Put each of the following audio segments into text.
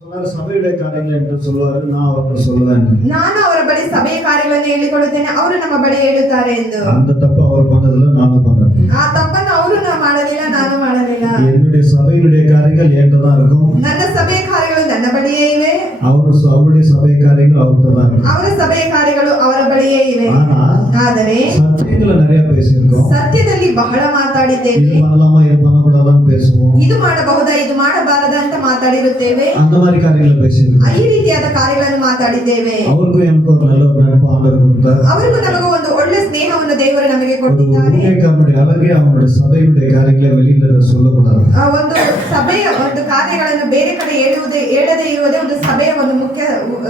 ಸಭೆಯ ಕಾರ್ಯಗಳು ಎಂದು சொல்வாரு நான் ಅವರ சொல்லுவேன் ನಾನು ಅವರ ಬಳಿ ಸಭೆಯ ಕಾರ್ಯಗಳನ್ನು ಹೇಳಿಕೊಳ್ಳುತ್ತೇನೆ ಅವರು ನಮ್ಮ ಬಳಿ ಹೇಳುತ್ತಾರೆ ಎಂದು அந்த தப்பு அவர் பண்ணதில்ல நானும் பண்ணது ಆ ತಪ್ಪನ್ನು ಅವರು ಮಾಡಲಿಲ್ಲ ನಾನು ಮಾಡಲಿಲ್ಲ என்னுடைய சபையுடைய காரியங்கள் என்கிட்ட தான் இருக்கும் ನನ್ನ ಸಭೆಯ ಕಾರ್ಯಗಳು ನನ್ನ ಬಳಿಯೇ ಇವೆ அவருடைய சபை காரியங்கள் அவர்கிட்ட தான் இருக்கும் ಅವರ ಸಭೆಯ ಕಾರ್ಯಗಳು ಅವರ ಬಳಿಯೇ ಇವೆ ಆದರೆ சத்தியங்களை நிறைய பேசியிருக்கோம் ಸತ್ಯದಲ್ಲಿ ಬಹಳ ಮಾತಾಡಿದ್ದೇವೆ இது பண்ணலாமா இது பண்ணக்கூடாதான்னு பேசுவோம் ಇದು ಮಾಡಬಹುದಾ ಇದು ಮಾಡಬಾರದಾ ಅಂತ ಮಾತಾಡಿರುತ್ತೇವೆ அந்த மாதிரி காரியங்களை பேசியிருக்கோம் ಈ ರೀತಿಯಾದ ಕಾರ್ಯಗಳನ್ನು ಮಾತಾಡಿದ್ದೇವೆ அவருக்கும் எனக்கு ஒரு நல்ல ஒரு நட்பு ஆண்டவர் கொடுத்தார் ಅವರಿಗೂ ನಮಗೂ ಒಂದು ಒಳ್ಳೆ ಸ್ನೇಹವನ್ನು ದೇವರು ನಮಗೆ ஒரு ಕೊಟ್ಟಿದ್ದಾರೆ ஊழியக்காரனுடைய அழகே அவனுடைய சபையுடைய காரியங்களை வெளியில சொல்லக்கூடாது ಒಂದು ಸಭೆಯ ಒಂದು ಕಾರ್ಯಗಳನ್ನು ಬೇರೆ ಕಡೆ ಹೇಳದೇ ಇರುವುದೇ ಒಂದು ಸಭೆಯ ಒಂದು ಮುಖ್ಯ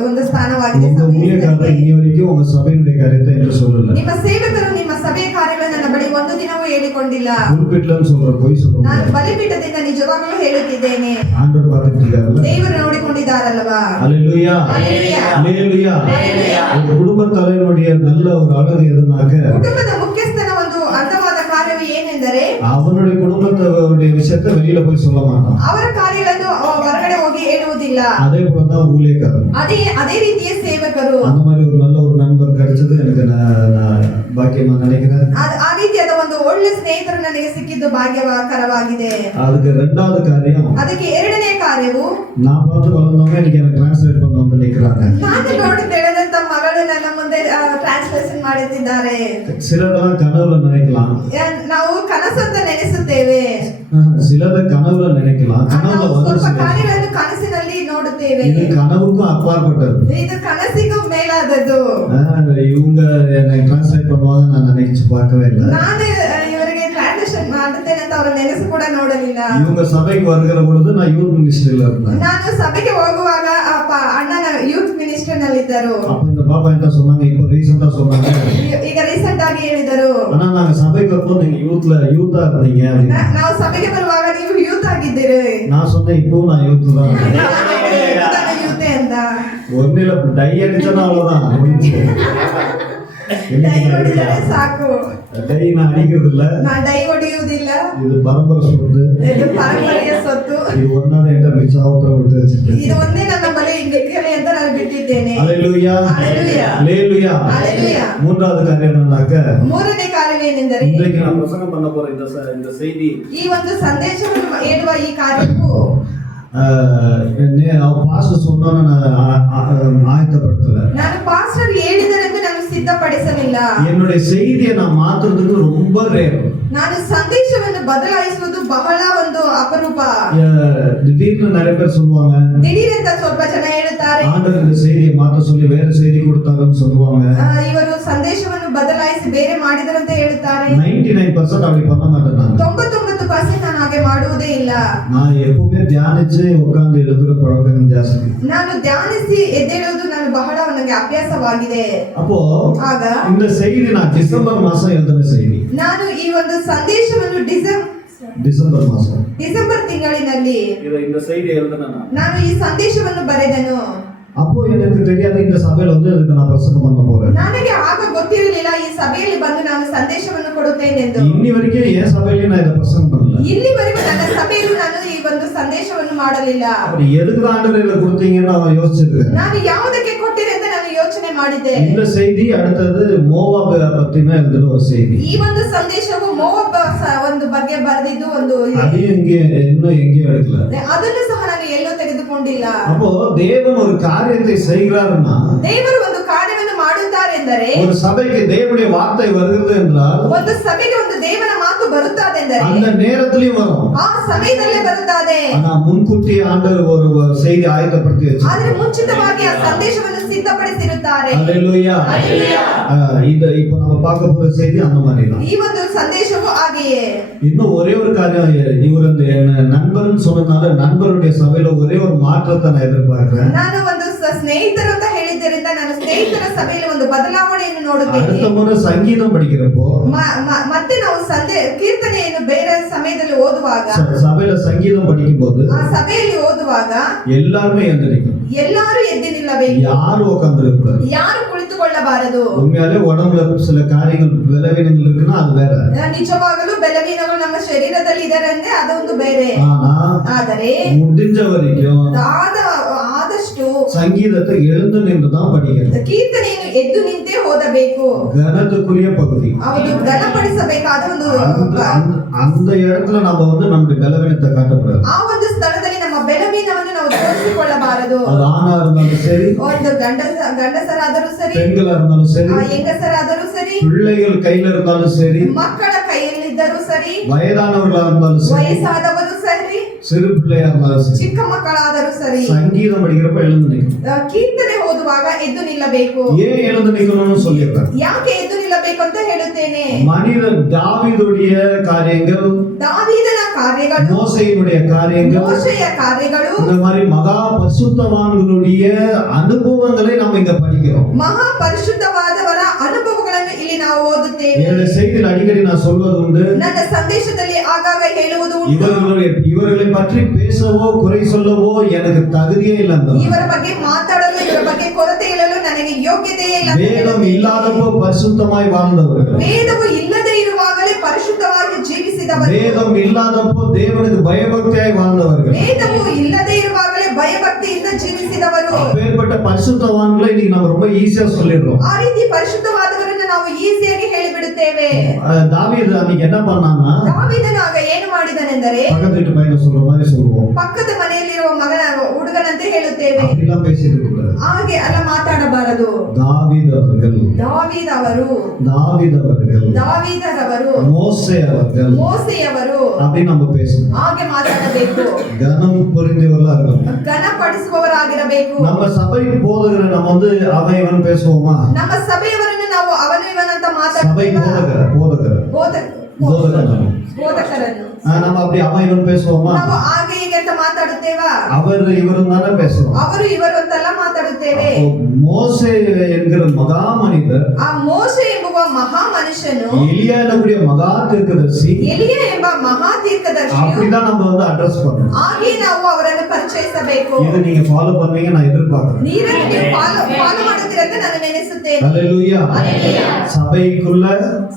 ಒಂದು ಸ್ಥಾನವಾಗಿದೆ உங்க ஊழியக்காரர் இன்னி வரைக்கும் உங்க சபையுடைய காரியத்தை என்று சொல்லல ನಿಮ್ಮ ಸೇವಕರು ನಿಮ್ಮ ಸಭೆಯ ಕಾರ್ಯಗಳನ್ನು ನನ್ನ ಬಳಿ ಒಂದು ದಿನವೂ ಹೇಳಿಕೊಂಡಿಲ್ಲ குறிப்பிட்டலன்னு சொல்ற போய் சொல்லுங்க ನಾನು ಬಲಿಪೀಠದಿಂದ ನಿಜವಾಗಲೂ ಹೇಳುತ್ತಿದ್ದೇನೆ ஆண்டவர் பார்த்துட்டு இருக்காருல்ல ದೇವರು ನೋಡಿಕೊಂಡಿದ್ದಾರಲ್ವಾ அல்லேலூயா அல்லேலூயா அல்லேலூயா அல்லேலூயா ஒரு குடும்ப தலைவனுடைய நல்ல ஒரு அழகு எதுனாக்க ಕುಟುಂಬದ ಮುಖ್ಯಸ್ಥನ ಒಂದು ಅಂದವಾದ ಕಾರ್ಯವು ಏನೆಂದರೆ அவனுடைய குடும்பத்தோடைய விஷயத்தை வெளியில போய் சொல்ல மாட்டான் ಅವರ ಕಾರ್ಯಗಳನ್ನು ಹೊರಗಡೆ ಹೋಗಿ ಹೇಳುವುದಿಲ್ಲ அதே போலதான் ஊழியக்காரர் ಅದೇ ರೀತಿಯ ಸೇವಕರು அந்த மாதிரி ஒரு நல்ல ஒரு நண்பர் கிடைச்சது எனக்கு நான் பாக்கியமா நினைக்கிறேன் ಆ ರೀತಿಯಾದ ಒಂದು ಒಳ್ಳೆ ಸ್ನೇಹಿತರು ನನಗೆ ಸಿಕ್ಕಿದ್ದು ಭಾಗ್ಯಕರವಾಗಿದೆ அதுக்கு ரெண்டாவது காரியம் ಅದಕ್ಕೆ ಎರಡನೇ ಕಾರ್ಯವು நான் பார்த்து வளர்ந்தவங்க இன்னைக்கு எனக்கு டிரான்ஸ்லேட் பண்ண வந்து நிக்கிறாங்க ನಾನು ನೋಡಿ ಬೆಳೆದಂತ ಮಗಳು ನನ್ನ ಮುಂದೆ ಟ್ರಾನ್ಸ್ಲೇಷನ್ ಮಾಡುತ್ತಿದ್ದಾರೆ சிலதெல்லாம் கனவுல நினைக்கலாம் ನಾವು ಕನಸಂತ ನೆನೆಸುತ್ತೇವೆ சிலத கனவுல நினைக்கலாம் கனவுல ನಾವು வந்து ಸ್ವಲ್ಪ ಕಾರ್ಯಗಳನ್ನು ಕನಸಿನಲ್ಲಿ ನೋಡುತ್ತೇವೆ இது கனவுக்கும் அப்பாற்பட்டது ಇದು ಕನಸಿಗೂ ಮೇಲಾದದ್ದು இவங்க என்னை டிரான்ஸ்லேட் பண்ணுவாங்க நான் நினைச்சு பார்க்கவே இல்லை ನಾನು ಇವರಿಗೆ ಟ್ರಾನ್ಸ್ಲೇಷನ್ ಮಾಡುತ್ತೇನೆ ಅಂತ ಅವರ ನೆನೆಸು ಕೂಡ ನೋಡಲಿಲ್ಲ இவங்க சபைக்கு வருகிற பொழுது நான் யூத் மினிஸ்ட்ரியில இருந்தேன் ನಾನು ಸಭೆಗೆ ಹೋಗುವಾಗ ಅಣ್ಣನ ಯೂತ್ ಮಿನಿಸ್ಟರ್ ನಲ್ಲಿದ್ದರು அப்ப இந்த பாப்பா என்ன சொன்னாங்க இப்போ ரீசெண்டா சொன்னாங்க ಈಗ ರೀಸೆಂಟ್ ಆಗಿ ಹೇಳಿದರು ஆனா நாங்க சபைக்கு வரும்போது நீங்க யூத்தா இருந்தீங்க அப்படின்னு ನಾವು ಸಭೆಗೆ ಬರುವಾಗ ನೀವು ಯೂತ್ ಆಗಿದ್ದೀರಿ நான் சொன்னேன் இப்போ நான் யூத் தான் ಯೂತೆ ಅಂತ ஒன்னில டை அடிச்சனா அவ்வளவுதான் ಡೈ ಹೊಡೆದರೆ ಸಾಕು டை நான் அடிக்கிறது இல்ல ನಾನು ಡೈ ಹೊಡೆಯುವುದಿಲ್ಲ இது பரம்பரை சொத்து ಇದು ಪರಂಪರೆಯ ಸೊತ್ತು இது ஒன்னாவது என்கிட்ட மிச்ச ஆவத்துல விட்டு வச்சிருக்கேன் ಇದು ಒಂದೇ ನನ್ನ ಬಳಿ ಮಿಕ್ಕಿದೆ ಅಂತ ನಾನು ಬಿಟ್ಟಿದ್ದೇನೆ அல்லேலூயா அல்லேலூயா அல்லேலூயா அல்லேலூயா மூன்றாவது காரியம் என்னன்னாக்க ಮೂರನೇ ಕಾರ್ಯವೇನೆಂದರೆ இன்றைக்கு நான் பிரசங்கம் பண்ண போற இந்த செய்தி ಈ ಒಂದು ಸಂದೇಶವನ್ನು ಹೇಳುವ ಈ ಕಾರ್ಯವು பாஸ்டர் சொன்னோன்னு நான் ஆயத்தப்படுத்தல ನಾನು ಪಾಸ್ಟರ್ ಹೇಳಿದರೆಂದು ನಾನು ಸಿದ್ಧಪಡಿಸಲಿಲ್ಲ என்னுடைய செய்தியை நான் மாத்துறதுக்கு ரொம்ப ரேர் ನಾನು ಸಂದೇಶವನ್ನು ಬದಲಾಯಿಸುವುದು ಬಹಳ ಒಂದು ಅಪರೂಪ திடீர்னு நிறைய பேர் சொல்லுவாங்க ದಿಢೀರಂತ ಸ್ವಲ್ಪ ಜನ ಹೇಳುತ್ತಾರೆ ஆண்டவர் இந்த செய்தியை மாத்த சொல்லி வேற செய்தி கொடுத்தாங்கன்னு சொல்லுவாங்க ಇವರು ಸಂದೇಶವನ್ನು ಬದಲಾಯಿಸಿ ಬೇರೆ ಮಾಡಿದರಂತೆ ಹೇಳುತ್ತಾರೆ 99% அப்படி பண்ண மாட்டேன் நான் 99% ನಾನು ಹಾಗೆ ಮಾಡುವುದೇ ಇಲ್ಲ நான் எப்பவுமே தியானிச்சு உட்கார்ந்து எழுதுற பழக்கம் ஜாஸ்தி ನಾನು ಧ್ಯಾನಿಸಿ ಎದ್ದೇಳುವುದು ನಾನು ಬಹಳ ನನಗೆ ಅಭ್ಯಾಸವಾಗಿದೆ அப்போ ಆಗ இந்த செய்தி நான் டிசம்பர் மாசம் எழுதின செய்தி ನಾನು ಈ ಒಂದು ಸಂದೇಶವನ್ನು டிசம்பர் மாசம் ಡಿಸೆಂಬರ್ ತಿಂಗಳಿನಲ್ಲಿ இந்த செய்தி எழுதின ನಾನು ಈ ಸಂದೇಶವನ್ನು ಬರೆದನು அப்போ எனக்கு தெரியாது இந்த சபையில வந்து இதுக்கு நான் பிரசங்கம் பண்ண போறேன் ನನಗೆ ಆಗ ಗೊತ್ತಿರಲಿಲ್ಲ ಈ ಸಭೆಯಲ್ಲಿ ಬಂದು ನಾನು ಸಂದೇಶವನ್ನು ಕೊಡುತ್ತೇನೆಂದು இன்னி வரைக்கும் என் சபையிலயும் நான் இதை பிரசங்கம் பண்ணல ಇಲ್ಲಿವರೆಗೂ ನನ್ನ ಸಭೆಯಲ್ಲಿ ನಾನು ಈ ಒಂದು ಸಂದೇಶವನ್ನು ಮಾಡಲಿಲ್ಲ அப்படி எதுக்கு ஆண்டவர் இதை கொடுத்தீங்கன்னு அவன் யோசிச்சிருக்கேன் ನಾನು ಯಾವುದಕ್ಕೆ ಕೊಟ್ಟಿದೆ ಅಂತ ನಾನು ಯೋಚನೆ ಮಾಡಿದ್ದೆ இந்த செய்தி அடுத்தது மோவாப் பத்தின எழுதின ஒரு செய்தி ಈ ಒಂದು ಸಂದೇಶವು ಮೋವಾಬ್ ಒಂದು ಬಗ್ಗೆ ಬರೆದಿದ್ದು ಒಂದು அதையும் இன்னும் எங்கேயும் எடுக்கல ಅದನ್ನು ಸಹ ನಾನು ಎಲ್ಲೂ ತೆಗೆದುಕೊಂಡಿಲ್ಲ அப்போ தேவன் ஒரு காரியத்தை செய்கிறாருன்னா ದೇವರು ಒಂದು ಕಾರ್ಯವನ್ನು ಮಾಡುತ್ತಾರೆಂದರೆ ஒரு சபைக்கு தேவனுடைய வார்த்தை வருகிறது என்றால் ಒಂದು ಸಭೆಗೆ ಒಂದು ದೇವರ ಮಾತು ಬರುತ್ತಾದೆಂದರೆ அந்த நேரத்திலயும் வரும் ಆ ಸಮಯದಲ್ಲೇ ಬರುತ್ತದೆ ஆனா முன்கூட்டியே ஆண்டவர் ஒரு செய்தி ஆயத்தப்படுத்தி வச்சு ಆದ್ರೆ ಮುಂಚಿತವಾಗಿ ಆ ಸಂದೇಶವನ್ನು ಸಿದ್ಧಪಡಿಸಿರುತ್ತಾರೆ அல்லேலூயா அல்லேலூயா இப்போ நம்ம பார்க்க போற செய்தி அந்த மாதிரி தான் ಈ ಒಂದು ಸಂದೇಶವು ಹಾಗೆಯೇ இன்னும் ஒரே ஒரு காரியம் இவர் அந்த நண்பர்னு சொன்னதுனால நண்பருடைய சபையில ஒரே ஒரு மாற்றத்தை நான் எதிர்பார்க்கிறேன் ನಾನು ಒಂದು ಸ್ನೇಹಿತರು ಅಂತ ಹೇಳಿದ್ದರಿಂದ ನಾನು ಸ್ನೇಹಿತರ ಸಭೆಯಲ್ಲಿ ಒಂದು ಬದಲಾವಣೆಯನ್ನು ನೋಡುತ್ತೇನೆ அடுத்த முறை சங்கீதம் படிக்கிறப்போ ಮತ್ತೆ ನಾವು ಕೀರ್ತನೆಯನ್ನು ಬೇರೆ ಸಮಯದಲ್ಲಿ ಓದುವಾಗ சபையில சங்கீதம் படிக்கும் போது ಆ ಸಭೆಯಲ್ಲಿ ಓದುವಾಗ எல்லாருமே எந்திரிக்கும் ಎಲ್ಲರೂ ಎದ್ದು ನಿಲ್ಲಬೇಕು யாரும் உட்கார்ந்து இருப்பாரு ಯಾರು ಕುಳಿತುಕೊಳ್ಳಬಾರದು உண்மையாலே உடம்புல சில காரியங்கள் விலவினங்கள் இருக்குன்னா அது வேற ನಿಜವಾಗಲೂ ಬೆಳವಣಿಗೆಗಳು ನಮ್ಮ ಶರೀರದಲ್ಲಿ ಇದರಂತೆ ಅದೊಂದು ಬೇರೆ ஆனா ಆದರೆ முடிஞ்ச வரைக்கும் சங்கீதத்தை எழுந்து நின்று தான் படிக்கணும். ಕೀರ್ತನೆಯನ್ನು ಎದ್ದು ನಿಂತೇ ಓದಬೇಕು. கனத்துக்குரிய பகுதி. ಅವರು ಘನಪಡಿಸಬೇಕಾದ ಒಂದು அந்த இடத்துல நம்ம நம்முடைய பலவீனத்தை காட்டக்கூடாது. ಆ ಒಂದು ಸ್ಥಳದಲ್ಲಿ ನಮ್ಮ ಬೆಲವೀನವನ್ನು ನಾವು ತೋರಿಸಿಕೊಳ್ಳಬಾರದು. அது ஆணா இருந்தாலும் சரி, ಒಂದು ಗಂಡಸರಾದರೂ ಸರಿ, பெண்களா இருந்தாலும் சரி, ಹೆಂಗಸರಾದರೂ ಸರಿ, பிள்ளைகள் கையில இருந்தாலும் சரி, ಮಕ್ಕಳ ಕೈಯಲ್ಲಿದ್ದರೂ ಸರಿ, வயதானவர்களா இருந்தாலும் சரி, ವಯಸ್ಸಾದವರು ಸರಿ, சிறு பிள்ளையா இருந்தாலும் சரி, ಚಿಕ್ಕ ಮಕ್ಕಳಾದರೂ ಸರಿ, சங்கீதம் படிக்கிறப்ப எழுந்து நிக்கணும். ಕೀರ್ತನೆ ಓದುವಾಗ ಎದ್ದು ನಿಲ್ಲಬೇಕು. ஏன் எழுந்து நிக்கணும்னு சொல்லியிருக்காரு. ಯಾಕೆ ಎದ್ದು ನಿಲ್ಲಬೇಕು ಅಂತ ಹೇಳುತ್ತೇನೆ. மனிதன் தாவீதுடைய காரியங்கள், ದಾವೀದನ ಕಾರ್ಯಗಳು, மோசேயினுடைய காரியங்கள், ಮೋಶೆಯ ಕಾರ್ಯಗಳು, இந்த மாதிரி மகா பரிசுத்தவான்களுடைய அனுபவங்களை நம்ம இங்க படிக்கிறோம். ಮಹಾ ಪರಿಶುದ್ಧವಾದವರ ಅನುಭವಗಳನ್ನು ಇಲ್ಲಿ ನಾವು ಓದುತ್ತೇವೆ. என்னுடைய செய்தியில் அடிக்கடி நான் சொல்வது உண்டு, ನನ್ನ ಸಂದೇಶದಲ್ಲಿ ಆಗಾಗ ಹೇಳುವುದು ಉಂಟು, இவர்களை பற்றி பேசவோ குறை சொல்லவோ எனக்கு தகுதியே இல்லை. ಇವರ ಬಗ್ಗೆ ಮಾತಾಡಲು, ಇವರ ಬಗ್ಗೆ ಕೊರತೆ ಹೇಳಲು ನನಗೆ ಯೋಗ್ಯತೆಯೇ ಇಲ್ಲ. வேதம் இல்லாதப்போ பரிசுத்தமாய் வாழ்ந்தவர்கள், ವೇದವು ಇಲ್ಲದೆ ಇರುವಾಗಲೇ ಪರಿಶುದ್ಧವಾಗಿ ಜೀವಿಸಿದವರು, வேதம் இல்லாதப்போ தேவனுக்கு பயபக்தியாய் வாழ்ந்தவர்கள், ವೇದವು ಇಲ್ಲದೆ ಇರುವಾಗಲೇ ಭಯಭಕ್ತಿಯಿಂದ ಜೀವಿಸಿದವರು. அப்பேற்பட்ட பரிசுத்தவான்களை இன்னைக்கு நம்ம ரொம்ப ஈஸியா சொல்லிடுறோம். ಆ ರೀತಿ ಪರಿಶುದ್ಧವಾದವರನ್ನು ನಾವು ಈಸಿಯಾಗಿ ಹೇಳಿಬಿಡುತ್ತೇವೆ. தாவீது அன்னைக்கு என்ன பண்ணான்னா, ದಾವೀದನಾಗ ಏನು ಮಾಡಿದನೆಂದರೆ பக்கத்து வீட்டு பையனை சொல்ற மாதிரி சொல்லுவோம், ಪಕ್ಕದ ಮನೆಯಲ್ಲಿರುವ ಹುಡುಗನಂತೆ ಹೇಳುತ್ತೇವೆ. அப்படிலாம் பேசிட்டு கூடாது. ಹಾಗೆ ಅಲ್ಲ ಮಾತಾಡಬಾರದು. தாவீது அவர்கள், ದಾವೀದರವರು, மோசே அவர்கள், ಮೋಸೆಯವರು அப்படின்னு நம்ம பேசணும். ಹಾಗೆ ಮಾತಾಡಬೇಕು. கனம் புரிந்தவர்களா இருக்கணும். ಘನಪಡಿಸುವವರಾಗಿರಬೇಕು. நம்ம சபை போதகரை நம்ம அவன் இவன் பேசுவோமா? ನಮ್ಮ ಸಭೆಯವರನ್ನು ನಾವು ಅವನು ಇವನಂತ சபை ಮಾತಾಡ್ತೇವೆ. ಬೋಧಕರನ್ನು நம்ம அப்படி அவன் இவன் பேசுவோமா? ನಾವು ಹಾಗೆ ಹೀಗೆ ಅಂತ ಮಾತಾಡುತ್ತೇವಾ? அவர் இவரும் தானே பேசுவோம். ಅವರು ಇವರು ಅಂತೆಲ್ಲ ಮಾತಾಡುತ್ತೇವೆ. மோசே என்கிற மகா மனிதர், ಆ ಮೋಶೆ ಎಂಬುವ ಮಹಾ ಮನುಷ್ಯನು, எலியா என்னுடைய மகா தீர்க்கதரிசி, ಎಲಿಯ ಎಂಬ ಮಹಾ ತೀರ್ಕದರ್ಶಿಯು, அப்படிதான் நம்ம அட்ரஸ் பண்ணணும். ಹಾಗೆ ನಾವು ಅವರನ್ನು ಪರಿಚಯಿಸಬೇಕು. இது நீங்க ஃபாலோ பண்ணுவீங்க நான் எதிர்பார்க்கிறேன். ನೀವು ಫಾಲೋ ಮಾಡುತ್ತೀರ ಅಂತ ನಾನು ನೆನೆಸುತ್ತೇನೆ. ஹல்லேலூயா. சபைக்குள்ள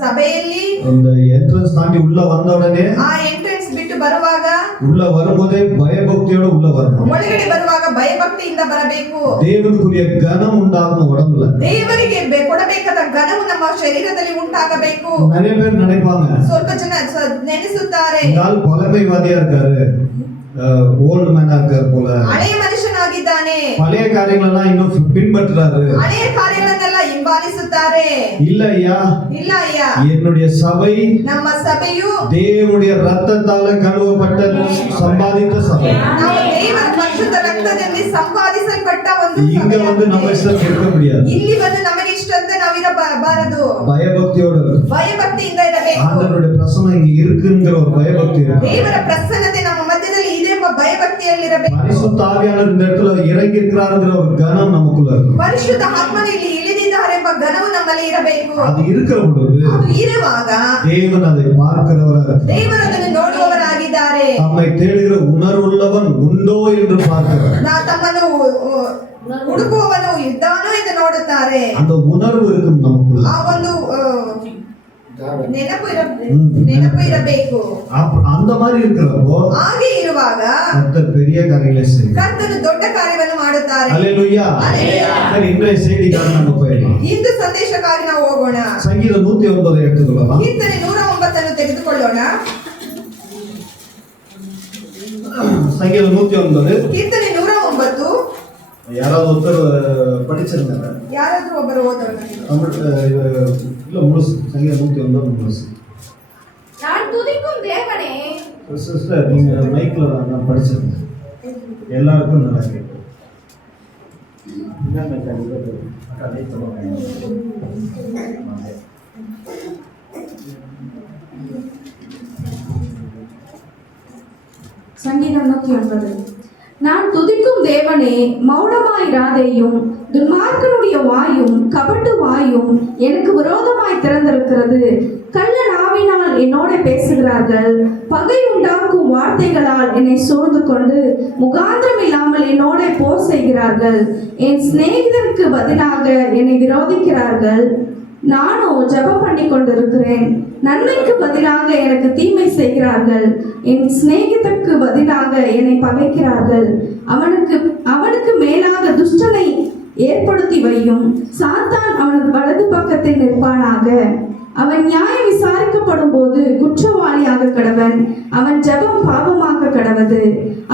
ಸಭೆಯಲ್ಲಿ அந்த என்ட்ரன்ஸ் தாண்டி உள்ள வந்த உடனே, ಆ ಎಂಟ್ರೆನ್ಸ್ ಬಿಟ್ಟು ಬರುವಾಗ, உள்ள வரும்போதே பயபக்தியோட உள்ள வரணும். ಒಳಗಡೆ ಬರುವಾಗ ಭಯಭಕ್ತಿಯಿಂದ ಬರಬೇಕು. தேவனுக்குரிய கனம் உண்டாகணும் உடம்புல. ದೇವರಿಗೆ ಕೊಡಬೇಕಾದ ಘನವು ನಮ್ಮ ಶರೀರದಲ್ಲಿ ಉಂಟಾಗಬೇಕು. நிறைய பேர் நினைப்பாங்க, ಸ್ವಲ್ಪ ಜನ ನೆನೆಸುತ್ತಾರೆ, இந்த ஆள் பழமைவாதியா இருக்காரு, ஓல்டு மேனா இருக்காரு போல, ಹಳೆಯ ಮನುಷ್ಯನಾಗಿದ್ದಾನೆ, பழைய காரியங்களெல்லாம் இன்னும் பின்பற்றுறாரு. ಹಳೆಯ ಕಾರ್ಯಗಳನ್ನೆಲ್ಲ ಹಿಂಬಾಲಿಸುತ್ತಾರೆ. இல்ல ஐயா, ಇಲ್ಲ ಅಯ್ಯ, என்னுடைய சபை ನಮ್ಮ ಸಭೆಯು தேவனுடைய ரத்தத்தால கழுவப்பட்ட சம்பாதித்த சபை. ನಾವು ದೇವರ ಪರಿಶುದ್ಧ ರಕ್ತದಲ್ಲಿ ಸಂಪಾದಿಸಲ್ಪಟ್ಟ ಒಂದು இங்க நம்ம இஷ்டம் இருக்க முடியாது. ಇಲ್ಲಿ ಬಂದು ನಮಗೆ ಇಷ್ಟಂತೆ ನಾವಿರಬಾರದು. பயபக்தியோட ಭಯಭಕ್ತಿಯಿಂದ ಇರಬೇಕು. ஆண்டவருடைய பிரசன்னம் இங்க இருக்குங்கிற ஒரு பயபக்தி இருக்கு. ದೇವರ ಪ್ರಸನ್ನತೆ ನಮ್ಮ ಮಧ್ಯದಲ್ಲಿ ಇದೆ ಎಂಬ ಭಯಭಕ್ತಿಯಲ್ಲಿರಬೇಕು. பரிசுத்த ஆவியானவர் இந்த இடத்துல இறங்கி இருக்கிறாருங்கிற ஒரு கனம் நமக்குள்ள இருக்கு. ಪರಿಶುದ್ಧ ಆತ್ಮನು ಇಲ್ಲಿ ಇಳಿದಿದ್ದಾರೆ ಎಂಬ ಘನವು ನಮ್ಮಲ್ಲಿ ಇರಬೇಕು. அது இருக்கிற பொழுது ಅದು ಇರುವಾಗ தேவன் அதை பார்க்கிறவராக, ದೇವರು ಅದನ್ನು ನೋಡುವವರಾಗಿದ್ದಾರೆ. தம்மை தேடுகிற உணர்வுள்ளவன் உண்டோ என்று பார்க்கிறார். ತಮ್ಮನ್ನು ಹುಡುಕುವವನು ಇದ್ದಾನೋ ಎಂದು ನೋಡುತ್ತಾರೆ. அந்த உணர்வு இருக்கும் நமக்குள்ள. ಆ ಒಂದು ನೆನಪು ಇರಬೇಕು. அந்த மாதிரி இருக்கிறப்போ ಹಾಗೆ ಇರುವಾಗ கர்த்தர் பெரிய காரியங்களை செய்வார். ಕರ್ತನು ದೊಡ್ಡ ಕಾರ್ಯವನ್ನು ಮಾಡುತ್ತಾರೆ. ஹல்லேலூயா. சரி, இன்றைய செய்திக்காக நம்ம போயிடலாம். ಇಂದು ಸಂದೇಶಕ್ಕಾಗಿ ನಾವು ಹೋಗೋಣ. சங்கீதம் 109 எடுத்துக்கொள்ளலாம். ಕೀರ್ತನೆ 109 ತೆಗೆದುಕೊಳ್ಳೋಣ. சங்கீதம் 109. ಕೀರ್ತನೆ 109. யாராவது ஒருத்தர் படிச்சிருங்க. ಯಾರಾದ್ರೂ ಒಬ್ಬರು ಓದೋಣ. இல்ல முழுசு. சங்கீதம் 109 முழுசு. நான் துதிக்கும் தேவனே. சிஸ்டர் நீங்க மைக்ல நான் படிச்சிருங்க. எல்லாருக்கும் நல்லா கேட்கும். சங்கீதம் 109. நான் துதிக்கும் தேவனே, மௌனமாயிராதேயும், துன்மார்க்கனுடைய வாயும் கபட்டு வாயும் எனக்கு விரோதமாய் திறந்திருக்கிறது. கள்ள நாவினால் என்னோட பேசுகிறார்கள், பகை உண்டாக்கும் வார்த்தைகளால் என்னை சூழ்ந்து கொண்டு முகாந்திரம் இல்லாமல் என்னோட போர் செய்கிறார்கள். என் சிநேகிதருக்கு பதிலாக என்னை விரோதிக்கிறார்கள். நானோ ஜெபம் பண்ணி கொண்டிருக்கிறேன். நன்மைக்கு பதிலாக எனக்கு தீமை செய்கிறார்கள். என் சிநேகிதருக்கு பதிலாக என்னை பகைக்கிறார்கள். அவனுக்கு மேலாக துஷ்டனை வையும். சாத்தான் அவனது வலது பக்கத்தில் நிற்பானாக. அவன் நியாயம் விசாரிக்கப்படும் போது குற்றவாளியாக கடவன். அவன் ஜெபம் பாவமாக கடவது.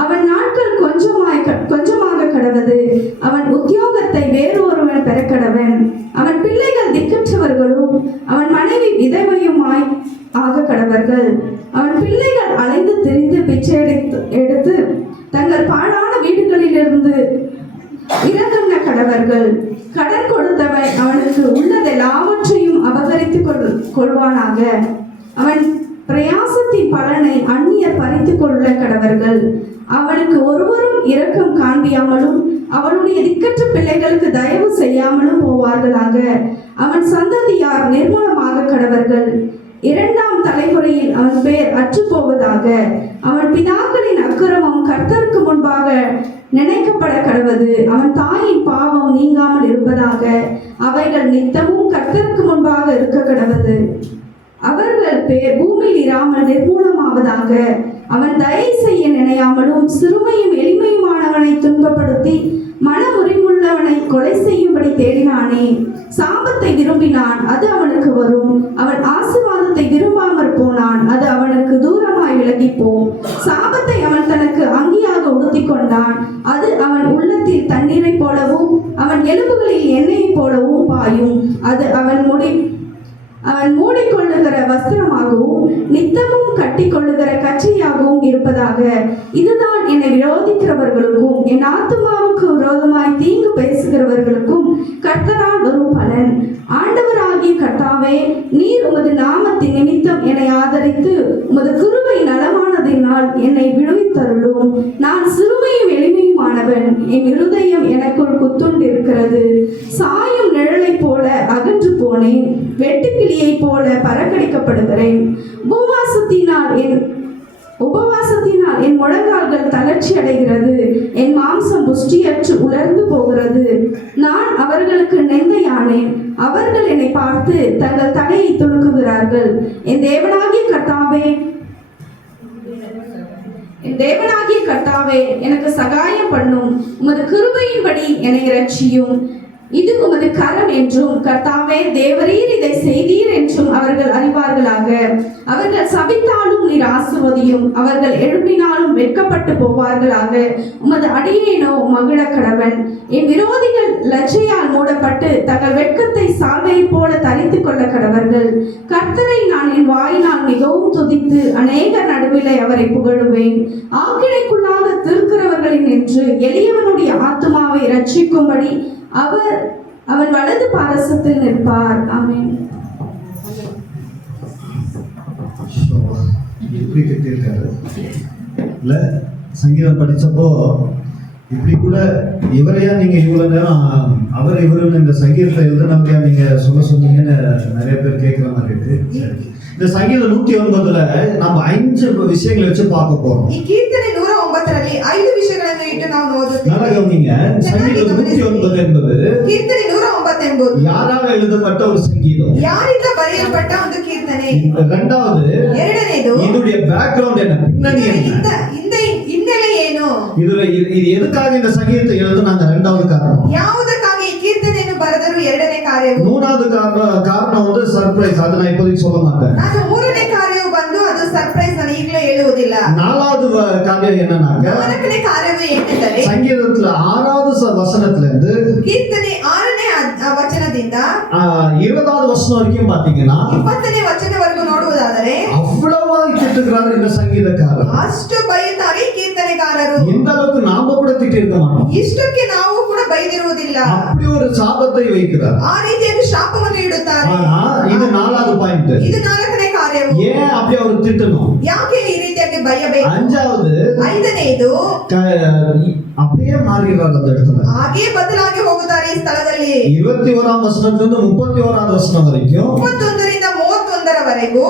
அவன் நாட்கள் கொஞ்சமாக கடவது. அவன் உத்தியோகத்தை வேறொருவன் பெற கடவன். அவன் பிள்ளைகள் திக்கற்றவர்களும் அவன் மனைவி விதவையுமாய் ஆக கடவர்கள். அவன் பிள்ளைகள் அலைந்து திரிந்து பிச்சை எடுத்து தங்கள் பாழான வீடுகளிலிருந்து இறங்குன கடவர்கள். கடன் கொடுத்தவன் அவனுக்கு உள்ளதெல்லாவற்றையும் அபகரித்துக் கொள்வானாக. அவன் பிரயாசத்தின் பலனை அந்நியர் பறித்துக் கொள்ள கடவர்கள். அவனுக்கு ஒருவரும் இரக்கம் காண்பியாமலும் அவனுடைய திக்கற்ற பிள்ளைகளுக்கு தயவு செய்யாமலும் போவார்களாக. அவன் சந்ததியார் நிர்மூலமாக கடவர்கள். 2ஆம் தலைமுறையில் அவன் பேர் அற்றுப்போவதாக. அவன் பிதாக்களின் அக்கிரமம் கர்த்தருக்கு முன்பாக நினைக்கப்பட கடவது. அவன் தாயின் பாவம் நீங்காமல் இருப்பதாக. அவைகள் நித்தமும் கர்த்தருக்கு முன்பாக இருக்க கடவது. அவர்கள் பேர் பூமியில் இராமல் நிர்மூலமாவதாக. அவன் தயை செய்ய நினையாமலும் சிறுமையும் எளிமையுமானவனை துன்பப்படுத்தி மனமுறிவுள்ளவனை கொலை செய்யும்படி தேடினானே. சாபத்தை விரும்பினான், அது அவனுக்கு வரும். அவன் ஆசீர்வாதத்தை விரும்பாமற் போனான், அது அவனுக்கு தூரமாய் விலகிப்போம். சாபத்தை அவன் தனக்கு அங்கியாக உடுத்திக் கொண்டான், அது அவன் உள்ளத்தில் தண்ணீரை போலவும் அவன் எலும்புகளில் எண்ணெயை போலவும் பாயும். அது அவன் மூடிக்கொள்ளுகிற வஸ்திரமாகவும் நித்தமும் கட்டி கொள்ளுகிற கச்சையாகவும் இருப்பதாக. இதுதான் என்னை விரோதிக்கிறவர்களுக்கும் என் ஆத்துமாவுக்கு விரோதமாய் தீங்கு பேசுகிறவர்களுக்கும் கர்த்தரால் வரும் பலன். ஆண்டவராகிய கர்த்தாவே, நீர் உமது நாமத்தின் நிமித்தம் என்னை ஆதரித்து உமது கிருபை நலமானதினால் என்னை விடுவித்தருளும். நான் சிறுமையும் எளிமையுமானவன், என் இருதயம் எனக்குள் குத்துண்டிருக்கிறது. சாயும் நிழலை போல அகன்று போனேன், வெட்டுக்கிளியை போல பறக்கடிக்கப்படுகிறேன். உபவாசத்தினால் என் முழங்கால்கள் தளர்ச்சி அடைகிறது, என் மாம்சம் புஷ்டியற்று உலர்ந்து போகிறது. நான் அவர்களுக்கு நிந்தையானேன், அவர்கள் என்னை பார்த்து தங்கள் தலையை துணுக்குகிறார்கள். என் தேவனாகிய கர்த்தாவே எனக்கு சகாயம் பண்ணும். உமது கிருபையின்படி என்னை இரட்சியும். இது உமது கரம் என்றும் கர்த்தாவே தேவரீர் இதை செய்தீர் என்றும் அவர்கள் அறிவார்களாக. அவர்கள் சபித்தாலும் நீர் ஆசீர்வதியும், அவர்கள் எழுப்பினாலும் வெட்கப்பட்டு போவார்களாக. உமது அடியேனோ மகிழ கடவன். என் விரோதிகள் லஜ்ஜையால் மூடப்பட்டு தங்கள் வெட்கத்தை சால்வையை போல தரித்து கொள்ள கடவர்கள். கர்த்தரை நான் என் வாயினால் மிகவும் துதித்து அநேக நடுவிலே அவரை புகழுவேன். ஆக்கினைக்குள்ளாக தீர்க்கிறவர்களின் என்று எளியவனுடைய ஆத்துமாவை ரட்சிக்கும்படி அவன் வலது பாரசத்தில் நிற்பார். ஆமென். இப்படி திட்டிருக்காரு இல்ல, சங்கீதம் படிச்சப்போ இப்படி கூட இவரையா நீங்க இவ்வளவு நேரம் அவர் இவருன்னு இந்த சங்கீதத்தை எழுதுனவரையா நீங்க சொன்னீங்கன்னு நிறைய பேர் கேட்கிற மாதிரி இருக்கு. இந்த சங்கீதம் 109ல நம்ம 5 விஷயங்களை வச்சு பார்க்க போறோம். ಈ ಕೀರ್ತನೆ 109ರಲ್ಲಿ 5 ವಿಷಯಗಳನ್ನು ಇಟ್ಟು ನಾವು ಓದುತ್ತೇವೆ. நல்லா கவனிங்க. சங்கீதம் 109 என்பது ಕೀರ್ತನೆ 109 ಎಂಬುದು யாரால எழுதப்பட்ட ஒரு சங்கீதம், ಯಾರಿಂದ ಬರೆಯಲ್ಪಟ್ಟ ಒಂದು ಕೀರ್ತನೆ. ಎರಡನೇದು இதோட பேக்ரவுண்ட் என்ன, பின்னணி என்ன, ಹಿನ್ನೆಲೆ ಏನು, இது எதுக்காக இந்த சங்கீதத்தை எழுதுனாங்க, இரண்டாவது காரணம். ಯಾವುದಕ್ಕಾಗಿ ಈ ಕೀರ್ತನೆಯನ್ನು ಬರೆದರು, ಎರಡನೇ ಕಾರ್ಯವು. மூணாவது காரணம் வந்து சர்ப்ரைஸ், அதை நான் இப்போதைக்கு சொல்ல மாட்டேன். ನಾನು ಮೂರನೇ ಕಾರ್ಯವು ಬಂದು ಅದು ಸರ್ಪ್ರೈಸ್, ನಾನು ಈಗಲೇ ಹೇಳುವುದಿಲ್ಲ. நாலாவது காரியம் என்னன்னாக்க, ನಾಲ್ಕನೇ ಕಾರ್ಯವು ಏನೆಂದರೆ சங்கீதத்துல 6வது வசனத்துல இருந்து ಕೀರ್ತನೆ 6ನೇ ವಚನದಿಂದ 20வது வசனம் வரைக்கும் பாத்தீங்கன்னா 20ನೇ ವಚನವರೆಗೂ ನೋಡುವುದಾದರೆ அவ்வளவா திட்டுகிறார் இந்த சங்கீதக்காரர். ಅಷ್ಟು ಬೈಯುತ್ತಾರೆ ಕೀರ್ತನೆಗಾರರು. இந்த அளவுக்கு நாம கூட திட்டிருக்க மாட்டோம். ಇಷ್ಟಕ್ಕೆ ನಾವು ಕೂಡ ಬೈದಿರುವುದಿಲ್ಲ. அப்படி ஒரு சாபத்தை வைக்கிறார். ಆ ರೀತಿಯಾಗಿ ಶಾಪವನ್ನು ಇಡುತ್ತಾರೆ. ஆனா இது 4வது பாயிண்ட். ಇದು 4ನೇ ಕಾರ್ಯವು. ஏன் அப்படி அவர் திட்டணும், ಯಾಕೆ ಈ ರೀತಿಯಾಗಿ ಬೈಯಬೇಕು. 5ನೇದು அப்படியே மாறுகிறார் அந்த இடத்துல. ಹಾಗೆ ಬದಲಾಗಿ ಹೋಗುತ್ತಾರೆ ಈ ಸ್ಥಳದಲ್ಲಿ. 21ஆம் வசனத்திலிருந்து 31ஆவது வசனம் வரைக்கும் 31ರಿಂದ 31ರವರೆಗೂ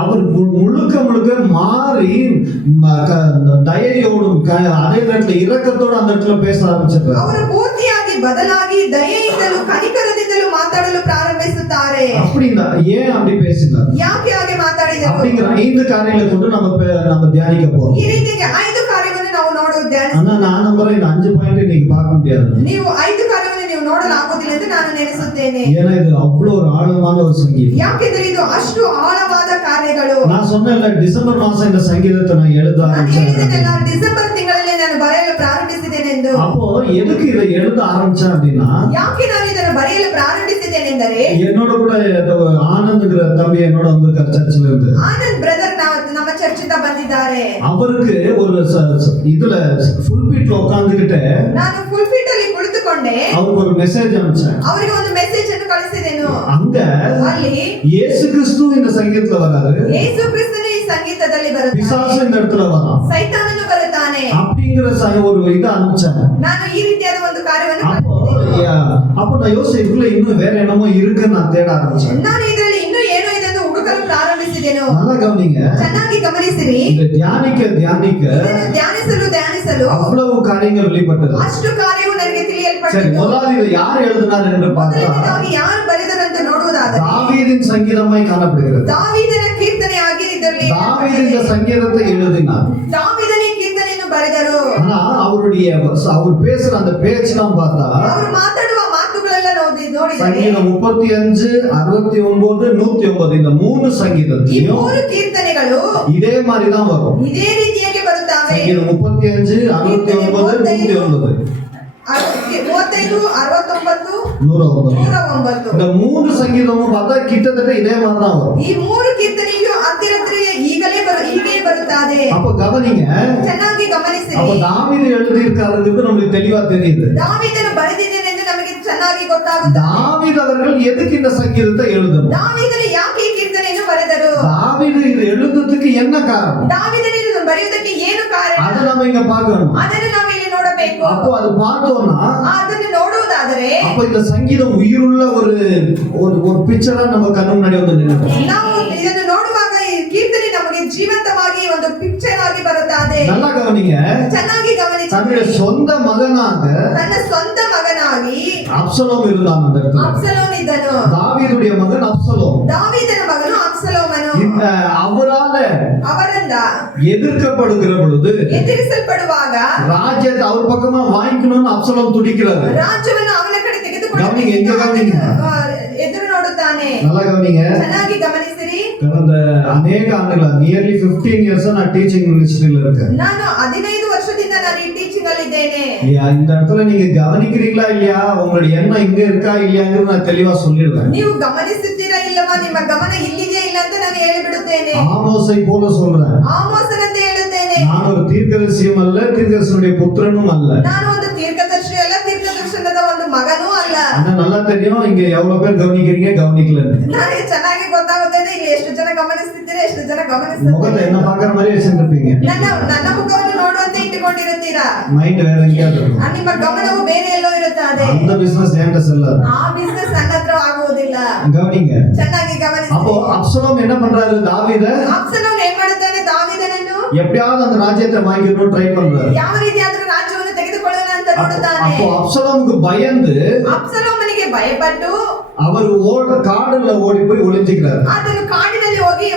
அவர் முழுக்க மாறி தயையோடும் அதே நேரத்தில் இரக்கத்தோடு அந்த இடத்துல பேச ஆரம்பிச்சிருக்காரு. ಅವರು ಪೂರ್ತಿಯಾಗಿ ಬದಲಾಗಿ ದಯೆಯಿಂದಲೂ ಕನಿಕರದಿಂದಲೂ ಮಾತಾಡಲು ಪ್ರಾರಂಭಿಸುತ್ತಾರೆ. அப்படின்னா ஏன் அப்படி பேசினார், ಯಾಕೆ ಹಾಗೆ ಮಾತಾಡಿದರು அப்படிங்கிற 5 காரியங்களை கொண்டு நம்ம தியானிக்க போறோம். ಈ ರೀತಿಗೆ 5 ಕಾರ್ಯವನ್ನು ನಾವು ನೋಡುವುದು. ஆனா நான் நம்புறேன் இந்த 5 பாயிண்ட் நீங்க பார்க்க முடியாது. ನೀವು 5 ಕಾರ್ಯವನ್ನು ನೀವು ನೋಡಲು ಆಗುವುದಿಲ್ಲ ಎಂದು ನಾನು ನೆನೆಸುತ್ತೇನೆ. ஏன்னா இது அவ்வளவு ஒரு ஆழமான ஒரு சங்கீதம். ಯಾಕೆಂದ್ರೆ ಇದು ಅಷ್ಟು ಆಳವಾದ ಕಾರ್ಯಗಳು. நான் சொன்னேன்ல டிசம்பர் மாசம் இந்த சங்கீதத்தை நான் எழுத ನಾನು ஆரம்பிச்சேன். ಹೇಳಿದ್ದೇನಲ್ಲ, ಡಿಸೆಂಬರ್ ತಿಂಗಳಲ್ಲಿ ನಾನು ಬರೆಯಲು ಪ್ರಾರಂಭಿಸಿದ್ದೇನೆಂದು. அப்போ எதுக்கு இதை எழுத ஆரம்பிச்சேன் அப்படின்னா, ಯಾಕೆ ನಾನು ಇದನ್ನು ಬರೆಯಲು ಪ್ರಾರಂಭಿಸಿದ್ದೇನೆಂದರೆ, என்னோட கூட ஆனந்த்ங்கிற தம்பி என்னோட வந்து சர்ச்சில் இருந்து ಆನಂದ್ ಬ್ರದರ್ ನಮ್ಮ ಚರ್ಚಿಂದ ಬಂದಿದ್ದಾರೆ. அவருக்கு ஒரு இதுல ஃபுல்பீட்ல உட்கார்ந்துகிட்டு ನಾನು ಫುಲ್ಫಿಟ್ ಅಲ್ಲಿ ಕುಳಿತುಕೊಂಡೆ அவருக்கு ஒரு மெசேஜ் அனுப்பிச்சேன். ಅವರಿಗೆ ಒಂದು ಮೆಸೇಜ್ ಅನ್ನು ಕಳಿಸಿದೆನು. அங்க ಅಲ್ಲಿ இயேசு கிறிஸ்து இந்த சங்கீதத்துல வராரு, ಯೇಸು ಕ್ರಿಸ್ತನು ಈ ಸಂಗೀತದಲ್ಲಿ ಬರುತ್ತಾನೆ, பிசாசு இந்த இடத்துல வரான் ಸೈತಾನನು ಬರುತ್ತಾನೆ அப்படிங்கிற ஒரு இதை அனுப்பிச்சாங்க. ನಾನು ಈ ರೀತಿಯಾದ ಒಂದು ಕಾರ್ಯವನ್ನು அப்போ ಕಲಿತಿದ್ದೇನೆ. அப்போ நான் யோசிச்சேன், இதுல இன்னும் வேற என்னமோ இருக்குன்னு நான் தேட ஆரம்பிச்சேன். ನಾನು ಇದರಲ್ಲಿ ಇನ್ನೂ ಏನೋ ಇದೆ ಎಂದು ಹುಡುಕಲು ಪ್ರಾರಂಭಿಸಿದೆನು. நல்லா கவனிங்க, ಚೆನ್ನಾಗಿ ಗಮನಿಸಿರಿ. இந்த தியானிக்க ಇದನ್ನು ಧ್ಯಾನಿಸಲು அவ்வளவு காரியங்கள் வெளிப்பட்டது. ಅಷ್ಟು ಕಾರ್ಯವು ನನಗೆ சரி, ತಿಳಿಯಲ್ಪಟ್ಟಿತು. முதலாவது இதை யார் எழுதினார் என்று பார்த்தா ಮೊದಲನೇದಾಗಿ ಯಾರು ಬರೆದರಂತ ನೋಡುವುದಾದರೆ தாவீதின் சங்கீதமாய் காணப்படுகிறது. ದಾವೀದನ ಕೀರ್ತನೆಯಾಗಿ ಇದರಲ್ಲಿ தாவீது இந்த சங்கீதத்தை எழுதினார். ದಾವೀದನೇ ಕೀರ್ತನೆಯನ್ನು ಬರೆದರು. ஆனா அவர் பேசுற அந்த பேச்செல்லாம் பார்த்தா ಅವರು ಮಾತಾಡುವ ಮಾತುಗಳೆಲ್ಲ ನೋಡಿದರೆ சங்கீதம் 35, 69, 109 இந்த மூணு ಈ சங்கீதத்தையும் ಮೂರು ಕೀರ್ತನೆಗಳು இதே மாதிரி தான் வரும். ಇದೇ ರೀತಿಯಾಗಿ ಬರುತ್ತವೆ. சங்கீதம் 35, 69, 109, 35, 69, 109 109. இந்த மூணு சங்கீதமும் பார்த்தா கிட்டத்தட்ட இதே மாதிரி தான் வரும். ಈ ಮೂರು ಕೀರ್ತನೆಯು ಹತ್ತಿರ ಹೀಗೆ ಬರುತ್ತದೆ. அப்ப கவனிங்க, ಚೆನ್ನಾಗಿ ಗಮನಿಸಿ. அப்ப தாவீது எழுதியிருக்காருங்கிறது நம்மளுக்கு தெளிவா தெரியுது. ದಾವೀದನು ಬರೆದಿದ್ದೇನೆ ಎಂದು ನಮಗೆ ಚೆನ್ನಾಗಿ ಗೊತ್ತಾಗುತ್ತದೆ. தாவீது அவர்கள் எதுக்கு இந்த சங்கீதத்தை எழுதணும்? ದಾವೀದನು ಯಾಕೆ ಈ ಕೀರ್ತನೆಯನ್ನು ಬರೆದರು? தாவீது இது எழுதுறதுக்கு என்ன காரணம்? ದಾವೀದನು ಇದನ್ನು ಬರೆಯುವುದಕ್ಕೆ ಏನು ಕಾರಣ? அதை நம்ம இங்க பார்க்கணும். ಅದನ್ನು ನಾವು ಇಲ್ಲಿ ನೋಡಬೇಕು. அப்போ அது பார்த்தோம்னா ಅದನ್ನು ನೋಡುವುದಾದರೆ அப்ப இந்த சங்கீதம் உயிருள்ள ஒரு பிக்சரா நம்ம கண்ணு முன்னாடி வந்து நின்னுடும். ನಾವು ಇದನ್ನು ನೋಡುವಾಗ ಈ ಕೀರ್ತನೆ ನಮಗೆ ಜೀವಂತವಾಗಿ ಒಂದು ಪಿಕ್ಚರ್ ಆಗಿ ಬರುತ್ತದೆ. நல்லா கவனிங்க, ಚೆನ್ನಾಗಿ ಗಮನಿಸಿ. தன்னுடைய சொந்த மகனாக ತನ್ನ ಸ್ವಂತ ಮಗನಾಗಿ அப்சலோம் இருந்தான் அந்த இடத்துல. ಅಬ್ಸಲೋಮ್ ಇದ್ದನು. தாவீதுடைய மகன் அப்சலோம். ದಾವೀದನ ಮಗನು ಅಬ್ಸಲೋಮನು. இந்த அவரால ಅವರಿಂದ எதிர்க்கப்படுகிற பொழுது ಎದುರಿಸಲ್ಪಡುವಾಗ ராஜ்யத்தை அவர் பக்கமா வாங்கிக்கணும்னு அப்சலோம் துடிக்கிறாரு. ರಾಜ್ಯವನ್ನು ಅವನ ಕಡೆ கவனிங்க, இங்க கவனிங்க. ಎದುರು ನೋಡುತ್ತಾನೆ. நல்லா கவனிங்க, ಚೆನ್ನಾಗಿ ಗಮನಿಸಿರಿ. கடந்த அநேக ஆண்டுகளா நியர்லி 15 இயர்ஸா நான் டீச்சிங் மினிஸ்ட்ரியில இருக்கேன். ನಾನು 15 ವರ್ಷದಿಂದ ನಾನು ಈ ಟೀಚಿಂಗ್ ಅಲ್ಲಿ ಇದ್ದೇನೆ. இந்த இடத்துல நீங்க கவனிக்கிறீங்களா இல்லையா, உங்களுடைய எண்ணம் இங்க இருக்கா இல்லையாங்கிறது நான் தெளிவா சொல்லிடுவேன். ನೀವು ಗಮನಿಸುತ್ತೀರಾ ಇಲ್ಲವಾ, ನಿಮ್ಮ ಗಮನ ಇಲ್ಲಿದೆಯಾ ಇಲ್ಲ ಅಂತ ನಾನು ಹೇಳಿಬಿಡುತ್ತೇನೆ. ஆமோஸை போல சொல்றேன், ಆಮೋಸನಂತೆ ಹೇಳುತ್ತೇನೆ. நான் ஒரு தீர்க்கதரிசியும் அல்ல, தீர்க்கதரிசனுடைய புத்திரனும் அல்ல. ನಾನು ಒಂದು ತೀರ್ಕದರ್ಶಿ ಅಲ್ಲ, ತೀರ್ಕದರ್ಶನದ ಒಂದು ಮಗನೂ ಅಲ್ಲ. ஆனா நல்லா தெரியும் இங்க எவ்வளவு பேர் கவனிக்கிறீங்க கவனிக்கலன்னு. ನನಗೆ ಚೆನ್ನಾಗಿ ಗೊತ್ತಾಗುತ್ತದೆ ಇಲ್ಲಿ ಎಷ್ಟು ಜನ ಗಮನಿಸ್ತಿದ್ದೀರಾ, ಎಷ್ಟು ಜನ முகத்தை ಗಮನಿಸ್ತಿದ್ದೀರಾ. என்ன பாக்குற மாதிரி வச்சிருப்பீங்க, ನನ್ನ ಮುಖವನ್ನು ನೋಡುವಂತೆ ಇಟ್ಟುಕೊಂಡಿರುತ್ತೀರಾ. மைண்ட் வேற எங்கேயாவது இருக்கும். ನಿಮ್ಮ ಗಮನವು ಬೇರೆ ಎಲ್ಲೋ ಇರುತ್ತದೆ. அந்த பிசினஸ் ஏன்ட்ட செல்லாது. ಆ ಬಿಸ್ನೆಸ್ ನನ್ನ ಹತ್ರ ಆಗುವುದಿಲ್ಲ. கவனிங்க, ಚೆನ್ನಾಗಿ ಗಮನಿಸಿ. அப்போ அப்சலோம் என்ன பண்றாரு, தாவீத ಅಬ್ಸಲೋಮ್ ಏನ್ ಮಾಡುತ್ತಾನೆ, ದಾವೀದನನ್ನು எப்படியாவது அந்த ராஜ்யத்தை வாங்கிடணும் ட்ரை பண்றாரு. ಯಾವ ರೀತಿಯಾದ್ರೂ ರಾಜ್ಯವನ್ನು ತೆಗೆದುಕೊಳ್ಳೋಣ ಅಂತ ನೋಡುತ್ತಾನೆ. அப்போ அப்சலோமுக்கு பயந்து ಅಬ್ಸಲೋಮನಿಗೆ ಭಯಪಟ್ಟು அவர் காடுல ஓடி போய் ஒளிஞ்சுக்கிறாரு. ಆತನು ಕಾಡಿನಲ್ಲಿ ಹೋಗಿ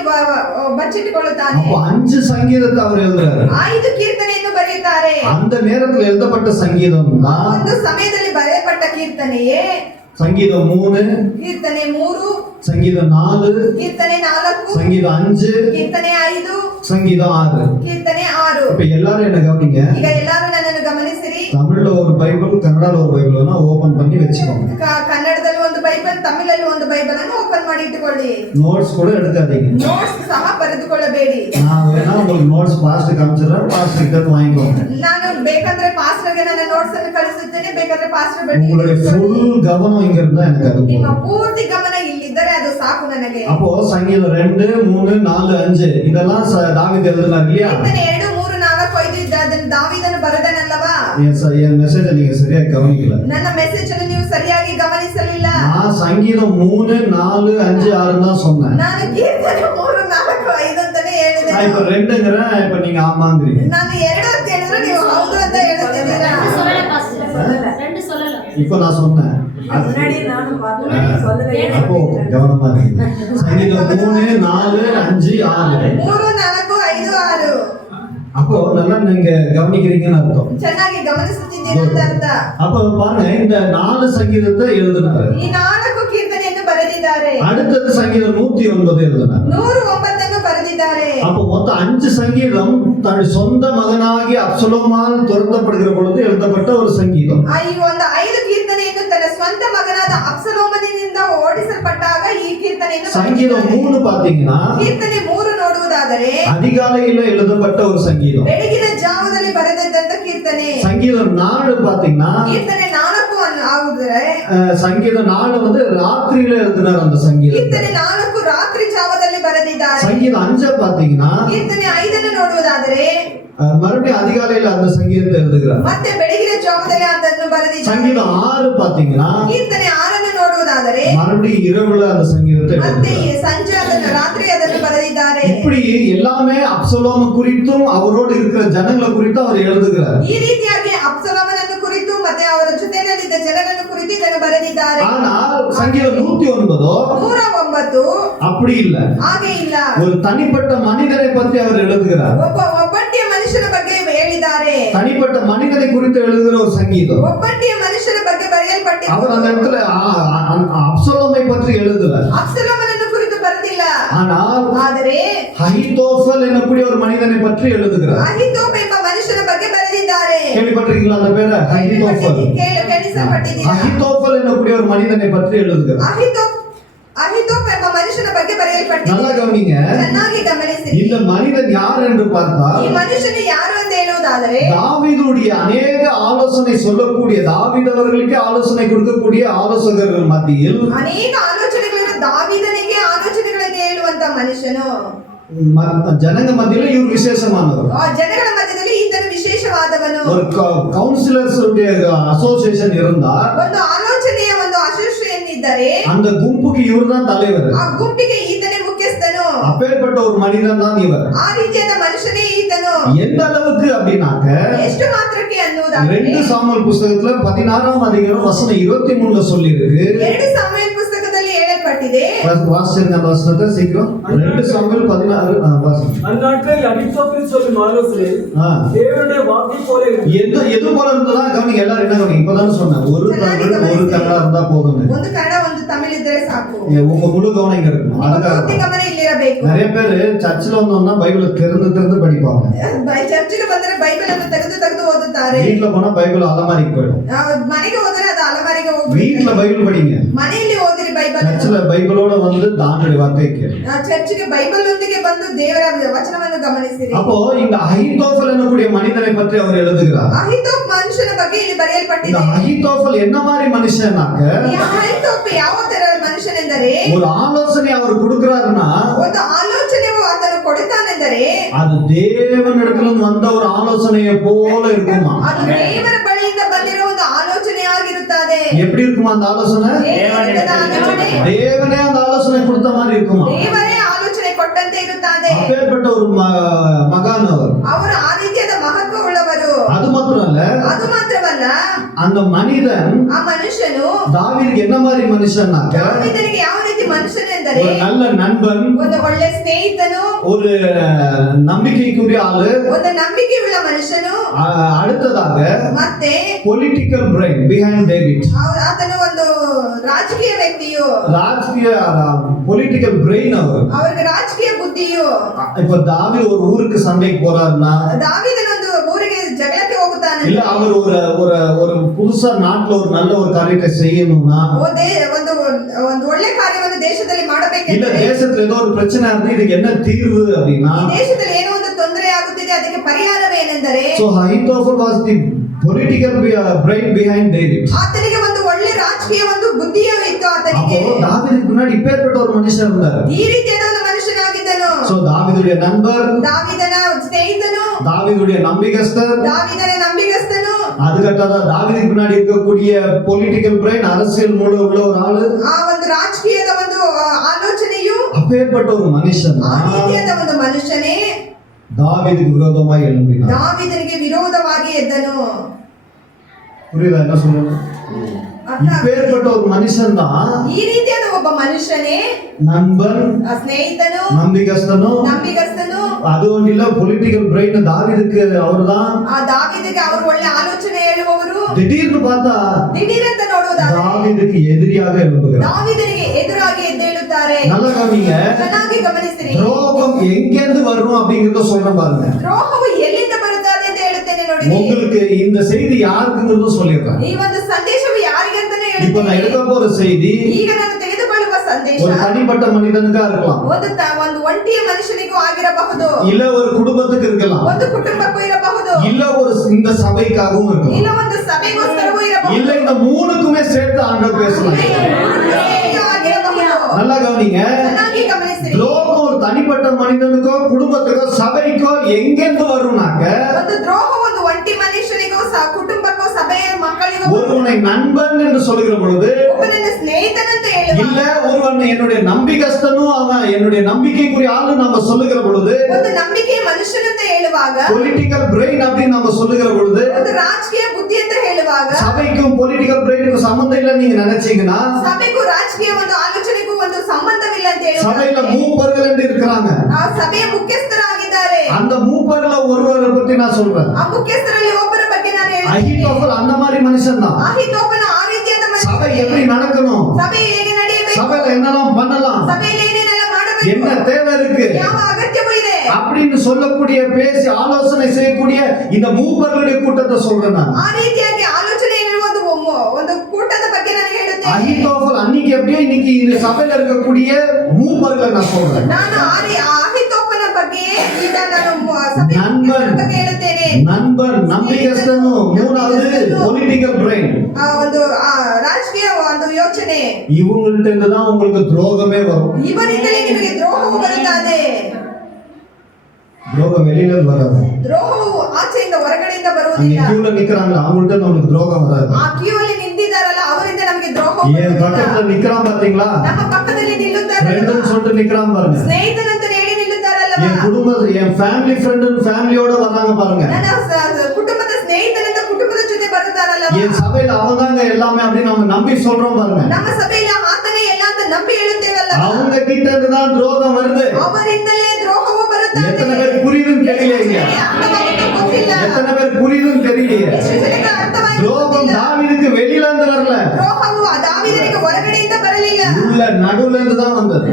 ಬಚ್ಚಿಟ್ಟುಕೊಳ್ಳುತ್ತಾನೆ. அப்போ 5 சங்கீதத்தை அவர் எழுதுறாரு. 5 ಕೀರ್ತನೆಯನ್ನು ಬರೆಯುತ್ತಾರೆ. அந்த நேரத்தில் எழுதப்பட்ட சங்கீதம் தான் ಒಂದು ಸಮಯದಲ್ಲಿ ಬರೆಯಪಟ್ಟ ಕೀರ್ತನೆಯೇ சங்கீதம் 3, ಕೀರ್ತನೆ 3, சங்கீதம் 4, ಕೀರ್ತನೆ 4, சங்கீதம் 5, ಕೀರ್ತನೆ 5, சங்கீதம் 6. ಕೀರ್ತನೆ 6. இப்ப எல்லாரும் என்ன கவனிங்க, ಈಗ ಎಲ್ಲರೂ ನನ್ನನ್ನು ಗಮನಿಸಿರಿ. தமிழ்ல ஒரு பைபிள், கன்னடால ஒரு பைபிள் வேணா ஓபன் பண்ணி வச்சுக்கோங்க. ಕನ್ನಡದಲ್ಲಿ ಒಂದು ಬೈಬಲ್, ತಮಿಳಲ್ಲಿ ಒಂದು ಬೈಬಲ್ ಅನ್ನು ಓಪನ್ ಮಾಡಿ ಇಟ್ಟುಕೊಳ್ಳಿ. நோட்ஸ் கூட எடுக்காதீங்க. ನೋಟ್ಸ್ ಸಹ ಬರೆದುಕೊಳ್ಳಬೇಡಿ. நான் வேணா உங்களுக்கு நோட்ஸ் பாஸ்ட் காமிச்சிடுறேன், பாஸ்ட் கிட்ட வாங்கிக்கோங்க. ನಾನು ಬೇಕಂದ್ರೆ ಪಾಸ್ಟರ್ಗೆ ನನ್ನ ನೋಟ್ಸ್ ಅನ್ನು ಕಳಿಸುತ್ತೇನೆ, ಬೇಕಾದ್ರೆ ಪಾಸ್ಟರ್ ಬಳಿ உங்களுடைய ஃபுல் கவனம் இங்க இருந்தா எனக்கு அது ನಿಮ್ಮ போதும். ಪೂರ್ತಿ ಗಮನ ಇಲ್ಲಿದ್ದರೆ ಅದು ಸಾಕು ನನಗೆ. அப்போ சங்கீதம் 2, 3, 4, 5 இதெல்லாம் தாவீது எழுதினார் இல்லையா? ಕೀರ್ತನೆ 2, 3, 4, 5 ಇದ್ದ ಅದನ್ನು ದಾವೀದನು ಬರೆದನಲ್ಲವಾ? என் மெசேஜை நீங்க சரியா கவனிக்கல. ನನ್ನ ಮೆಸೇಜ್ ಅನ್ನು ನೀವು ಸರಿಯಾಗಿ ಗಮನಿಸಲಿಲ್ಲ. நான் சங்கீதம் 3, 4, 5, 6 தான் சொன்னேன். ನಾನು ಕೀರ್ತನೆ 3, 4, 5 ಅಂತಾನೆ ಹೇಳಿದೆ. நான் இப்ப 2ங்கறேன், இப்ப நீங்க ஆமாங்கறீங்க. ನಾನು 2 ಅಂತ ಹೇಳಿದ್ರೆ ನೀವು ಹೌದು ಅಂತ ಹೇಳ್ತಿದ್ದೀರಾ? இப்ப நான் சொன்னேன். முன்னாடி நானும் பார்த்தேன், சொல்லவே இல்லை. அப்போ கவனமா இருங்க. சங்கீதம் 3, 4, 5, 6. 3, 4, 5, 6. அப்போ நல்லா நீங்க கவனிக்கிறீங்கன்னு அர்த்தம். ಚೆನ್ನಾಗಿ ಗಮನಿಸುತ್ತಿದ್ದೀರಾ ಬರ್ದಿದ್ದೀರಾ ಅಂತ ಅರ್ಥ. அப்ப பாருங்க, இந்த 4 சங்கீதத்தை எழுதினாரு. ಈ 4 ಕೀರ್ತನೆಯನ್ನು ಬರೆದಿದ್ದಾರೆ. அடுத்தது சங்கீதம் 109 எழுதினார். 109 ಬರೆದಿದ್ದಾರೆ. அப்ப மொத்தம் 5 சங்கீதம் தன் சொந்த மகனாகி அப்சலோமால் துரத்தப்படுகிற பொழுது எழுதப்பட்ட ஒரு சங்கீதம். ಈ ಒಂದು 5 ಕೀರ್ತನೆಯನ್ನು ತನ್ನ ಸ್ವಂತ ಮಗನಾದ ಅಬ್ಸಲೋಮನಿಂದ ಓಡಿಸಲ್ಪಟ್ಟಾಗ ಈ ಕೀರ್ತನೆಯನ್ನು சங்கீதம் 3 பாத்தீங்கன்னா ಕೀರ್ತನೆ 3 ನೋಡುವುದಾದರೆ அதிகாலையில எழுதப்பட்ட ஒரு சங்கீதம். ಬೆಳಗಿನ ಜಾವದಲ್ಲಿ ಬರೆದಂತ ಕೀರ್ತನೆ. சங்கீதம் 4 பாத்தீங்கன்னா ಕೀರ್ತನೆ 4 ಆಗುದರೆ சங்கீதம் 4 வந்து ராத்திரியில எழுதினார் அந்த சங்கீதம். ಕೀರ್ತನೆ 4 ರಾತ್ರಿ ಜಾವದಲ್ಲಿ ಬರೆದಿದ್ದಾರೆ. சங்கீதம் 5 பாத்தீங்கன்னா ಕೀರ್ತನೆ 5 ನೋಡುವುದಾದರೆ மறுபடியும் அதிகாலையில அந்த சங்கீதத்தை எழுதுகிறார். ಮತ್ತೆ ಬೆಳಗಿನ ಜಾವದಲ್ಲಿ ಅದನ್ನು ಬರೆದಿದ್ದಾರೆ. சங்கீதம் 6 பாத்தீங்கன்னா ಕೀರ್ತನೆ 6 ನೋಡುವುದಾದರೆ மறுபடியும் இரவுல அந்த சங்கீதத்தை ಮತ್ತೆ எழுதுகிறார். ಸಂಜೆ ಅದನ್ನು ರಾತ್ರಿ ಅದನ್ನು ಬರೆದಿದ್ದಾರೆ. இப்படி எல்லாமே அப்சலோம் குறித்தும் அவரோடு இருக்கிற ஜனங்களை குறித்தும் அவர் எழுதுகிறார். ಈ ರೀತಿಯಾಗಿ ಅಬ್ಸಲೋಮನನ್ನು ಕುರಿತು ಮತ್ತೆ ಅವರ ಜೊತೆಯಲ್ಲಿದ್ದ ಜನರನ್ನು ಕುರಿತು ಇದನ್ನು ಬರೆದಿದ್ದಾರೆ. ஆனால் சங்கீதம் 109 109 அப்படி இல்ல. ಹಾಗೆ ಇಲ್ಲ. ஒரு தனிப்பட்ட மனிதனை பற்றி அவர் எழுதுகிறார். ಒಬ್ಬಂಟಿಯ ಮನುಷ್ಯನ ಬಗ್ಗೆ ಹೇಳಿದ್ದಾರೆ. தனிப்பட்ட மனிதனை குறித்து எழுதுகிற ஒரு சங்கீதம். ಒಬ್ಬಂಟಿಯ ಮನುಷ್ಯನ ಬಗ್ಗೆ ಬರೆಯಲ್ಪಟ್ಟಿದೆ. அவர் அந்த இடத்துல அப்சலோமை பற்றி எழுதுகிறார். ಅಬ್ಸಲೋಮನನ್ನು ಕುರಿತು ಬರೆದಿಲ್ಲ. ஆனால் ಆದರೆ அகிதோஃபல் என்னக்கூடிய ஒரு மனிதனை பற்றி எழுதுகிறார். ಅಹಿತೋಫ್ ಎಂಬ ಮನುಷ್ಯನ ಬಗ್ಗೆ ಬರೆದಿದ್ದಾರೆ. கேள்விப்பட்டிருக்கீங்களா அந்த பேரை? அகிதோஃபல். ಕೇಳಿಸಲ್ಪಟ್ಟಿದ್ದೀರಾ? அகிதோஃபல் என்னக்கூடிய ஒரு மனிதனை பற்றி எழுதுகிறார். ಅಹಿತೋಫ್ ಎಂಬ ಮನುಷ್ಯನ ಬಗ್ಗೆ ಬರೆಯಲ್ಪಟ್ಟಿದೆ. நல்லா கவனிங்க. ಚೆನ್ನಾಗಿ ಗಮನಿಸಿರಿ. இந்த மனிதன் யார் என்று பார்த்தால் ಈ ಮನುಷ್ಯನು ಯಾರು ಅಂತ ಹೇಳುವುದಾದರೆ தாவீதுடைய அநேக ஆலோசனை சொல்லக்கூடிய, தாவீது அவர்களுக்கு ஆலோசனை கொடுக்கக்கூடிய ஆலோசகர்கள் மத்தியில் ಅನೇಕ ಆಲೋಚನೆಗಳನ್ನು ದಾವೀದನಿಗೆ ಆಲೋಚನೆಗಳನ್ನು ಹೇಳುವಂತ ಮನುಷ್ಯನು ஜனங்க மத்தியில இவர் விசேஷமானவர். ಆ ಜನಗಳ ಮಧ್ಯದಲ್ಲಿ ಈತನು ವಿಶೇಷವಾದವನು. ஒரு கவுன்சிலர்ஸ் அசோசியேஷன் இருந்தா ಒಂದು ಆಲೋಚನೆಯ ಒಂದು ಅಸೋಸಿಯೇಷನ್ ಇದ್ದರೆ அந்த கும்புக்கு இவர் தான் தலைவர். ಆ ಗುಂಪಿಗೆ ಈತನೇ ಮುಖ್ಯಸ್ಥನು. அப்பேற்பட்ட ஒரு மனிதன் தான் இவர். ಆ ರೀತಿಯಾದ ಮನುಷ್ಯನೇ ಈತನು. எந்த அளவுக்கு அப்படின்னாக்க ಎಷ್ಟು ಮಾತ್ರಕ್ಕೆ ಅನ್ನುವುದಾದರೆ 2 சாமுவேல் புத்தகத்துல 16ஆம் அதிகாரம் வசனம் 23ல சொல்லி இருக்கு. 2 ಸಾಮುವೇಲ್ ಪುಸ್ತಕದಲ್ಲಿ ಹೇಳಲ್ಪಟ್ಟಿದೆ. வாசிங்க அந்த வசனத்தை சீக்கிரம். 2 சாமுவேல் 16 வாசிங்க. அந்நாட்களில் அகித்தோப்பேல் சொல்லும் ஆலோசனை தேவனுடைய வாக்கை போல இருந்தது. எது போல இருந்ததா கவனிங்க. எல்லாரும் என்ன கவனிங்க. இப்பதான் சொன்னேன், ஒரு தமிழ் ஒரு கன்னடா இருந்தா போதும். ಒಂದು ಕನ್ನಡ ಒಂದು ತಮಿಳ್ ಇದ್ದರೆ ಸಾಕು. உங்க முழு கவனம் இங்க இருக்கணும். அதுக்காக ಪೂರ್ತಿ ಗಮನ ಇಲ್ಲಿರಬೇಕು. நிறைய பேரு சர்ச்சில் வந்தோம்னா பைபிளை திறந்து படிப்பாங்க. ಚರ್ಚಿಗೆ ಬಂದರೆ ಬೈಬಲ್ ಅನ್ನು ತೆಗೆದು ಓದುತ್ತಾರೆ. வீட்டுல போனா பைபிள் அலமாரிக்கு போயிடும். ಮನೆಗೆ ಹೋದರೆ ಅದು ಅಲಮಾರಿಗೆ வீட்டுல ಹೋಗ್ಬಿಡುತ್ತೆ. பைபிள் படிங்க. ಮನೆಯಲ್ಲಿ ಓದಿರಿ ಬೈಬಲ್. சர்ச்சில் பைபிளோட வந்து தாண்டடி வார்த்தை கேளு. ಚರ್ಚಿಗೆ ಬೈಬಲ್ ಒಂದಿಗೆ ಬಂದು ದೇವರ ವಚನವನ್ನು ಗಮನಿಸಿರಿ. அப்போ இந்த அகிதோஃபல் என்னக்கூடிய மனிதனை பற்றி அவர் எழுதுகிறார். ಅಹಿತೋಫ್ ಮನುಷ್ಯನ ಬಗ್ಗೆ ಇಲ್ಲಿ இந்த ಬರೆಯಲ್ಪಟ್ಟಿದೆ. அகிதோஃபல் என்ன மாதிரி மனுஷனாக்க ಈ ಅಹಿತೋಫ್ ಯಾವ ತರಹದ ಮನುಷ್ಯನೆಂದರೆ ஒரு ஆலோசனை அவர் கொடுக்கிறாருன்னா ಒಂದು ಆಲೋಚನೆಯು ಆತನು ಕೊಡುತ್ತಾನೆಂದರೆ அது தேவனிடத்திலிருந்து வந்த ஒரு ஆலோசனையை போல இருக்குமா? ಅದು ದೇವರ ಬಳಿಯಿಂದ ಬಂದಿರುವ ಒಂದು ಆಲೋಚನೆಯಾಗಿರುತ್ತದೆ. எப்படி இருக்குமா அந்த ஆலோசனை? ದೇವರಿಂದ ಆಲೋಚನೆ தேவனே அந்த ஆலோசனை கொடுத்த மாதிரி இருக்குமா? ದೇವರೇ ಆಲೋಚನೆ ಕೊಟ್ಟಂತೆ ಇರುತ್ತದೆ. அப்பேற்பட்ட ஒரு மகான் அவர். ಅವರು ಆ ರೀತಿಯಾದ ಮಹತ್ವ ಉಳ್ಳವರು. அது மாத்திரம் இல்ல, ಅದು ಮಾತ್ರವಲ್ಲ, அந்த மனிதன் ಆ ಮನುಷ್ಯನು தாவீதுக்கு என்ன மாதிரி மனுஷன்னாக்க ದಾವೀದನಿಗೆ ಯಾವ ರೀತಿ ಮನುಷ್ಯನೆಂದರೆ ஒரு நல்ல நண்பன், ಒಂದು ಒಳ್ಳೆ ಸ್ನೇಹಿತನು, ஒரு நம்பிக்கைக்குரிய ஆளு, ಒಂದು ನಂಬಿಕೆಯುಳ್ಳ ಮನುಷ್ಯನು, அடுத்ததாக ಮತ್ತೆ பொலிட்டிக்கல் பிரெயின் பிஹைண்ட் டேவிட். ಆತನು ಒಂದು ರಾಜಕೀಯ ವ್ಯಕ್ತಿಯು, ராஜ்கிய பொலிட்டிக்கல் பிரெயின் அவர். ಅವರಿಗೆ ರಾಜಕೀಯ ಬುದ್ಧಿಯು. இப்ப தாவீது ஒரு ஊருக்கு சண்டைக்கு போறாருன்னா, ದಾವೀದನ ಒಂದು ಊರಿಗೆ ಜಗಳಕ್ಕೆ ಹೋಗುತ್ತಾನೆ, இல்ல அவர் ஒரு புதுசா நாட்டுல ஒரு நல்ல ஒரு காரியத்தை செய்யணும்னா, ಒಂದು ಒಂದು ಒಳ್ಳೆ ಕಾರ್ಯವನ್ನು ದೇಶದಲ್ಲಿ இல்ல ಮಾಡಬೇಕೆಂದರೆ, தேசத்துல ஏதோ ஒரு பிரச்சனை இருந்து இதுக்கு என்ன தீர்வு அப்படின்னா, ಈ ದೇಶದಲ್ಲಿ ಏನೋ ಒಂದು ತೊಂದರೆ ಆಗುತ್ತಿದೆ, ಅದಕ್ಕೆ ಪರಿಹಾರವೇನೆಂದರೆ, so Ahithophel was the political brain behind David. ಆತನಿಗೆ ಒಂದು ಒಳ್ಳೆ ರಾಜಕೀಯ ಒಂದು ಬುದ್ಧಿಯೂ ಇತ್ತು ಆತನಿಗೆ. அப்போ தாவீதுக்கு முன்னாடி இப்பேற்பட்ட ஒரு மனுஷன் இருந்தார். ಈ ರೀತಿಯಾದ ಒಂದು ಮನುಷ್ಯನಾಗಿದ್ದನು. so தாவீதுடைய நண்பர், ದಾವೀದನ ಸ್ನೇಹಿತನು, தாவீதுடைய நம்பிக்கஸ்தர், ದಾವೀದನ ನಂಬಿಗಸ್ತನು, அதுக்கட்டாத தாவீதுக்கு முன்னாடி இருக்கக்கூடிய பொலிட்டிக்கல் பிரெயின், அரசியல் மூல உள்ள ஒரு ஆளு, ಆ ಒಂದು ರಾಜಕೀಯದ ಒಂದು ಆಲೋಚನೆಯು, அப்பேற்பட்ட ஒரு மனுஷன் ಆ ರೀತಿಯಾದ ಒಂದು ಮನುಷ್ಯನೇ தாவீதுக்கு விரோதமாய் எழும்பினார். ದಾವೀದನಿಗೆ ವಿರೋಧವಾಗಿ ಎದ್ದನು. புரியுதா என்ன சொல்றது? இப்பேற்பட்ட ஒரு மனுஷன் தான் ಈ ರೀತಿಯಾದ ಒಬ್ಬ ಮನುಷ್ಯನೇ நண்பன், ಸ್ನೇಹಿತನು, ನಂಬಿಗಸ್ತನು. அது ஒன்றும் இல்ல, பொலிட்டிக்கல் பிரெயின் தாவீதுக்கு அவர்தான். ಆ ದಾವೀದನಿಗೆ ಅವರು ಒಳ್ಳೆ ಆಲೋಚನೆ ಹೇಳುವವರು. திடீர்னு பார்த்தா ದಿಢೀರಂತ ನೋಡುವುದಾದರೆ தாவீதுக்கு எதிரியாக எழுப்புகிறார். ದಾವೀದನಿಗೆ ಎದುರಾಗಿ ಎದ್ದೇಳುತ್ತಾರೆ. நல்லா கவனிங்க, ಚೆನ್ನಾಗಿ ಗಮನಿಸಿರಿ. துரோகம் எங்கேருந்து வரும் அப்படிங்கறத சொல்றேன் பாருங்க. ದ್ರೋಹವು ಎಲ್ಲಿಂದ ಬರುತ್ತದೆ ಅಂತ ಹೇಳುತ್ತೇನೆ ನೋಡಿ. உங்களுக்கு இந்த செய்தி யாருக்குங்கிறத சொல்லிடுறேன். ಈ ಒಂದು ಸಂದೇಶವು ಯಾರಿಗೆ ಅಂತಾನೆ இப்ப நான் ಹೇಳುತ್ತೇನೆ. எடுக்க போற செய்தி ಈಗ ನಾನು ತೆಗೆದುಕೊಳ್ಳುವ ಸಂದೇಶ ஒரு தனிப்பட்ட மனிதனுக்கா இருக்கலாம், ಒಂದು ಒಂಟಿಯ ಮನುಷ್ಯನಿಗೂ ಆಗಿರಬಹುದು, இல்ல ஒரு குடும்பத்துக்கு இருக்கலாம், ಒಂದು ಕುಟುಂಬಕ್ಕೂ ಇರಬಹುದು, இல்ல ஒரு இந்த சபைக்காகவும் ಇಲ್ಲ இருக்கலாம், ಒಂದು ಸಭೆಗೋಸ್ಕರವೂ ಇರಬಹುದು, இல்ல இந்த மூணுக்குமே சேர்த்து ஆண்டவர் பேசலாம். ಆಗಿರಬಹುದು. நல்லா கவனிங்க, ಚೆನ್ನಾಗಿ ಗಮನಿಸಿರಿ. துரோகம் ஒரு தனிப்பட்ட மனிதனுக்கோ குடும்பத்துக்கோ சபைக்கோ எங்கெந்து வரும்னாக்க ಒಂದು ದ್ರೋಹ ಒಂದು ಒಂಟಿ ಮನುಷ್ಯನಿಗೂ ಕುಟುಂಬಕ್ಕೂ ಸಭೆಯ ಮಕ್ಕಳಿಗೂ ஒருவனை நண்பன் என்று சொல்லுகிற பொழுது, ಒಬ್ಬನನ್ನ ಸ್ನೇಹಿತನಂತ ಹೇಳುವ, இல்ல ஒருவன் என்னுடைய நம்பிக்கஸ்தனும் அவன் என்னுடைய நம்பிக்கைக்குரிய ஆளு நம்ம சொல்லுகிற பொழுது, ಒಂದು ನಂಬಿಕೆಯ ಮನುಷ್ಯನಂತ ಹೇಳುವಾಗ, பொலிட்டிக்கல் பிரெயின் அப்படின்னு நம்ம சொல்லுகிற பொழுது, ಒಂದು ರಾಜಕೀಯ ಬುದ್ಧಿ ಅಂತ ಹೇಳುವಾಗ, சபைக்கும் பொலிட்டிக்கல் பிரெயினுக்கும் சம்பந்தம் இல்ல நீங்க நினைச்சீங்கன்னா, ಸಭೆಗೂ ರಾಜಕೀಯ ಒಂದು ಆಲೋಚನೆಗೂ ಒಂದು ಸಂಬಂಧವಿಲ್ಲ ಅಂತ சபையில ಹೇಳುವಾಗ, மூப்பர்கள் என்று இருக்கிறாங்க. ಆ ಸಭೆಯ ಮುಖ್ಯಸ್ಥರಾಗಿದ್ದಾರೆ. அந்த மூப்பர்ல ஒருவரை பத்தி நான் சொல்றேன். ಆ ಮುಖ್ಯಸ್ಥರಲ್ಲಿ ಒಬ್ಬರ ಬಗ್ಗೆ ನಾನು ಹೇಳ್ತೀನಿ. அகிதோபல் அந்த மாதிரி மனுஷன் தான். ಅಹಿತೋಫನ ಆ ರೀತಿಯಾದ சபை ಮನುಷ್ಯ. எப்படி நடக்கணும், ಸಭೆ ಹೇಗೆ ನಡೆಯಬೇಕು, சபையில என்னெல்லாம் பண்ணலாம், ಸಭೆಯಲ್ಲಿ ಏನೇನೆಲ್ಲ என்ன ಮಾಡಬೇಕು, தேவை இருக்கு ಯಾವ ಅಗತ್ಯವೂ ಇದೆ அப்படின்னு சொல்லக்கூடிய பேசி ஆலோசனை செய்யக்கூடிய இந்த மூப்பர்களுடைய கூட்டத்தை சொல்றேன் நான். ಆ ರೀತಿಯಾಗಿ ಆಲೋಚನೆ ಇರುವ ಒಂದು ಕೂಟದ ಬಗ್ಗೆ ನಾನು ಹೇಳುತ್ತೇನೆ. அகிதோபல் அன்னைக்கு எப்படியோ இன்னைக்கு இந்த சபையில இருக்கக்கூடிய மூப்பர்களை நான் சொல்றேன். ನಾನು ಅಹಿತೋಫನ ಬಗ್ಗೆ ಈಗ ನಾನು ಸಭೆಯ நண்பன். ಬಗ್ಗೆ ಹೇಳುತ್ತೇನೆ. நண்பன், நம்பிக்கைஸ்தனும், மூணாவது பொலிட்டிக்கல் பிரெயின். ಒಂದು ರಾಜಕೀಯ ಒಂದು ಯೋಚನೆ, இவங்கள்ட்ட இருந்து தான் உங்களுக்கு துரோகமே வரும். ಇವರಿಂದಲೇ ನಿಮಗೆ ದ್ರೋಹವು ಬರುತ್ತದೆ. துரோகம் வெளியில வராது. ದ್ರೋಹವು ಆಚೆಯಿಂದ ಹೊರಗಡೆಯಿಂದ அங்க ಬರುವುದಿಲ್ಲ. கியூல நிக்கிறாங்க, அவங்கள்ட்ட நம்மளுக்கு துரோகம் வராது. ಆ ಕ್ಯೂ ಅಲ್ಲಿ ನಿಂತಿದ್ದಾರಲ್ಲ ಅವರಿಂದ ನಮಗೆ ದ್ರೋಹ என் ಬರುವುದಿಲ್ಲ. பக்கத்துல நிக்கிறான் பாத்தீங்களா, ನಮ್ಮ ಪಕ್ಕದಲ್ಲಿ ನಿಲ್ಲುತ್ತಾರಲ್ಲ, ஃப்ரெண்டுன்னு சொல்லிட்டு நிக்கிறான் பாருங்க. ಸ್ನೇಹಿತನಂತ ಹೇಳಿ ನಿಲ್ಲುತ್ತಾರಲ್ಲ, என் குடும்ப என் ஃபேமிலி ஃப்ரெண்டுன்னு ஃபேமிலியோட வர்றாங்க பாருங்க. ನನ್ನ ಕುಟುಂಬದ ಸ್ನೇಹಿತನಿಂದ ಕುಟುಂಬದ ಜೊತೆ ಬರುತ್ತಾರಲ್ಲ, என் சபையில அவதாங்க எல்லாமே அப்படி நம்ம நம்பி சொல்றோம் பாருங்க. ನಮ್ಮ ಸಭೆಯಲ್ಲಿ ಆತನೇ ಎಲ್ಲ ಅಂತ ನಂಬಿ ಹೇಳುತ್ತೇವಲ್ಲ, அவங்க கிட்ட இருந்து தான் துரோகம் வருது. ಅವರಿಂದಲೇ ದ್ರೋಹವು ಬರುತ್ತದೆ. எத்தனை பேர் புரியுதுன்னு தெரியலைங்க, ಅರ್ಥವಾಗುತ್ತೋ ಗೊತ್ತಿಲ್ಲ. எத்தனை பேர் புரியுதுன்னு தெரியலையே. ಎಷ್ಟು ಜನಕ್ಕೆ ಅರ್ಥವಾಗುತ್ತೋ துரோகம் ಗೊತ್ತಿಲ್ಲ. தாவீதுக்கு வெளியில இருந்து வரல, ದ್ರೋಹವು ದಾವೀದನಿಗೆ ಹೊರಗಡೆಯಿಂದ ಬರಲಿಲ್ಲ, உள்ள நடுவுல இருந்து தான் வந்தது.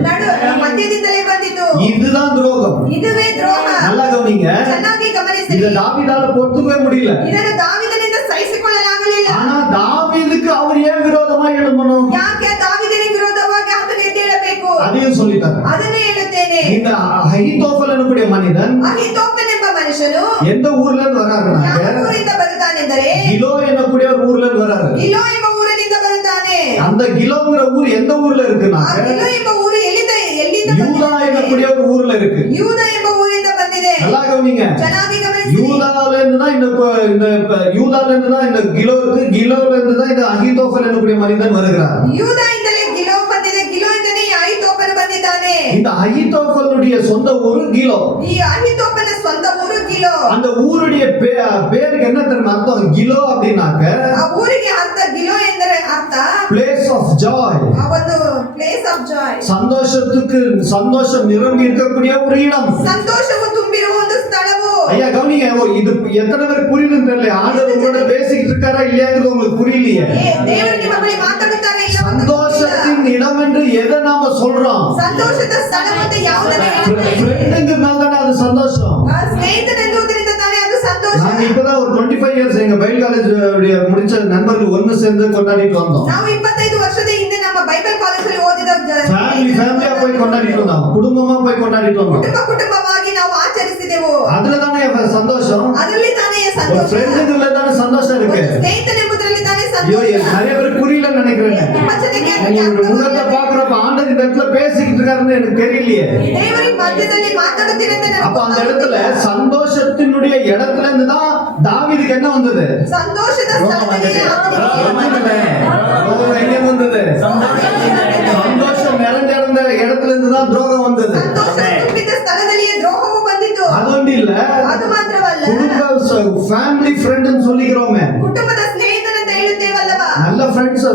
ಮಧ್ಯದಿಂದಲೇ ಬಂದಿತು. இதுதான் துரோகம். ಇದುವೇ ದ್ರೋಹ. நல்லா கவனிங்க, ಚೆನ್ನಾಗಿ ಗಮನಿಸಿ. இத தாவீதால பொறுத்துக்கவே முடியல. ಇದನ್ನು ದಾವೀದನಿಂದ ಸಹಿಸಿಕೊಳ್ಳಲಾಗಲಿಲ್ಲ. ஆனா தாவீதுக்கு அவர் ஏன் விரோதமா எழும்பணும், ಯಾಕೆ ದಾವೀದನಿಗೆ ವಿರೋಧವಾಗಿ ಆತನು ಎದ್ದೇಳಬೇಕು, அதையும் சொல்லிட்டாரு. ಅದನ್ನು ಹೇಳುತ್ತೇನೆ. இந்த அகிதோபல் என்னுடைய மனிதன் ಅಹಿತೋಫನೆಂಬ ಮನುಷ್ಯನು எந்த ஊர்ல இருந்து ಯಾವ வராருனாக்க ಊರಿಂದ ಬರುತ್ತಾನೆಂದರೆ கிலோ என்னக்கூடிய ஒரு ஊர்ல இருந்து வராரு. ಗಿಲೋ ಎಂಬ ಊರಿನಿಂದ ಬರುತ್ತಾನೆ. அந்த கிலோங்கிற ஊர் எந்த ஊர்ல ಆ இருக்குனாக்க ಗಿಲೋ ಎಂಬ ಊರು ಎಲ್ಲಿಂದ யூதா ಬಂದಿದೆ? என்னக்கூடிய ஒரு ஊர்ல இருக்கு. ಯೂದ ಎಂಬ ಊರಿಂದ ಬಂದಿದೆ. நல்லா கவனிங்க, ಚೆನ್ನಾಗಿ ಗಮನಿಸಿ. யூதால இருந்து தான் யூதால இருந்து தான் இந்த கிலோ இருக்கு. கிலோல இருந்து தான் இந்த அகிதோபல் என்னக்கூடிய மனிதன் வருகிறார். ಯೂದದಿಂದಲೇ ಗಿಲೋ ಬಂದಿದೆ, ಗಿಲೋಯಿಂದಲೇ ಈ ಅಹಿತೋಫನು ಬಂದಿದ್ದಾನೆ. இந்த அகிதோபலுடைய சொந்த ஊரு கிலோ. ಈ ಅಹಿತೋಫನ ಸ್ವಂತ ಊರು ಗಿಲೋ. அந்த ஊருடைய பேருக்கு என்ன தெரியுமா அர்த்தம்? கிலோ அப்படின்னாக்க ಆ ಊರಿಗೆ ಅರ್ಥ ಗಿಲೋ ಎಂದರೆ ಅರ್ಥ பிளேஸ் ஆஃப் ஜாய், ಆ ಒಂದು ಪ್ಲೇಸ್ ಆಫ್ ಜಾಯ್, சந்தோஷம் நிரம்பி இருக்கக்கூடிய ஒரு இடம். ಸಂತೋಷವು ತುಂಬಿರುವ ಒಂದು ಸ್ಥಳವು. ஐயா கவனிங்க, இது எத்தனை பேர் புரியுதுன்னு தெரியல. ஆண்டவர் உங்களோட பேசிக்கிட்டு இருக்காரா இல்லையாங்கிறது உங்களுக்கு புரியலையே. ದೇವರು ನಿಮ್ಮ ಬಳಿ ಮಾತಾಡುತ್ತಾರೆ ಇಲ್ಲ ಅಂತ ಗೊತ್ತಿಲ್ಲ. சந்தோஷத்தின் இடம் என்று எதை நாம சொல்றோம்? ಸಂತೋಷದ ಸ್ಥಳ ಮತ್ತೆ ಯಾವುದನ್ನ ஃப்ரெண்டுங்கிறதுனால தானே அது சந்தோஷம். ಸ್ನೇಹಿತನೆನ್ನುವುದರಿಂದ ತಾನೇ ಅದು ಸಂತೋಷ. நாங்க இப்பதான் ஒரு 25 இயர்ஸ் எங்க பைபிள் காலேஜ் முடிச்ச நண்பர்கள் ஒண்ணு சேர்ந்து கொண்டாடிட்டு வந்தோம். ನಾವು 25 ವರ್ಷದ ಹಿಂದೆ ನಮ್ಮ ಬೈಬಲ್ ಕಾಲೇಜಲ್ಲಿ ಓದಿದ ஃபேமிலியா போய் கொண்டாடிட்டு வந்தோம், குடும்பமா போய் கொண்டாடிட்டு வந்தோம். ಕುಟುಂಬವಾಗಿ ನಾವು ಆಚರಿಸಿದೆವು. அதுல தானே சந்தோஷம். ಅದರಲ್ಲಿ ತಾನೇ ஒரு ಸಂತೋಷ. ஃப்ரெண்டுல தானே சந்தோஷம் இருக்கு. ಸ್ನೇಹಿತನೆಂಬುದರಲ್ಲಿ ತಾನೇ ஐயோ, ಸಂತೋಷ. நிறைய பேர் புரியலன்னு நினைக்கிறேன். ತುಂಬಾ ಜನಕ್ಕೆ உங்களோட முகத்தை பாக்குறப்ப ஆண்டவர் இந்த இடத்துல பேசிக்கிட்டு இருக்காருன்னு எனக்கு தெரியலையே. ದೇವರ ಮಧ್ಯದಲ್ಲಿ ಮಾತಾಡುತ್ತಿರಂತೆ அப்ப அந்த இடத்துல சந்தோஷத்தினுடைய இடத்துல இருந்து தான் தாவீதுக்கு என்ன வந்தது? ಸಂತೋಷದ ಸ್ಥಳದಲ್ಲಿ துரோகம் எங்க வந்தது? சந்தோஷம் நிறைந்த இடத்துல இருந்து தான் துரோகம் வந்தது. ಸಂತೋಷ ತುಂಬಿದ ಸ್ಥಳದಲ್ಲಿಯೇ ದ್ರೋಹವು ಬಂದಿತು. அது ஒன்று இல்ல, ಅದು ಮಾತ್ರವಲ್ಲ, குடும்ப ஃபேமிலி ஃப்ரெண்ட்னு சொல்லிக்கிறோமே, ಕುಟುಂಬದ ಸ್ನೇಹಿತನಂತ ಹೇಳುತ್ತೇವಲ್ಲವಾ, நல்ல ஃப்ரெண்ட்ஸ்,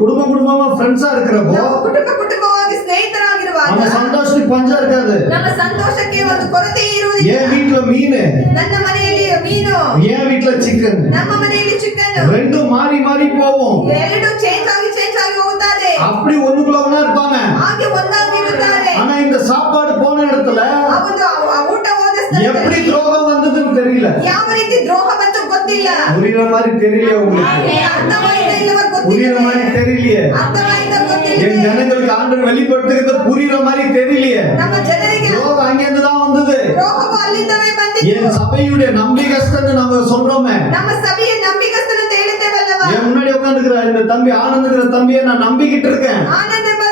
குடும்பமா ஃப்ரெண்ட்ஸா இருக்கிறப்போ ನಾವು ಕುಟುಂಬವಾಗಿ ಸ್ನೇಹಿತರಾಗಿರುವಾಗ ಇರುವಾಗ நம்ம சந்தோஷத்துக்கு பஞ்சம் இருக்காது. ನಮ್ಮ ಸಂತೋಷಕ್ಕೆ ಒಂದು ಕೊರತೆ ಇರುವುದಿಲ್ಲ. என் வீட்டுல மீன், ನನ್ನ ಮನೆಯಲ್ಲಿ ಮೀನು, என் வீட்டுல சிக்கன், ನಮ್ಮ ಮನೆಯಲ್ಲಿ ಚಿಕನ್, ரெண்டும் மாறி மாறி போவோம். ಎರಡು ಚೇಂಜ್ ಆಗಿ ಹೋಗುತ್ತದೆ. அப்படி ஒண்ணுக்குள்ள ஒண்ணா இருப்பாங்க. ಹಾಗೆ ಒಂದಾಗಿ ಇರುತ್ತಾರೆ. ஆனா இந்த சாப்பாடு போன இடத்துல ಆ ಒಂದು ಆ ಊಟ ಹೋದ ಸ್ಥಳದಲ್ಲಿ எப்படி துரோகம் வந்ததுன்னு தெரியல. ಯಾವ ರೀತಿ ದ್ರೋಹ ಬಂತು ಗೊತ್ತಿಲ್ಲ. புரியுற மாதிரி தெரியலையே உங்களுக்கு? ಅರ್ಥವಾಯಿತಾ ಇಲ್ಲವ புரியுற ಗೊತ್ತಿಲ್ಲ. மாதிரி தெரியலையே? ಅರ್ಥವಾಯಿತಾ என் ಗೊತ್ತಿಲ್ಲ. ஜனங்களுக்கு ஆண்டவர் வெளிப்படுத்துகிறது புரியுற மாதிரி தெரியலையே? ನಮ್ಮ ಜನರಿಗೆ துரோகம் அங்கிருந்து தான் வந்தது. ದ್ರೋಹವು ಅಲ್ಲಿಂದವೇ ಬಂದಿತ್ತು. என் சபையுடைய நம்பிக்கைஸ்தன்னு நம்ம சொல்றோமே. ನಮ್ಮ ಸಭೆಯ ನಂಬಿಕಸ್ತನ ಅಂತ ಹೇಳುತ್ತೇವಲ್ಲವ. என் முன்னாடி உட்கார்ந்துக்கிற இந்த தம்பி ஆனந்துங்கிற தம்பியை நான் நம்பிக்கிட்டு இருக்கேன். ಆನಂದ ಎಂಬ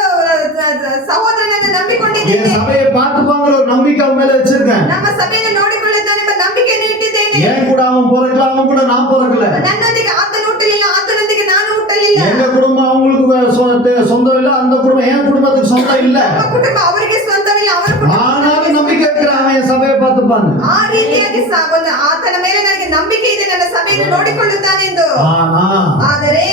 ಸಹೋದರನನ್ನು என் ನಂಬಿಕೊಂಡಿದ್ದೇನೆ. சபையை பார்த்துப்பாங்கிற ஒரு நம்பிக்கை அவன் மேல வச்சிருக்கேன். ನಮ್ಮ ಸಭೆಯನ್ನು ನೋಡಿಕೊಳ್ಳುತ್ತಾನೆ ಎಂಬ ನಂಬಿಕೆಯನ್ನು ಇಟ್ಟಿದ್ದೇನೆ. என் கூட அவன் பிறக்கல, அவன் கூட நான் பிறக்கல. ನನ್ನೊಂದಿಗೆ ಆತನು ಹುಟ್ಟಲಿಲ್ಲ, ಆತನೊಂದಿಗೆ ನಾನು ಹುಟ್ಟಲಿಲ್ಲ. எங்க குடும்பம் அவங்களுக்கு சொந்தம் இல்ல, அந்த குடும்பம் என் குடும்பத்துக்கு சொந்தம் இல்ல. ನಮ್ಮ ಕುಟುಂಬ ಅವರಿಗೆ ಸ್ವಂತವಿಲ್ಲ, ಅವರ ಕುಟುಂಬ ஆனாலும் நம்பிக்கை இருக்கிற அவன் என் சபையை பார்த்துப்பாங்க. ಆ ರೀತಿಯಾಗಿ ಆತನ ಮೇಲೆ ನನಗೆ ನಂಬಿಕೆ ಇದೆ, ನನ್ನ ಸಭೆಯನ್ನು ನೋಡಿಕೊಳ್ಳುತ್ತಾನೆಂದು. ஆனா ಆದರೆ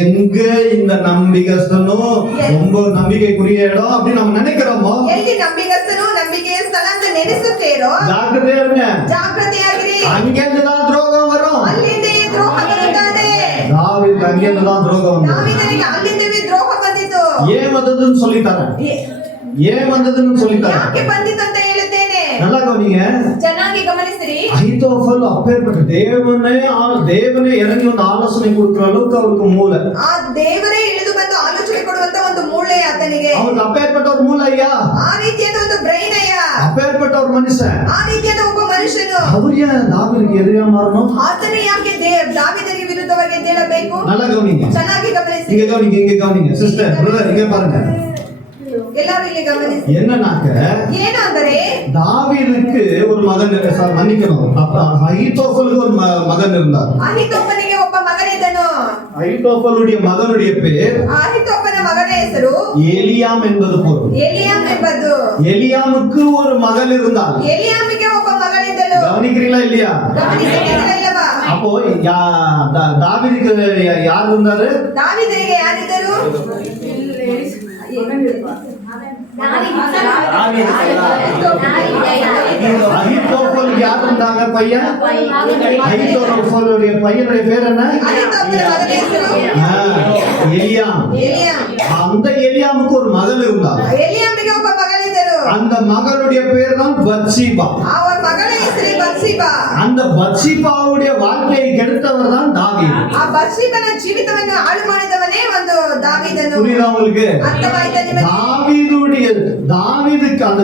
எங்க இந்த நம்பிக்கைஸ்தனும் ரொம்ப நம்பிக்கைக்குரிய இடம் அப்படின்னு நம்ம நினைக்கிறோமோ, ಎಲ್ಲಿ ನಂಬಿಕಸ್ತನು ನಂಬಿಕೆಯ ಸ್ಥಳ ಅಂತ ನೆನೆಸುತ್ತೇರೋ ஜாக்கிரதையா இருங்க. ಜಾಗೃತಿಯಾಗಿರಿ. அங்கிருந்து தான் துரோகம் வரும். ಅಲ್ಲಿಂದ ಈ ದ್ರೋಹ ಬರುತ್ತದೆ. தாவீது அங்கிருந்து தான் துரோகம் வந்தது. ದಾವೀದನಿಗೆ ಅಲ್ಲಿಂದವೇ ದ್ರೋಹ ಬಂದಿತು. ஏன் வந்ததுன்னு சொல்லித்தரேன். ஏன் வந்ததுன்னு சொல்லித்தரேன். ಯಾಕೆ ಬಂದಿತು ಅಂತ ಹೇಳುತ್ತೇನೆ. நல்லா கவனிங்க. ಚೆನ್ನಾಗಿ ಗಮನಿಸಿರಿ. அகித்தோப்பல் அப்பேற்பட்ட தேவனே இறங்கி வந்து ஆலோசனை கொடுக்கிற அளவுக்கு அவருக்கு மூளை. ಆ ದೇವರೇ ಇಳಿದು ಬಂದು ಆಲೋಚನೆ ಕೊಡುವಂತ ಒಂದು ಮೂಳೆ ಆತನಿಗೆ. அவருக்கு அப்பேற்பட்ட ஒரு மூளை ஐயா. ಆ ರೀತಿಯಾದ ಒಂದು ಬ್ರೈನ್ ಅಯ್ಯ. அப்பேற்பட்ட ஒரு மனுஷன். ಆ ರೀತಿಯಾದ ಒಬ್ಬ ಮನುಷ್ಯನು. அவர் ஏன் தாவீதுக்கு எதிரியா மாறணும்? ಆತನು ಯಾಕೆ ದಾವೀದನಿಗೆ ವಿರುದ್ಧವಾಗಿ ಎದ್ದೇಳಬೇಕು? நல்லா கவனிங்க. ಚೆನ್ನಾಗಿ ಗಮನಿಸಿ. இங்க கவனிங்க சிஸ்டர் பிரதர் இங்க பாருங்க. ಎಲ್ಲರೂ ಇಲ್ಲಿ ಗಮನಿಸಿ. என்னன்னாக்க ಏನು ಅಂದರೆ தாவீதுக்கு ஒரு மகன் மன்னிக்கணும், அகித்தோப்பலுக்கு ஒரு மகன் இருந்தார். ಅಹಿತೋಫನಿಗೆ ಒಬ್ಬ ಮಗನಿದ್ದನು. அகித்தோப்பலுடைய மகனுடைய பேர் ಅಹಿತೋಫನ ಮಗನ ಹೆಸರು எலியாம் என்பது பொருள். ಎಲಿಯಾಮ್ ಎಂಬುದು. எலியாமுக்கு ஒரு மகள் இருந்தார். ಎಲಿಯಾಮಿಗೆ ಒಬ್ಬ ಮಗಳಿದ್ದಳು. கவனிக்கிறீங்களா இல்லையா? ಗಮನಿಸಿದ್ದೀರಾ ಇಲ್ಲವಾ? அப்போ தாவீதுக்கு யார் இருந்தாரு? ದಾವೀದನಿಗೆ ಯಾರಿದ್ದರು? அகித்தோப்பலுக்கு யார் இருந்தாங்க? பையன். அகித்தோப்பலுடைய பையனுடைய பேர் என்ன? ಅಹಿತೋಫನ ಮಗನ ಹೆಸರು எலியாம். ಎಲಿಯಾಮ್. அந்த எலியாமுக்கு ஒரு மகள் இருந்தார். ಎಲಿಯಾಮಿಗೆ ಒಬ್ಬ ಮಗಳಿದ್ದರು. அந்த மகளுடைய பேர் தான் பத்சீபா. ಅವರ ಮಗಳ ಹೆಸರು ಬತ್ಷೆಬಾ. அந்த பத்சீபாவுடைய வாழ்க்கையை கெடுத்தவர் தான் தாவீது. ಆ ಬತ್ಷೆಬನ ಜೀವಿತವನ್ನು ಹಾಳು ಮಾಡಿದವನೇ ಒಂದು ದಾವೀದನು. புரியுதா உங்களுக்கு? ಅರ್ಥವಾಯ್ತಾ ನಿಮಗೆ? தாவீதுக்கு அந்த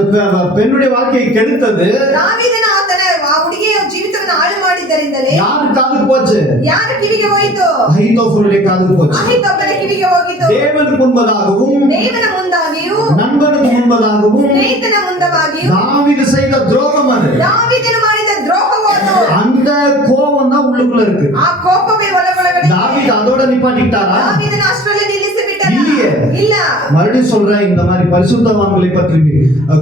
பெண்ணுடைய வாழ்க்கையை கெடுத்தது ದಾವೀದನ ಆತನ ಆ ಹುಡುಗಿಯ ಜೀವಿತವನ್ನು ಹಾಳು ಮಾಡಿದ್ದರಿಂದಲೇ யாரு காதுக்கு போச்சு? ಯಾರ ಕಿವಿಗೆ ಹೋಯಿತು? அகித்தோப்பலுடைய காதுக்கு போச்சு. ಅಹಿತೋಫನ ಕಿವಿಗೆ ಹೋಗಿತು. தேவனுக்கு முன்பதாகவும் ದೇವನ ಮುಂದಾಗಿಯೂ நண்பனுக்கு முன்பதாகவும் ಸ್ನೇಹಿತನ ಮುಂದವಾಗಿಯೂ தாவீது செய்த துரோகம் அது. ದಾವೀದನು ಮಾಡಿದ ದ್ರೋಹವು ಅದು. அந்த கோபம் தான் உள்ளுக்குள்ள இருக்கு. ಆ ಕೋಪವೇ ಒಳಗೊಳಗಡೆ. தாவீது அதோட நிப்பாட்டிட்டாரா? ದಾವೀದನ ಅಷ್ಟರಲ್ಲಿ ನಿಲ್ಲಿಸಿ ಬಿಟ್ಟನ? இல்லையே. ಇಲ್ಲ. மறுபடியும் சொல்றேன், இந்த மாதிரி பரிசுத்தவான்களை பற்றி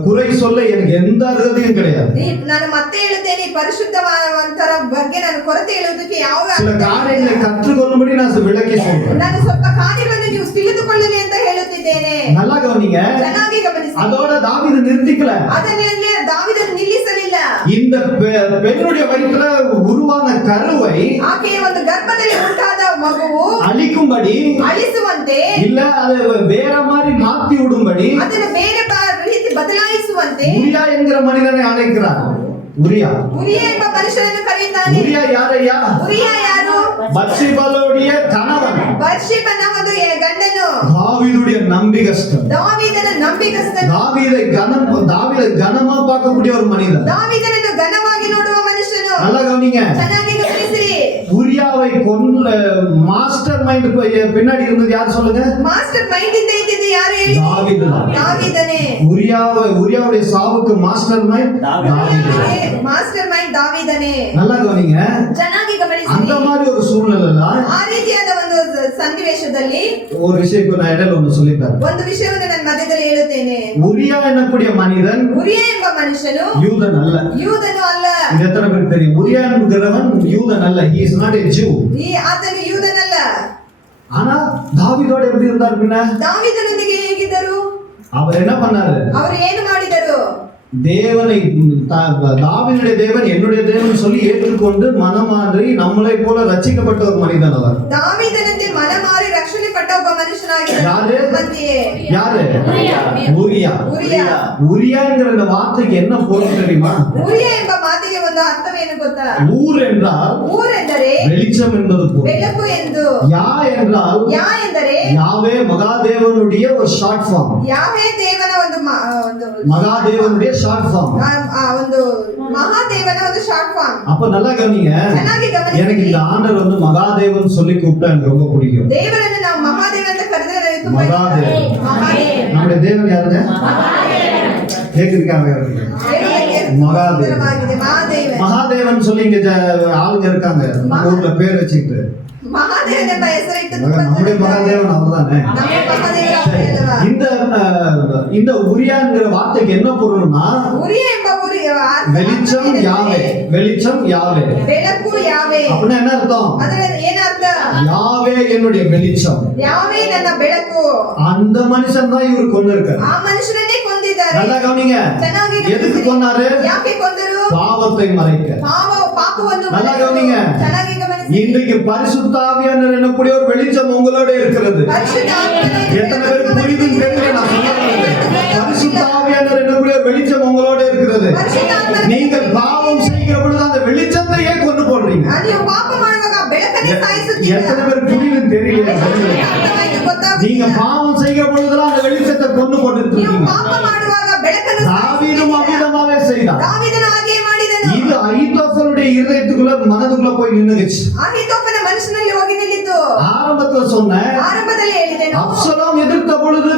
குறை சொல்ல எனக்கு எந்த அருகதையும் கிடையாது. ನಾನು ಮತ್ತೆ ಹೇಳುತ್ತೇನೆ, ಪರಿಶುದ್ಧವಂತರ ಬಗ್ಗೆ ನಾನು ಕೊರತೆ ಹೇಳುವುದಕ್ಕೆ ಯಾವ சில காரியங்களை கற்றுக்கொள்ளும்படி நான் விளக்கி சொல்றேன். ನಾನು ಸ್ವಲ್ಪ ಕಾರ್ಯಗಳನ್ನು ನೀವು ತಿಳಿದುಕೊಳ್ಳಲಿ ಅಂತ ಹೇಳುತ್ತಿದ್ದೇನೆ. நல்லா கவனிங்க. ಚೆನ್ನಾಗಿ ಗಮನಿಸಿ. அதோட தாவீது நிறுத்திக்கல. ಅದನ್ನೇ ದಾವೀದನು ನಿಲ್ಲಿಸಲಿಲ್ಲ. இந்த பெண்ணுடைய வயிற்றுல உருவான கருவை ಆಕೆಯ ಒಂದು ಗರ್ಭದಲ್ಲಿ ಉಂಟಾದ ಮಗುವು அழிக்கும்படி ಅಳಿಸುವಂತೆ, இல்ல அதை வேற மாதிரி மாத்தி விடும்படி ಅದನ್ನು ಬೇರೆ ರೀತಿ ಬದಲಾಯಿಸುವಂತೆ உரியா என்கிற மனிதனை அழைக்கிறார். உரியா ಎಂಬ ಮನುಷ್ಯನನ್ನು ಕರೆಯುತ್ತಾನೆ. உரியா யாரையா? ಯಾರು? பத்சீபாளுடைய கணவன். ಬತ್ಷೆಬನ ಒಂದು ಗಂಡನು. தாவீதுடைய நம்பிக்கைஸ்தன். ದಾವೀದನ ನಂಬಿಕಸ್ಥನು. தாவீதை கனமா பார்க்கக்கூடிய ஒரு மனிதன். ದಾವೀದನನ್ನು ಘನವಾಗಿ ನೋಡುವ ಮನುಷ್ಯನು. நல்லா கவனிங்க. ಚೆನ್ನಾಗಿ ಗಮನಿಸಿರಿ. உரியாவை கொல்ல மாஸ்டர் மைண்ட் பின்னாடி இருந்தது யார் சொல்லுங்க? ಮಾಸ್ಟರ್ ಮೈಂಡ್ ಇಂದ ಇದ್ದಿದ್ದು ಯಾರು ಹೇಳಿ? தாவீது தான். ದಾವೀದನೇ. உரியாவுடைய சாவுக்கு மாஸ்டர் மைண்ட் தாவீது. ಮಾಸ್ಟರ್ ಮೈಂಡ್ ದಾವೀದನೇ. நல்லா கவனிங்க. ಚೆನ್ನಾಗಿ ಗಮನಿಸಿ. அந்த மாதிரி ஒரு சூழ்நிலையில ಆ ರೀತಿಯಾದ ಒಂದು ಸನ್ನಿವೇಶದಲ್ಲಿ ஒரு விஷயம் நான் இடையில ஒன்று சொல்லிட்டேன். ಒಂದು ವಿಷಯವನ್ನು ನಾನು ಮಧ್ಯದಲ್ಲಿ ಹೇಳುತ್ತೇನೆ. உரியா என்னக்கூடிய மனிதன் ಉರಿಯ ಎಂಬ ಮನುಷ್ಯನು யூதன் அல்ல. ಯೂದನು ಅಲ್ಲ. இது எத்தனை பேருக்கு தெரியும்? உரியா என்கிறவன் யூதன் அல்ல. he is not a Jew. ಆತನು ಯೂದನಲ್ಲ. ஆனா தாவீதோட எப்படி இருந்தார்? பின்ன ದಾವೀದನೊಂದಿಗೆ ಹೇಗಿದ್ದರು? அவர் என்ன பண்ணாரு? ಅವರು ಏನು ಮಾಡಿದರು? தேவனை தாவீதுடைய தேவன் என்னுடைய தேவன் சொல்லி ஏற்றுக்கொண்டு மனமாறி நம்மளை போல ரட்சிக்கப்பட்ட ஒரு மனிதன் அவர். ದಾವೀದನಂತೆ ಮನಮಾರಿ ರಕ್ಷಣೆ ಪಟ್ಟ ಒಬ್ಬ ಮನುಷ್ಯನಾಗಿದ್ದಾನೆ. யாரு? ಮಂದಿಯೇ. யாரு? ஊரியா. ಉರಿಯ. ஊரியாங்கிற இந்த வார்த்தைக்கு என்ன பொருள் தெரியுமா? ಉರಿಯ ಎಂಬ ಮಾತಿಗೆ ಒಂದು ಅರ್ಥವೇನು ಗೊತ್ತಾ? ஊர் என்றால் ಊರೆಂದರೆ வெளிச்சம் என்பது பொருள். ಬೆಳಕು ಎಂದು. யா என்றால் ಯಾ ಎಂದರೆ யாவே மகாதேவனுடைய ஒரு ஷார்ட் ஃபார்ம். ಯಾವೇ ದೇವನ ಒಂದು மகாதேவனுடைய ஷார்ட் ஃபார்ம். ಒಂದು ಮಹಾದೇವನ ಒಂದು ಶಾರ್ಟ್ ಫಾರ್ಮ್. அப்ப நல்லா கவனிங்க. ಚೆನ್ನಾಗಿ ಗಮನಿಸಿ. எனக்கு இந்த ஆண்டவர் வந்து மகாதேவன் சொல்லி கூப்பிட்டா எனக்கு ரொம்ப பிடிக்கும். ದೇವರನ್ನು ನಾವು ಮಹಾದೇವ ಅಂತ ಕರೆದ್ರೆ ನನಗೆ ತುಂಬಾ மகாதேவ. ಇಷ್ಟ. ಮಹಾದೇವ. நம்முடைய தேவன் யாருங்க? கேக்குறீங்க? மகாதேவன். ಸುಂದರವಾಗಿದೆ. ಮಹಾದೇವ. மகாதேவன் சொல்லி இங்க ஆளுங்க இருக்காங்க நம்ம ஊர்ல பேர் வச்சுக்கிட்டு. ಮಹಾದೇವನ ಎಂಬ ಹೆಸರಿಟ್ಟು ತುಂಬಾ நம்முடைய மகாதேவன் அவர்தானே. ನಮ್ಮ ಮಹಾದೇವರ ಅಲ್ಲವಾ? இந்த உரியாங்கிற வார்த்தைக்கு என்ன பொருள்னா ಉರಿಯ ಎಂಬ வெளிச்சம் யாவே. வெளிச்சம் யாவே. ಬೆಳಕು ಯಾವೇ. அப்படின்னா என்ன அர்த்தம்? ಅದರ ಏನರ್ಥ? யாவே என்னுடைய வெளிச்சம். ಯಾವೇ ನನ್ನ ಬೆಳಕು. அந்த மனுஷன் தான் இவர் கொண்டு இருக்காரு. ಆ ಮನುಷ್ಯನನ್ನೇ ಕೊಂದಿದ್ದಾರೆ. நல்லா கவனிங்க. ಚೆನ್ನಾಗಿ எதுக்கு கொன்னாரு? ಯಾಕೆ ಕೊಂದರು? பாவத்தை மறைக்க. ಪಾಪವನ್ನು நல்லா கவனிங்க. ಚೆನ್ನಾಗಿ ಗಮನಿಸಿ. இன்றைக்கு பரிசுத்த ஆவியானவர் என்னக்கூடிய ஒரு வெளிச்சம் உங்களோட இருக்கிறது. ಪರಿಶುದ್ಧ ಆತ್ಮನೇ எத்தனை பேருக்கு புரியுதுன்னு தெரியல நான் சொல்றது. பரிசுத்த ஆவியானவர் என்னக்கூடிய ஒரு வெளிச்சம் உங்களோட இருக்கிறது. ಪರಿಶುದ್ಧ ಆತ್ಮನೇ நீங்கள் பாவம் செய்கிற பொழுது அந்த வெளிச்சத்தையே கொண்டு போடுறீங்க. ನೀವು ಪಾಪ ಮಾಡುವಾಗ ಬೆಳಕನ್ನೇ ಸಾಯಿಸುತ್ತೀರಾ. எத்தனை பேருக்கு புரியுதுன்னு தெரியல. ಅರ್ಥವಾಯ್ತು, ಗೊತ್ತಾಗ್ತಿಲ್ಲ. நீங்க பாவம் செய்கிற பொழுதுலாம் அந்த வெளிச்சத்தை கொண்டு போட்டுட்டு ನೀವು இருக்கீங்க. ಪಾಪ ಮಾಡುವಾಗ ಬೆಳಕನ್ನು தாவீதும் அவ்விதமாவே செய்தான். ದಾವೀದನ ಹಾಗೆ ಮಾಡಿದನು. இது அகித்தோப்பேலுடைய இருதயத்துக்குள்ள மனதுக்குள்ள போய் நின்னுச்சு. ಅಹೀತೋಫನ ಮನಸ್ಸಿನಲ್ಲಿ ಹೋಗಿ ನಿಲ್ಲಿತು. ஆரம்பத்துல சொன்னேன், ಆರಂಭದಲ್ಲಿ ಹೇಳಿದೆನು. அப்சலோம் எதிர்த்த பொழுது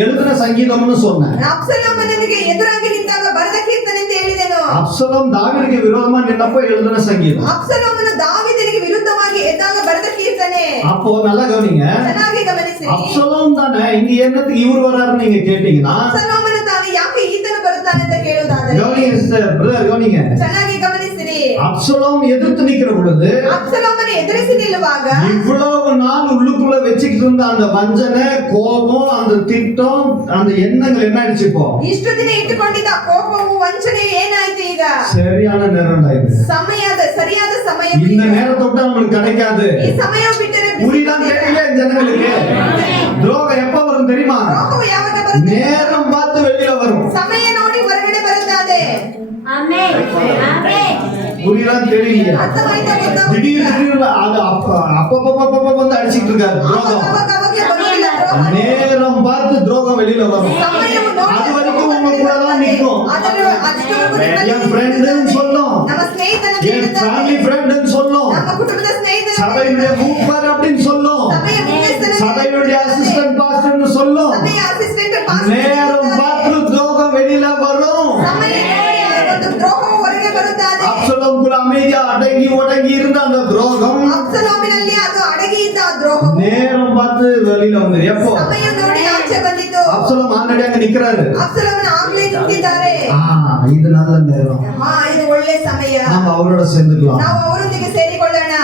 எழுதின சங்கீதம்னு சொன்னேன். ಅಬ್ಸಲೋಮನಿಗೆ ಎದುರಾಗಿ ನಿಂತಾಗ ಬರೆದ ಕೀರ್ತನೆ ಅಂತ ಹೇಳಿದೆನು. அப்சலோம் தாவீதுக்கு விரோதமா நின்னப்போ எழுதின சங்கீதம். ಅಬ್ಸಲೋಮನು ದಾವೀದನಿಗೆ ವಿರುದ್ಧವಾಗಿ ಎದ್ದಾಗ ಬರೆದ ಕೀರ್ತನೆ. அப்போ நல்லா கவனிங்க. ಚೆನ್ನಾಗಿ ಗಮನಿಸಿ. அப்சலோம் தானே இங்க என்னத்துக்கு இவர் வர்றாருன்னு நீங்க கேட்டீங்கன்னா ಅಬ್ಸಲೋಮನು ತಾನು ಯಾಕೆ ಈತನು ಬರುತ್ತಾನೆ ಅಂತ ಕೇಳುವುದಾದರೆ கவனிங்க சிஸ்டர், பிரதர் கவனிங்க. ಚೆನ್ನಾಗಿ ಗಮನಿಸಿರಿ. அப்சலோம் எதிர்த்து நிக்கிற பொழுது ಅಬ್ಸಲೋಮನ ಎದುರಿಸಿ ನಿಲ್ಲುವಾಗ இவ்வளவு நாள் உள்ளுக்குள்ள வச்சுக்கிட்டு இருந்த அந்த வஞ்சனை, கோபம், அந்த திட்டம், அந்த எண்ணங்கள் என்ன ஆயிடுச்சு இப்போ? ಇಷ್ಟು ದಿನ ಇಟ್ಟುಕೊಂಡಿದ್ದ ಕೋಪವು ವಂಚನೆಯು ಏನಾಯ್ತು ಈಗ? சரியான நேரம் இது. ಸರಿಯಾದ ಸಮಯ. இந்த நேரத்தை விட்டு நம்மளுக்கு கிடைக்காது. ಈ ಸಮಯ ಬಿಟ್ಟರೆ புரியுதான் தெரியல ஜனங்களுக்கு. துரோகம் எப்ப வரும் தெரியுமா? ರೋಗವು ಯಾವಾಗ ಬರುತ್ತೆ? நேரம் பார்த்து வெளியில வரும். ಸಮಯ ನೋಡಿ ಹೊರಗಡೆ ಬರುತ್ತದೆ. புரியுதான் தெரியல. ಅರ್ಥವಾಯ್ತಾ? திடீர்னு அது அப்பப்ப வந்து அடிச்சிட்டு இருக்காரு துரோகம். ಬರುವುದಿಲ್ಲ ದ್ರೋಹ. நேரம் பார்த்து துரோகம் வெளியில வரும். ಸಮಯವು ನೋಡಿ அது வரைக்கும் உங்க கூட தான் நிற்கும். ಅಷ್ಟವರೆಗೂ என் ஃப்ரெண்டுன்னு சொல்லும், ನಮ್ಮ ಸ್ನೇಹಿತನ என் ஃபேமிலி ஃப்ரெண்டுன்னு சொல்லும், ನಮ್ಮ ಕುಟುಂಬದ ಸ್ನೇಹಿತನ சபையுடைய மூப்பர் அப்படின்னு சொல்லும், ಸಭೆಯ ಮುಖ್ಯಸ್ಥನ சபையுடைய அசிஸ்டன்ட் பாஸ்டர்னு சொல்லும். ಸಭೆಯ ಅಸಿಸ್ಟೆಂಟ್ நேரம் பார்த்து துரோகம் வெளியில வரும். ಸಮಯ ನೋಡಿ ಒಂದು ದ್ರೋಹವು ಹೊರಗೆ ಬರುತ್ತದೆ. அப்சலோம் கூட அமைதியா அடங்கி ஒடங்கி இருந்த அந்த துரோகம் ಅಬ್ಸಲೋಮಿನಲ್ಲಿ ಅದು ಅಡಗಿ ಇದ್ದ ಆ ದ್ರೋಹವು நேரம் பார்த்து வெளியில வந்து எப்போ? ಸಮಯ ನೋಡಿ ಆಚೆ ಬಂದಿತು. அப்சலோம் ஆல்ரெடி அங்க நிக்கிறாரு. ಅಬ್ಸಲೋಮನ ಆಗ್ಲೇ ನಿಂತಿದ್ದಾರೆ. இது நல்ல நேரம், ಇದು ಒಳ್ಳೆ ಸಮಯ, நாம அவரோட சேர்ந்துக்கலாம் ನಾವು ಅವರೊಂದಿಗೆ ಸೇರಿಕೊಳ್ಳೋಣ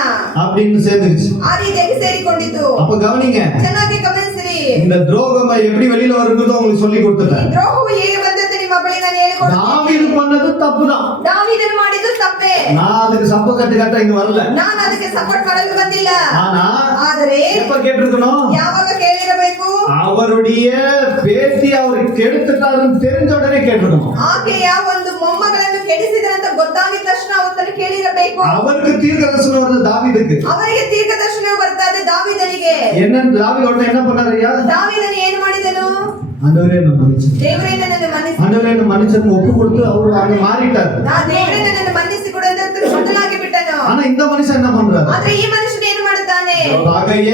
அப்படின்னு சேர்ந்துருச்சு. ಆ ರೀತಿಯಾಗಿ ಸೇರಿಕೊಂಡಿತು. அப்ப கவனிங்க, ಚೆನ್ನಾಗಿ ಗಮನಿಸಿರಿ. இந்த துரோகம் எப்படி வெளியில வருங்கிறத உங்களுக்கு சொல்லி ಈ கொடுத்துட்டேன். ದ್ರೋಹವು ಹೇಗೆ ಬಂದಂತೆ ನಿಮ್ಮ ಬಳಿ ನಾನು ಹೇಳಿಕೊಡ್ತೀನಿ. தாவீது பண்ணது தப்புதான். ದಾವೀದನು ಮಾಡಿದ್ದು ತಪ್ಪೇ. நான் அதுக்கு சப்ப கட்ட இங்க வரல. ನಾನು ಅದಕ್ಕೆ ಸಪೋರ್ಟ್ ಮಾಡಲು ಬಂದಿಲ್ಲ. ஆனா ಆದರೆ எப்ப கேட்டிருக்கணும்? ಯಾವಾಗ ಕೇಳಿರಬೇಕು? அவருடைய பேத்தி அவர் கெடுத்துட்டாருன்னு தெரிஞ்ச உடனே கேட்டிருக்கணும். ಆಕೆಯ ಒಂದು ಮೊಮ್ಮಗಳನ್ನು ಕೆಡಿಸಿದರಂತ ಗೊತ್ತಾಗಿದ ತಕ್ಷಣ ಅವರನ್ನು ಕೇಳಿರಬೇಕು. அவருக்கு தீர்க்கதரிசனம் வருது தாவீதுக்கு. ಅವರಿಗೆ ತೀರ್ಕದರ್ಶನ ಬರ್ತದೆ ದಾವೀದನಿಗೆ. என்ன தாவீது உடனே என்ன பண்ணாருயா? ದಾವೀದನು ಏನು ಮಾಡಿದನು? ஆண்டவரே என்ன மன்னிச்சு, ದೇವರೇ ನನ್ನನ್ನು ಮನ್ನಿಸಿ. ஆண்டவரே என்ன மன்னிச்சன்னு ஒப்பு கொடுத்து அவர் அங்க மாறிட்டாரு. ದೇವರೇ ನನ್ನನ್ನು ಮನ್ನಿಸಿ ಕೊಡು ಅಂತ ಬದಲಾಗಿ ಬಿಟ್ಟನು. ஆனா இந்த மனுஷன் என்ன பண்றாரு? ಆದ್ರೆ ಈ ಮನುಷ್ಯನು ಏನು ಮಾಡುತ್ತಾನೆ? பகைய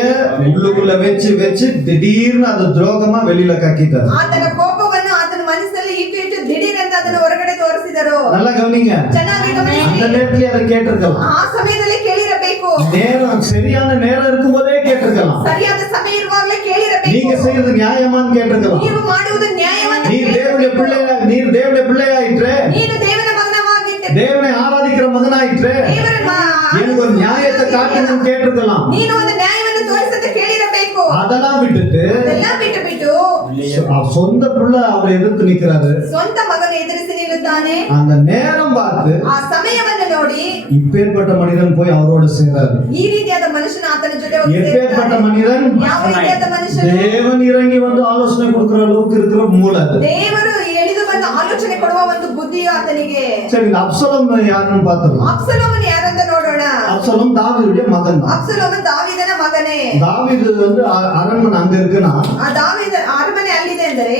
உள்ளுக்குள்ள வச்சு திடீர்னு அது துரோகமா வெளியில கக்கிட்டாரு. ಆತನ ಕೋಪವನ್ನು ಆತನ ಮನಸ್ಸಲ್ಲಿ ಇಟ್ಟು ದಿಢೀರ್ ಅಂತ ಅದನ್ನು ಹೊರಗಡೆ ತೋರಿಸಿದರು. நல்லா கவனிங்க. ಚೆನ್ನಾಗಿ அந்த ಗಮನಿಸಿ. நேரத்துல அதை கேட்டிருக்கலாம். ಆ ಸಮಯದಲ್ಲಿ ಕೇಳಿರಬೇಕು. நேரம் சரியான நேரம் இருக்கும் போதே கேட்டிருக்கலாம். ಸರಿಯಾದ ಸಮಯ ಇರುವಾಗಲೇ ಕೇಳಿರಬೇಕು. நீங்க செய்யறது நியாயமான்னு கேட்டிருக்கலாம். ನೀವು ಮಾಡುವುದು ನ್ಯಾಯವಂತ. நீர் தேவனுடைய பிள்ளையாயிற்று, ನೀನು ದೇವರ ಮಗನಾಗಿದ್ದೆ, தேவனை ஆராதிக்கிற மகனாயிற்று, ದೇವರ எனக்கு ஒரு நியாயத்தை காட்டுங்கன்னு கேட்டிருக்கலாம். ನೀನು ಒಂದು ನ್ಯಾಯವನ್ನು ತೋರಿಸದೆ ಕೇಳಿರಬೇಕು. அதெல்லாம் விட்டுட்டு ಅದೆಲ್ಲ ಬಿಟ್ಟು ಬಿಟ್ಟು சொந்த பிள்ளை அவரை எதிர்த்து நிக்கிறாரு. ಸ್ವಂತ ಮಗನ ಎದುರಿಸಿ ನಿಲ್ಲುತ್ತಾನೆ. அந்த நேரம் பார்த்து ಆ ಸಮಯವನ್ನು ನೋಡಿ இப்பேற்பட்ட மனிதன் போய் அவரோட சேர்றாரு. ಈ ರೀತಿಯಾದ ಮನುಷ್ಯನ ಆತನ ಜೊತೆ ಹೋಗಿ எப்பேற்பட்ட ಸೇರ್ತಾನೆ. மனிதன்? ಯಾವ ರೀತಿಯಾದ ಮನುಷ್ಯನು? தேவன் இறங்கி வந்து ஆலோசனை கொடுக்கிற அளவுக்கு இருக்கிற மூளை அது. ದೇವರು ಎಳೆದು ಬಂದು ಆಲೋಚನೆ ಕೊಡುವ ಒಂದು ಬುದ್ಧಿಯು ಆತನಿಗೆ. சரி, இந்த அப்சலோம் யாருன்னு பார்த்துடலாம். ಅಬ್ಸಲೋಮನ್ ಯಾರಂತ ನೋಡೋಣ. அப்சலோம் தாவீதுடைய மகன் தான். ಅಬ್ಸಲೋಮನ್ ದಾವೀದನ ಮಗನೇ. தாவீது வந்து அரண்மனை அங்க இருக்குன்னா, ಆ ದಾವೀದ ಅರಮನೆ ಅಲ್ಲಿದೆ ಅಂದರೆ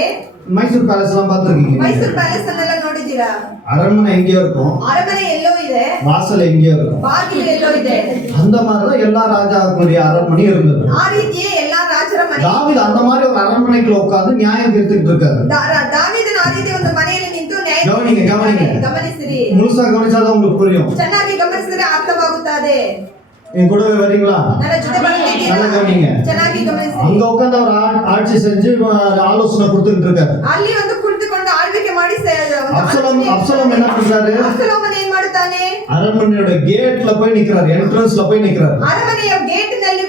மைசூர் பேலஸ் எல்லாம் பார்த்திருக்கீங்க. ಮೈಸೂರು ಪ್ಯಾಲೇಸ್ ಅನ್ನೆಲ್ಲ ನೋಡಿದ್ದೀರಾ? அரண்மனை எங்கேயோ இருக்கும், ಅರಮನೆ ಎಲ್ಲೋ ಇದೆ, வாசல் எங்கேயோ இருக்கும். ಬಾಗಿಲು ಎಲ್ಲೋ ಇದೆ. அந்த மாதிரிதான் எல்லா ராஜாக்களுடைய அரண்மனை இருந்தது. ಆ ರೀತಿಯೇ ಎಲ್ಲಾ ರಾಜರ ಮನೆ. தாவீது அந்த மாதிரி ஒரு அரண்மனைக்குள்ள உட்கார்ந்து நியாயம் தீர்த்துக்கிட்டு இருக்காரு. ದಾವೀದನ ಆ ರೀತಿ ಒಂದು ಮನೆಯಲ್ಲಿ ನಿಂತು ನ್ಯಾಯ கவனிங்க. ಗಮನಿಸಿರಿ. முழுசா கவனிச்சாதான் உங்களுக்கு புரியும். ಚೆನ್ನಾಗಿ ಗಮನಿಸಿದ್ರೆ ಅರ್ಥವಾಗುತ್ತದೆ. என் கூடவே வரீங்களா? ನನ್ನ ಜೊತೆ ಬರ್ತಿದ್ದೀರಾ? நல்லா கவனிங்க. ಚೆನ್ನಾಗಿ ಗಮನಿಸಿ. அங்க உட்கார்ந்து அவர் ஆட்சி செஞ்சு ஆலோசனை கொடுத்துட்டு இருக்காரு. ಅಲ್ಲಿ ಒಂದು ಕುಳಿತುಕೊಂಡು ಆಳ್ವಿಕೆ ಮಾಡಿ அப்சலோம் என்ன பண்றாரு? ಅಬ್ಸಲೋಮನ್ ಏನ್ ಮಾಡುತ್ತಾನೆ? அரண்மனையோட கேட்ல போய் நிக்கிறாரு, என்ட்ரன்ஸ்ல போய் நிக்கிறாரு. ಅರಮನೆಯ ಗೇಟಿನಲ್ಲಿ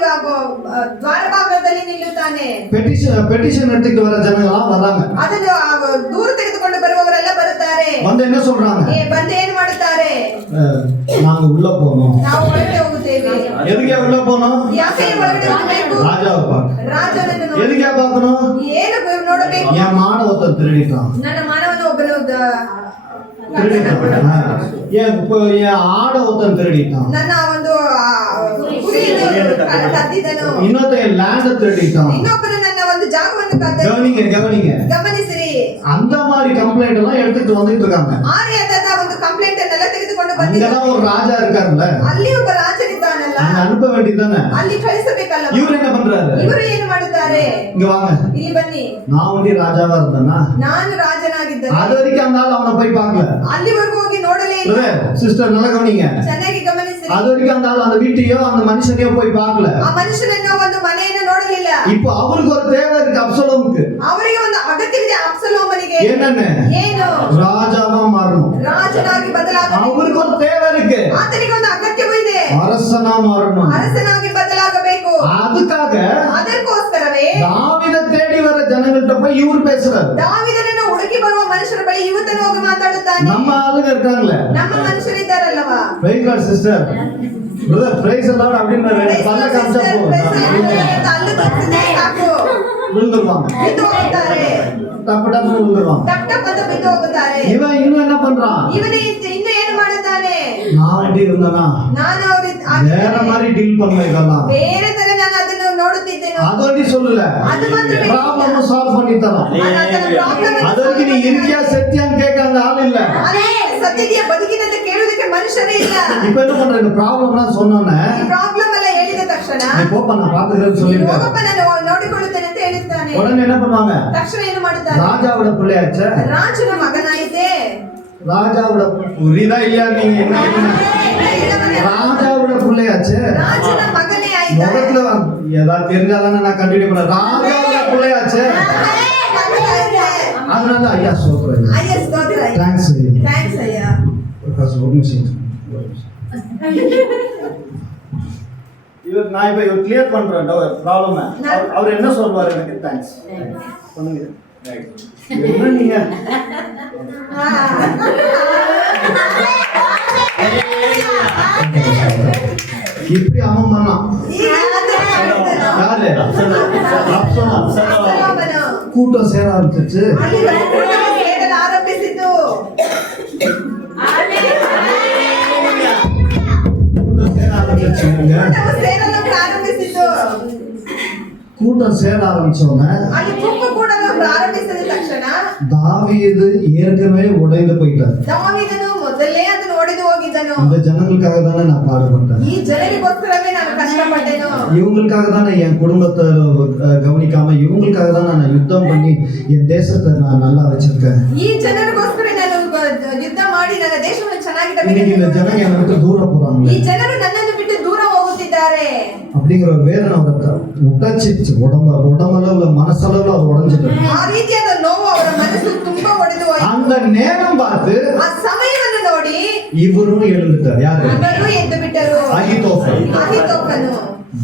ದ್ವಾರಭಾಗದಲ್ಲಿ ನಿಲ್ಲುತ್ತಾನೆ. பெட்டிஷன் எடுத்துட்டு வர ஜனங்க எல்லாம் வராங்க. ಅದನ್ನು ದೂರ ತೆಗೆದುಕೊಂಡು ಬರುವವರೆಲ್ಲ ಬರುತ್ತಾರೆ. வந்து என்ன சொல்றாங்க? ಬಂದು ಏನ್ ಮಾಡುತ್ತಾರೆ? நாங்க உள்ள போனோம். ನಾವು ಒಳಗಡೆ ಹೋಗುತ್ತೇವೆ. எதுக்கே உள்ள போனோம்? ಯಾಕೆ ಒಳಗಡೆ ಹೋಗಬೇಕು? ராஜாவை பார்க்க. ರಾಜನನ್ನು ನೋಡಿ. எதுக்கே பார்க்கணும்? ಏನು ನೋಡಬೇಕು? என் மானவத்தை திருடிட்டான். ನನ್ನ ಮಾನವನ ಒಬ್ಬನು திருடிட்டான். என் ஆட ஒருத்தன் திருடிட்டான். ನನ್ನ ಒಂದು ಕುರಿಯನ್ನು ಕದ್ದಿದ್ದನು. இன்னொருத்த என் லேண்ட திருடிட்டான். ಇನ್ನೊಬ್ಬನು ನನ್ನ ಒಂದು ಜಾಗವನ್ನು ಕದ್ದ. கவனிங்க. ಗಮನಿಸಿರಿ. அந்த மாதிரி கம்ப்ளைண்ட் எல்லாம் எடுத்துட்டு வந்துட்டு இருக்காங்க. ಆರ್ಯದ ಒಂದು ಕಂಪ್ಲೇಂಟ್ ಅನ್ನೆಲ್ಲ ತೆಗೆದುಕೊಂಡು அங்கதான் ಬಂದಿದ್ದಾರೆ. ஒரு ராஜா இருக்காருல்ல, ಅಲ್ಲಿ ಒಬ್ಬ ರಾಜನಿದ್ದಾನಲ್ಲ, அங்க அனுப்ப வேண்டியதானே. ಅಲ್ಲಿ ಕಳಿಸಬೇಕಲ್ಲ. இவரு என்ன பண்றாரு? ಇವರು ಏನು ಮಾಡುತ್ತಾರೆ? இங்க வாங்க, ಇಲ್ಲಿ ಬನ್ನಿ. நான் ஒண்டி ராஜாவா இருந்தேனா? ನಾನು ರಾಜನಾಗಿದ್ದೆ. அது வரைக்கும் அந்த ஆள் அவனை போய் பார்க்கல. ಅಲ್ಲಿವರೆಗೂ ಹೋಗಿ ನೋಡಲೇ ಇಲ್ಲ. சிஸ்டர் நல்லா கவனிங்க. ಚೆನ್ನಾಗಿ ಗಮನಿಸಿರಿ. அது வரைக்கும் அந்த ஆள் அந்த வீட்டையோ அந்த மனுஷனையோ போய் பார்க்கல. ಆ ಮನುಷ್ಯನನ್ನ ಒಂದು ಮನೆಯನ್ನು ನೋಡಲಿಲ್ಲ. இப்போ அவருக்கு ஒரு தேவை இருக்கு அப்சலோமுக்கு. ಅವರಿಗೆ ಒಂದು ಅಗತ್ಯವಿದೆ ಅಬ್ಸಲೋಮನಿಗೆ. என்னன்னு? ಏನು? ராஜாவா மாறணும். ರಾಜನಾಗಿ ಬದಲಾಗಬೇಕು. அவருக்கு ஒரு தேவை இருக்கு. ಆತನಿಗೆ ಒಂದು ಅಗತ್ಯವೂ ಇದೆ. அரசனா மாறணும். ಅರಸನಾಗಿ ಬದಲಾಗಬೇಕು. அதுக்காக ಅದಕ್ಕೋಸ್ಕರವೇ தாவீதை தேடி வர ஜனங்கள்ட்ட போய் இவர் பேசுறாரு. ದಾವೀದನನ್ನು ಹುಡುಕಿ ಬರುವ ಮನುಷ್ಯರ ಬಳಿ ಇವತ್ತನ್ನು ಹೋಗಿ ಮಾತಾಡುತ್ತಾನೆ. நம்ம ಆளுங்க இருக்காங்களே, ನಮ್ಮ ಮನುಷ್ಯರಿದ್ದಾರಲ್ಲವಾ? Praise lord sister, brother praise lord அப்படின்னு ரெண்டு பல்ல காமிச்சா ಅಲ್ಲು ತಪ್ಪಿದ್ರೆ ಸಾಕು. விழுந்துருவாங்க, ಬಿದ್ದು ಹೋಗುತ್ತಾರೆ. டப்பு டப்பு விழுந்துருவாங்க. ಟಪ್ ಟಪ್ ಅಂತ ಬಿದ್ದು ಹೋಗುತ್ತಾರೆ. இவன் இன்னும் என்ன பண்றான்? ಇವನೇ ಇನ್ನು ಏನು ಮಾಡುತ್ತಾನೆ? நான் அப்படி இருந்தேனா ನಾನು வேற மாதிரி டீல் பண்ணுவேன் இதெல்லாம். ಬೇರೆ ತರ ನಾನು ಅದನ್ನು ನೋಡುತ್ತಿದ್ದೇನೆ. அதோடி சொல்லல, அது மாத்திரம் ப்ராப்ளம் சால்வ் பண்ணி தரோம். அதற்கு நீ இருக்கியா செத்தியான்னு கேட்க அந்த ஆள் இல்ல. ಅದೇ ಸತ್ಯದಿಯ ಬದುಕಿನಂತ ಕೇಳುವುದಕ್ಕೆ ಮನುಷ್ಯರೇ ಇಲ್ಲ. இப்ப என்ன பண்ற? இந்த ப்ராப்ளம்லாம் சொன்னோன்னே ಈ ಪ್ರಾಬ್ಲಮ್ ಎಲ್ಲ ಹೇಳಿದ ತಕ್ಷಣ நீ போப்பா நான் பாத்துக்கிறேன்னு சொல்லிருக்காரு. ಹೋಗಪ್ಪ ನಾನು ನೋಡಿಕೊಳ್ಳುತ್ತೇನೆ ಅಂತ ಹೇಳಿದ್ದಾನೆ. உடனே என்ன பண்ணுவாங்க? ತಕ್ಷಣ ಏನು ಮಾಡುತ್ತಾರೆ? ராஜாவோட பிள்ளையாச்சே, ರಾಜನ ಮಗನಾಯಿತೆ. ராஜாவோட புரியுதா இல்லையா? நீங்க என்ன ராஜாவோட பிள்ளையாச்சே, ರಾಜನ ಮಗನೇ ಆಯ್ತಾ? முகத்துல ஏதாவது தெரிஞ்சாதானே நான் கண்டினியூ பண்ண. ராஜாவோட பிள்ளையாச்சே, அதனால ஐயா சோத்ரேன். ಅಯ್ಯ ಸ್ತೋತ್ರ. தேங்க்ஸ் ಥ್ಯಾಂಕ್ಸ್ ಅಯ್ಯ. ஒரு நிமிஷம். இவர் நான் இப்ப இவர் கிளியர் பண்றேன் ப்ராப்ளம். அவர் என்ன சொல்வாரு? எனக்கு தேங்க்ஸ் பண்ணுங்க. என்ன நீங்க இப்படி அவன் பண்ணான். யாரு? அப்சலோம். கூட்டம் சேர ஆரம்பிச்சிருச்சு. ಅಲ್ಲಿ ಹೇಳಲು ಆರಂಭಿಸಿತು. கூட்டம் சேர ஆரம்பிச்சிருச்சுங்க. ಸೇರಲು ಪ್ರಾರಂಭಿಸಿತು. கூட்டம் சேர ஆரம்பிச்சோன்னே ಅಲ್ಲಿ ಗುಂಪು ಕೂಡಲು ಪ್ರಾರಂಭಿಸಿದ ತಕ್ಷಣ தாவீது ஏற்கனவே உடைந்து போயிட்டார். ದಾವೀದನು ಮೊದಲೇ ಅದನ್ನು ಒಡೆದು ಹೋಗಿದ್ದನು. இந்த ஜனங்களுக்காக தானே நான் பாடுபட்டேன். ಈ ಜನರಿಗೋಸ್ಕರವೇ ನಾನು ಕಷ್ಟಪಟ್ಟೆನು. இவங்களுக்காக தானே என் குடும்பத்தை கவனிக்காம இவங்களுக்காக தான் நான் யுத்தம் பண்ணி என் தேசத்தை நான் நல்லா வச்சிருக்கேன். ಈ ಜನರಿಗೋಸ್ಕರ ನಾನು ಯುದ್ಧ ಮಾಡಿ ನನ್ನ ದೇಶವನ್ನು இன்னைக்கு இந்த ஜனங்க என்னை விட்டு தூரம் போறாங்க. ಈ ಜನರು ನನ್ನನ್ನು ಬಿಟ್ಟು ದೂರ ಹೋಗುತ್ತಿದ್ದಾರೆ அப்படிங்கிற ஒரு வேதனை அவரை உடைச்சிருச்சு. உடம்பளவுல மனசளவுல அவர் உடைஞ்சிட்டு. ಆ ರೀತಿಯಾದ ನೋವು ಅವರ ಮನಸ್ಸು ತುಂಬಾ ಒಡೆದು ಹೋಯಿತು. அந்த நேரம் பார்த்து ಆ ಸಮಯವನ್ನು ನೋಡಿ இவரும் எழுந்துட்டார். யாரு? ಇಬ್ಬರೂ ಎದ್ದು ಬಿಟ್ಟರು. அகித்தோப்பல். ಅಹಿತೋಫನು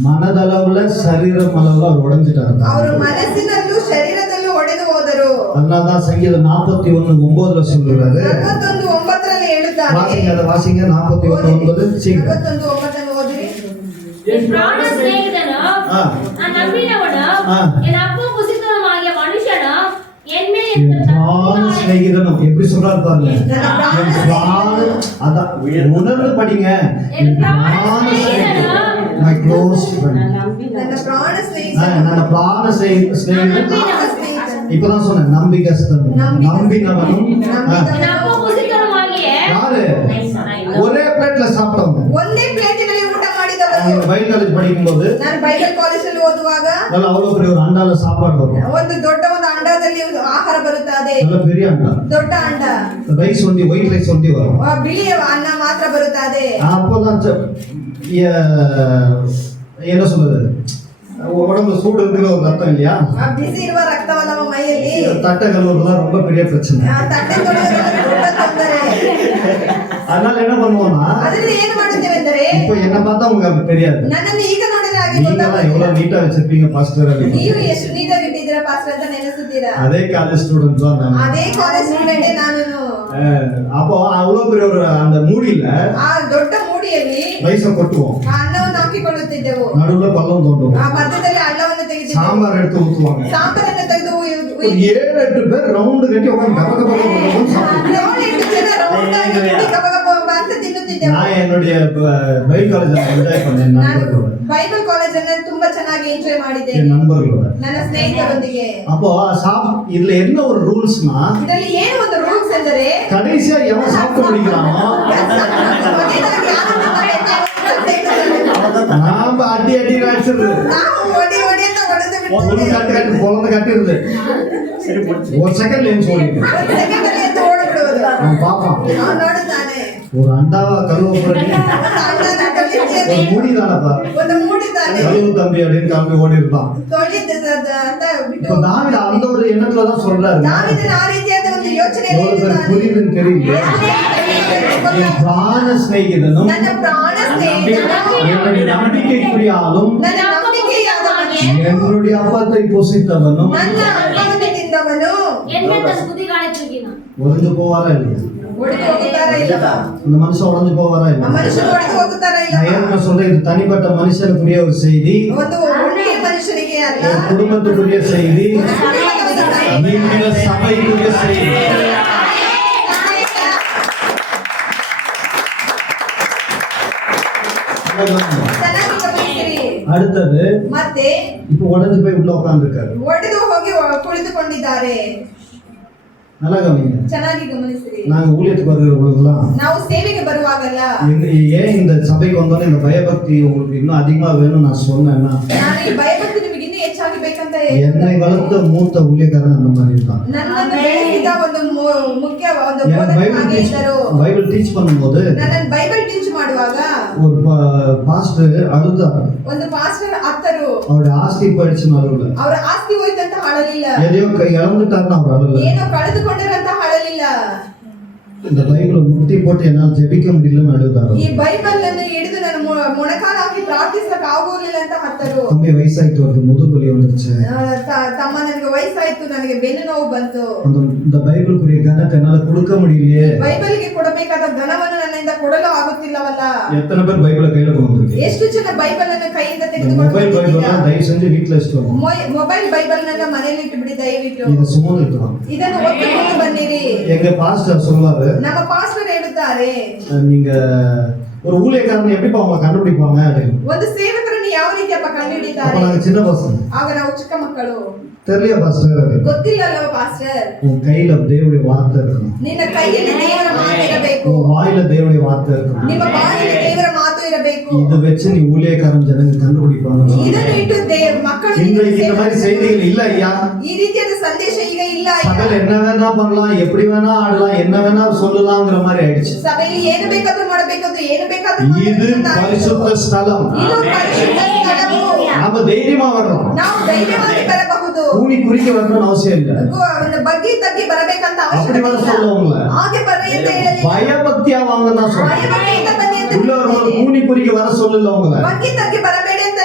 மனதளவுல சரீரம் அளவுல அவர் உடைஞ்சிட்டாரு. ಅವರು ಮನಸ್ಸಿನಲ್ಲೂ ಶರೀರದಲ್ಲೂ ಒಡೆದು ಹೋದರು. அதனாலதான் சங்கீதம் 41:9 சொல்லுறாரு. 41:9 ಹೇಳುತ್ತಾರೆ. வாசிங்க, அதை வாசிங்க. 41:9 சீக்கிரம். 41:9 ಓದಿರಿ. என் பிராண சிநேகிதனோ ஆ. நான் நம்பினவனோ ஆ. என் அப்பா புசித்தவனுமாகிய மனுஷனோ என்மேல் என் இருக்கிற பிராண தப்பினாலே சிநேகிதனும் எப்படி சொல்றாரு பாருங்க. என் பிராண, அதான் உணர்ந்து படிங்க. என் பிராண சிநேகிதன், my close friend. ನನ್ನ ಪ್ರಾಣ ஆ, ಸ್ನೇಹಿತನು. ನನ್ನ ಪ್ರಾಣ சிநேகிதன். ಪ್ರಾಣ ಸ್ನೇಹಿತನು. இப்பதான் சொன்னேன், நம்பிக்கஸ்தனும் நம்பினவனும். ஆ. என் அப்பா புசித்தவனுமாகிய யாரு? ஒரே பிளேட்ல சாப்பிட்டவங்க. ಒಂದೇ ಪ್ಲೇಟಿನಲ್ಲಿ ಊಟ ಮಾಡಿದವರು. பைபிள் காலேஜ் படிக்கும்போது ನಾನು ಬೈಬಲ್ ಕಾಲೇಜಲ್ಲಿ ಓದುವಾಗ நல்ல அவ்வளவு பெரிய ஒரு அண்டால சாப்பாடு வரும். ಒಂದು ದೊಡ್ಡ ಒಂದು ಅಂಡದಲ್ಲಿ ಆಹಾರ ಬರುತ್ತದೆ. நல்ல பெரிய அண்டா. ದೊಡ್ಡ ಅಂಡ. ரைஸ் ஒண்டி, ஒயிட் ரைஸ் ஒண்டி வரும். ಬಿಳಿಯ ಅನ್ನ ಮಾತ್ರ ಬರುತ್ತದೆ. அப்போதான் என்ன சொல்றது, உடம்புல சூடு இருக்கிற ஒரு ரத்தம் இல்லையா, ಬಿಸಿ ಇರುವ ರಕ್ತವಲ್ಲ ನಮ್ಮ ಮೈಯಲ್ಲಿ. தட்டை கழுவுறதுலாம் ரொம்ப பெரிய பிரச்சனை. ತಟ್ಟೆ ತೊಳೆಯುವುದು ದೊಡ್ಡ ತೊಂದರೆ. அதனால என்ன பண்ணுவோம்னா, ಅದರಿಂದ ಏನು ಮಾಡುತ್ತೇವೆಂದರೆ இப்போ என்ன பார்த்தா உங்களுக்கு அது தெரியாது. ನನ್ನನ್ನು ಈಗ ನೋಡಿದ್ರೆ ಹಾಗೆ நீங்க எல்லாம் ಗೊತ್ತಾಗುತ್ತದೆ. எவ்வளவு நீட்டா வச்சிருப்பீங்க பாஸ்டர் அப்படின்னு. ನೀವು ಎಷ್ಟು ನೀಟಾಗಿ ಇಟ್ಟಿದ್ದೀರಾ ಪಾಸ್ಟರ್ ಅಂತ ನೆನೆಸುತ್ತೀರಾ. அதே காலேஜ் ஸ்டூடெண்ட் தான் நான். ಅದೇ ಕಾಲೇಜ್ ಸ್ಟೂಡೆಂಟೇ ನಾನು. அப்போ அவ்வளவு பெரிய ஒரு அந்த மூடியில ಆ ದೊಡ್ಡ ಮೂಡಿಯಲ್ಲಿ ரைஸை கொட்டுவோம், ಆ ಅನ್ನವನ್ನು ಹಾಕಿಕೊಳ್ಳುತ್ತಿದ್ದೆವು. நடுவுல பள்ளம் தோண்டுவோம், ಆ ಮಧ್ಯದಲ್ಲಿ ಹಳ್ಳವನ್ನು ತೆಗೆದಿದ್ದೆವು. சாம்பார் எடுத்து ஊத்துவாங்க. ಸಾಂಬಾರನ್ನು ತೆಗೆದು ஒரு 7-8 பேர் ரவுண்டு கட்டி உட்காந்து கப கப கப கபன்னு சாப்பிடுவோம். 7-8 ಜನ ರೌಂಡ್ ಆಗಿ ಇಟ್ಟು ಗಬ ಗಬ ಗಬ ಅಂತ ತಿನ್ನುತ್ತಿದ್ದೆವು. நான் என்னுடைய பைபிள் காலேஜ் என்ஜாய் பண்ணேன் என் ನಾನು நண்பர்களோட, ಬೈಬಲ್ ಕಾಲೇಜ್ ಅನ್ನು ತುಂಬಾ ಚೆನ್ನಾಗಿ ಎಂಜಾಯ್ ಮಾಡಿದೆ என் நண்பர்களோட. ನನ್ನ ಸ್ನೇಹಿತರೊಂದಿಗೆ. அப்போ இதுல என்ன ஒரு ரூல்ஸ்னா, ಇದರಲ್ಲಿ ಏನು ಒಂದು ರೂಲ್ಸ್ ಎಂದರೆ கடைசியா எவன் சாப்பிட்டு முடிக்கிறானோ ಮೊದಲಾಗಿ ಯಾರನ್ನು ಮಾಡಬೇಕು ಅಂತ ಹೇಳ್ತಾರೆ. நாம அடி அடி அடிச்சிருது, ನಾವು ಒಡಿ ಒಡಿ ಅಂತ ಹೊಡೆದು ஒண்ணு ಬಿಡ್ತೇವೆ. கட்டு கட்டு பொழந்து கட்டிருது, ஒரு செகண்ட்ல ஏன் சொல்லிட்டு ಒಂದು ಸೆಕೆಂಡಲ್ಲಿ ಎದ್ದು ಓಡಿಬಿಡುವುದು. அவன் பாப்பான். ಅವನು ನೋಡುತ್ತಾನೆ. ஒரு அண்டாவா கழுவ போறீங்க, ಒಂದು ಅಣ್ಣನ ಕಲ್ಲಿದ್ದೇನೆ. ஒரு மூடிதானப்பா, ಒಂದು ಮೂಡಿದ್ದಾನೆ. கழுவு தம்பி அப்படின்னு கிளம்பி ஓடி இருப்பான். ತೊಳಿದ ಅಂತ ಬಿಟ್ಟು இப்போ தாவீது அந்த ஒரு எண்ணத்துலதான் சொல்றாரு. ದಾವೀದನ ಆ ರೀತಿಯಾದ ಒಂದು ಯೋಚನೆಯಲ್ಲಿ எவ்வளவு பேர் ಇದ್ದಾನೆ. புரியுதுன்னு தெரியல. என் பிராண சிநேகிதனும் ನನ್ನ ಪ್ರಾಣ ಸ್ನೇಹಿತನು, என்னுடைய நம்பிக்கைக்குரியாலும் ನನ್ನ ನಂಬಿಕೆಯಾದ ಮನುಷ್ಯನು, என்னுடைய அப்பத்தை புசித்தவனும் ನನ್ನ ಅಪ್ಪವನ್ನು ತಿಂದವನು என்மேல் தன் குதிகாலை தூக்கினான். உறைஞ்சு போவாரா இல்லையா? ಒಡೆದು ಹೋಗುತ್ತಾರಾ ಇಲ್ಲವಾ? அந்த மனுஷன் உடைஞ்சு போவாரா ಆ இல்லையா? ಮನುಷ್ಯನು ಒಡೆದು ಹೋಗುತ್ತಾರಾ நான் ಇಲ್ಲವಾ? ஏற்கனவே சொல்றேன், இது தனிப்பட்ட மனுஷனுக்குரிய ஒரு செய்தி, ಒಂದು ಒಳ್ಳೆಯ ಮನುಷ್ಯನಿಗೆ ಅಲ್ಲ, ஒரு குடும்பத்துக்குரிய செய்தி, ಒಂದು ಕುಟುಂಬದ ಒಂದು நீங்கள சபைக்குரிய செய்தி. ಚೆನ್ನಾಗಿ ಗಮನಿಸಿರಿ. அடுத்தது ಮತ್ತೆ இப்ப உடஞ்சு போய் உள்ள உட்கார்ந்துருக்காரு. ಒಡೆದು ಹೋಗಿ ಕುಳಿತುಕೊಂಡಿದ್ದಾರೆ. நல்லா கவனிங்க. ಚೆನ್ನಾಗಿ ಗಮನಿಸಿರಿ. நாங்க ஊழியத்துக்கு வருகிறவங்களுக்குலாம் ನಾವು ಸೇವೆಗೆ ಬರುವಾಗಲ್ಲ ஏன் இந்த சபைக்கு வந்தோன்னே இந்த பயபக்தி உங்களுக்கு இன்னும் அதிகமா வேணும்னு நான் சொன்னேன்னா, ನಾನು ಈ ಭಯಭಕ್ತಿ ನಿಮಗೆ ಇನ್ನೂ ಹೆಚ್ಚಾಗಿ ಬೇಕಂತ என்னை வளர்த்த மூத்த ஊழியக்காரன் அந்த மாதிரி இருக்கான். ನನ್ನನ್ನು ಬೆಳೆಸಿದ ಒಂದು ಮುಖ್ಯ ಒಂದು எனக்கு ಬೋಧಕ பைபிள் ಹಾಗೆ டீச் ಇದ್ದರು. பைபிள் பண்ணும்போது ನನ್ನನ್ನು ಬೈಬಲ್ ಟೀಚ್ ಮಾಡುವಾಗ ஒரு பாஸ்டர் அழுதார். ಒಂದು ಪಾಸ್ಟರ್ ಅತ್ತರು. அவருடைய ஆஸ்தி போயிடுச்சுன்னு அழுவல, ಅವರ ಆಸ್ತಿ ಹೋಯ್ತಂತ ಅಳಲಿಲ್ಲ. எதையோ இழந்துட்டாருன்னு அவர் அழுவல. ಏನೋ ಕಳೆದುಕೊಂಡರಂತ ಅಳಲಿಲ್ಲ. இந்த பைபிளை முட்டி போட்டு என்னால் ஜெபிக்க முடியலன்னு அழுதாரு. ಈ ಬೈಬಲ್ ಅನ್ನು ಹಿಡಿದು ನಾನು ಮೊಣಕಾಲ ಹಾಕಿ ಪ್ರಾರ್ಥಿಸಕ್ಕೆ ಆಗೋಲಿಲ್ಲ ಅಂತ ಹತ್ತರು. தம்பி வயசாயிட்டு வருது, முதுகுலி வந்துருச்சு, ತಮ್ಮ ನನಗೆ ವಯಸ್ಸಾಯ್ತು, ನನಗೆ ಬೆನ್ನು ನೋವು ಬಂತು, இந்த பைபிளுக்குரிய கனத்தை என்னால கொடுக்க முடியலையே. ಬೈಬಲ್ಗೆ ಕೊಡಬೇಕಾದ ಧನವನ್ನು ನನ್ನಿಂದ ಕೊಡಲು ಆಗುತ್ತಿಲ್ಲವಲ್ಲ. எத்தனை பேர் பைபிளை கையில கொண்டு வந்திருக்கீங்க? ಎಷ್ಟು ಜನ ಬೈಬಲ್ ಅನ್ನು ಕೈಯಿಂದ இந்த ತೆಗೆದುಕೊಂಡು மொபைல் பைபிள்லாம் தயவு செஞ்சு வீட்டுல வச்சுட்டு வாங்க. ಮೊಬೈಲ್ ಬೈಬಲ್ ನನ್ನ ಮನೆಯಲ್ಲಿ ಇಟ್ಟು ಬಿಡಿ ದಯವಿಟ್ಟು. இதை சுமந்துட்டு வாங்க. ಇದನ್ನು ಒತ್ತಿಕೊಂಡು ಬನ್ನಿರಿ. எங்க பாஸ்டர் சொல்லுவாரு, ನಮ್ಮ ಪಾಸ್ಟರ್ ಹೇಳುತ್ತಾರೆ, நீங்க ஒரு ஊழியக்காரன் எப்படிப்பா அவங்க கண்டுபிடிப்பாங்க அப்படின்னு. ಒಂದು ಸೇವಕರನ್ನು ಯಾವ ರೀತಿ ಅಪ್ಪ அப்ப ಕಂಡುಹಿಡಿತಾರೆ? நாங்க சின்ன பசங்க, ಆಗ ನಾವು ಚಿಕ್ಕ ಮಕ್ಕಳು. தெரியல பாஸ்டர் அப்படின்னு. ಗೊತ್ತಿಲ್ಲಲ್ಲವ ಪಾಸ್ಟರ್? உன் கையில தேவனுடைய வார்த்தை இருக்கணும், ನಿನ್ನ ಕೈಯಲ್ಲಿ ದೇವರ ಮಾತು ಇರಬೇಕು, உன் வாயில தேவனுடைய வார்த்தை இருக்கணும். ನಿಮ್ಮ ಬಾಯಲ್ಲಿ ದೇವರ ಮಾತು ಇರಬೇಕು. இதை வச்சு நீ ஊழியக்காரன் ஜனங்க கண்டுபிடிப்பாங்க. ಇದನ್ನು ಇಟ್ಟು ಮಕ್ಕಳು இன்றைக்கு இந்த மாதிரி செய்திகள் இல்ல ஐயா. ಈ ರೀತಿಯಾದ ಸಂದೇಶ ಈಗ ಇಲ್ಲ. சகல் என்ன வேணா பண்ணலாம், எப்படி வேணா ஆடலாம், என்ன வேணா சொல்லலாம்ங்கிற மாதிரி ஆயிடுச்சு. ಸಭೆಯಲ್ಲಿ ಏನು ಬೇಕಾದ್ರೂ ಮಾಡಬೇಕಾದ್ರು ಏನು ಬೇಕಾದ್ರೂ இது பரிசுத்த ஸ்தலம். ಇದು ಪರಿಶುದ್ಧ ಸ್ಥಳವು. நாம தைரியமா வர்றோம், ನಾವು ಧೈರ್ಯವಾಗಿ ಬರಬಹುದು. கூனி குறிக்க வரணும்னு அவசியம் இல்ல. ಒಂದು ಬಗ್ಗೆ ತಗ್ಗಿ ಬರಬೇಕಂತ அப்படி வர ಅವಶ್ಯಕತೆ ಇಲ್ಲ. சொல்லுவாங்கள, ಹಾಗೆ ಬರ್ರಿ ಅಂತ ಹೇಳಲಿಲ್ಲ. பயபக்தியா வாங்கன்னு தான் சொல்றேன். ಭಯಭಕ್ತಿಯಿಂದ ಬನ್ನಿ ಅಂತ உள்ள ஒரு கூனி குறிக்க வர சொல்லல உங்களை. ಬಗ್ಗೆ ತಗ್ಗಿ ಬರಬೇಡಿ ಅಂತ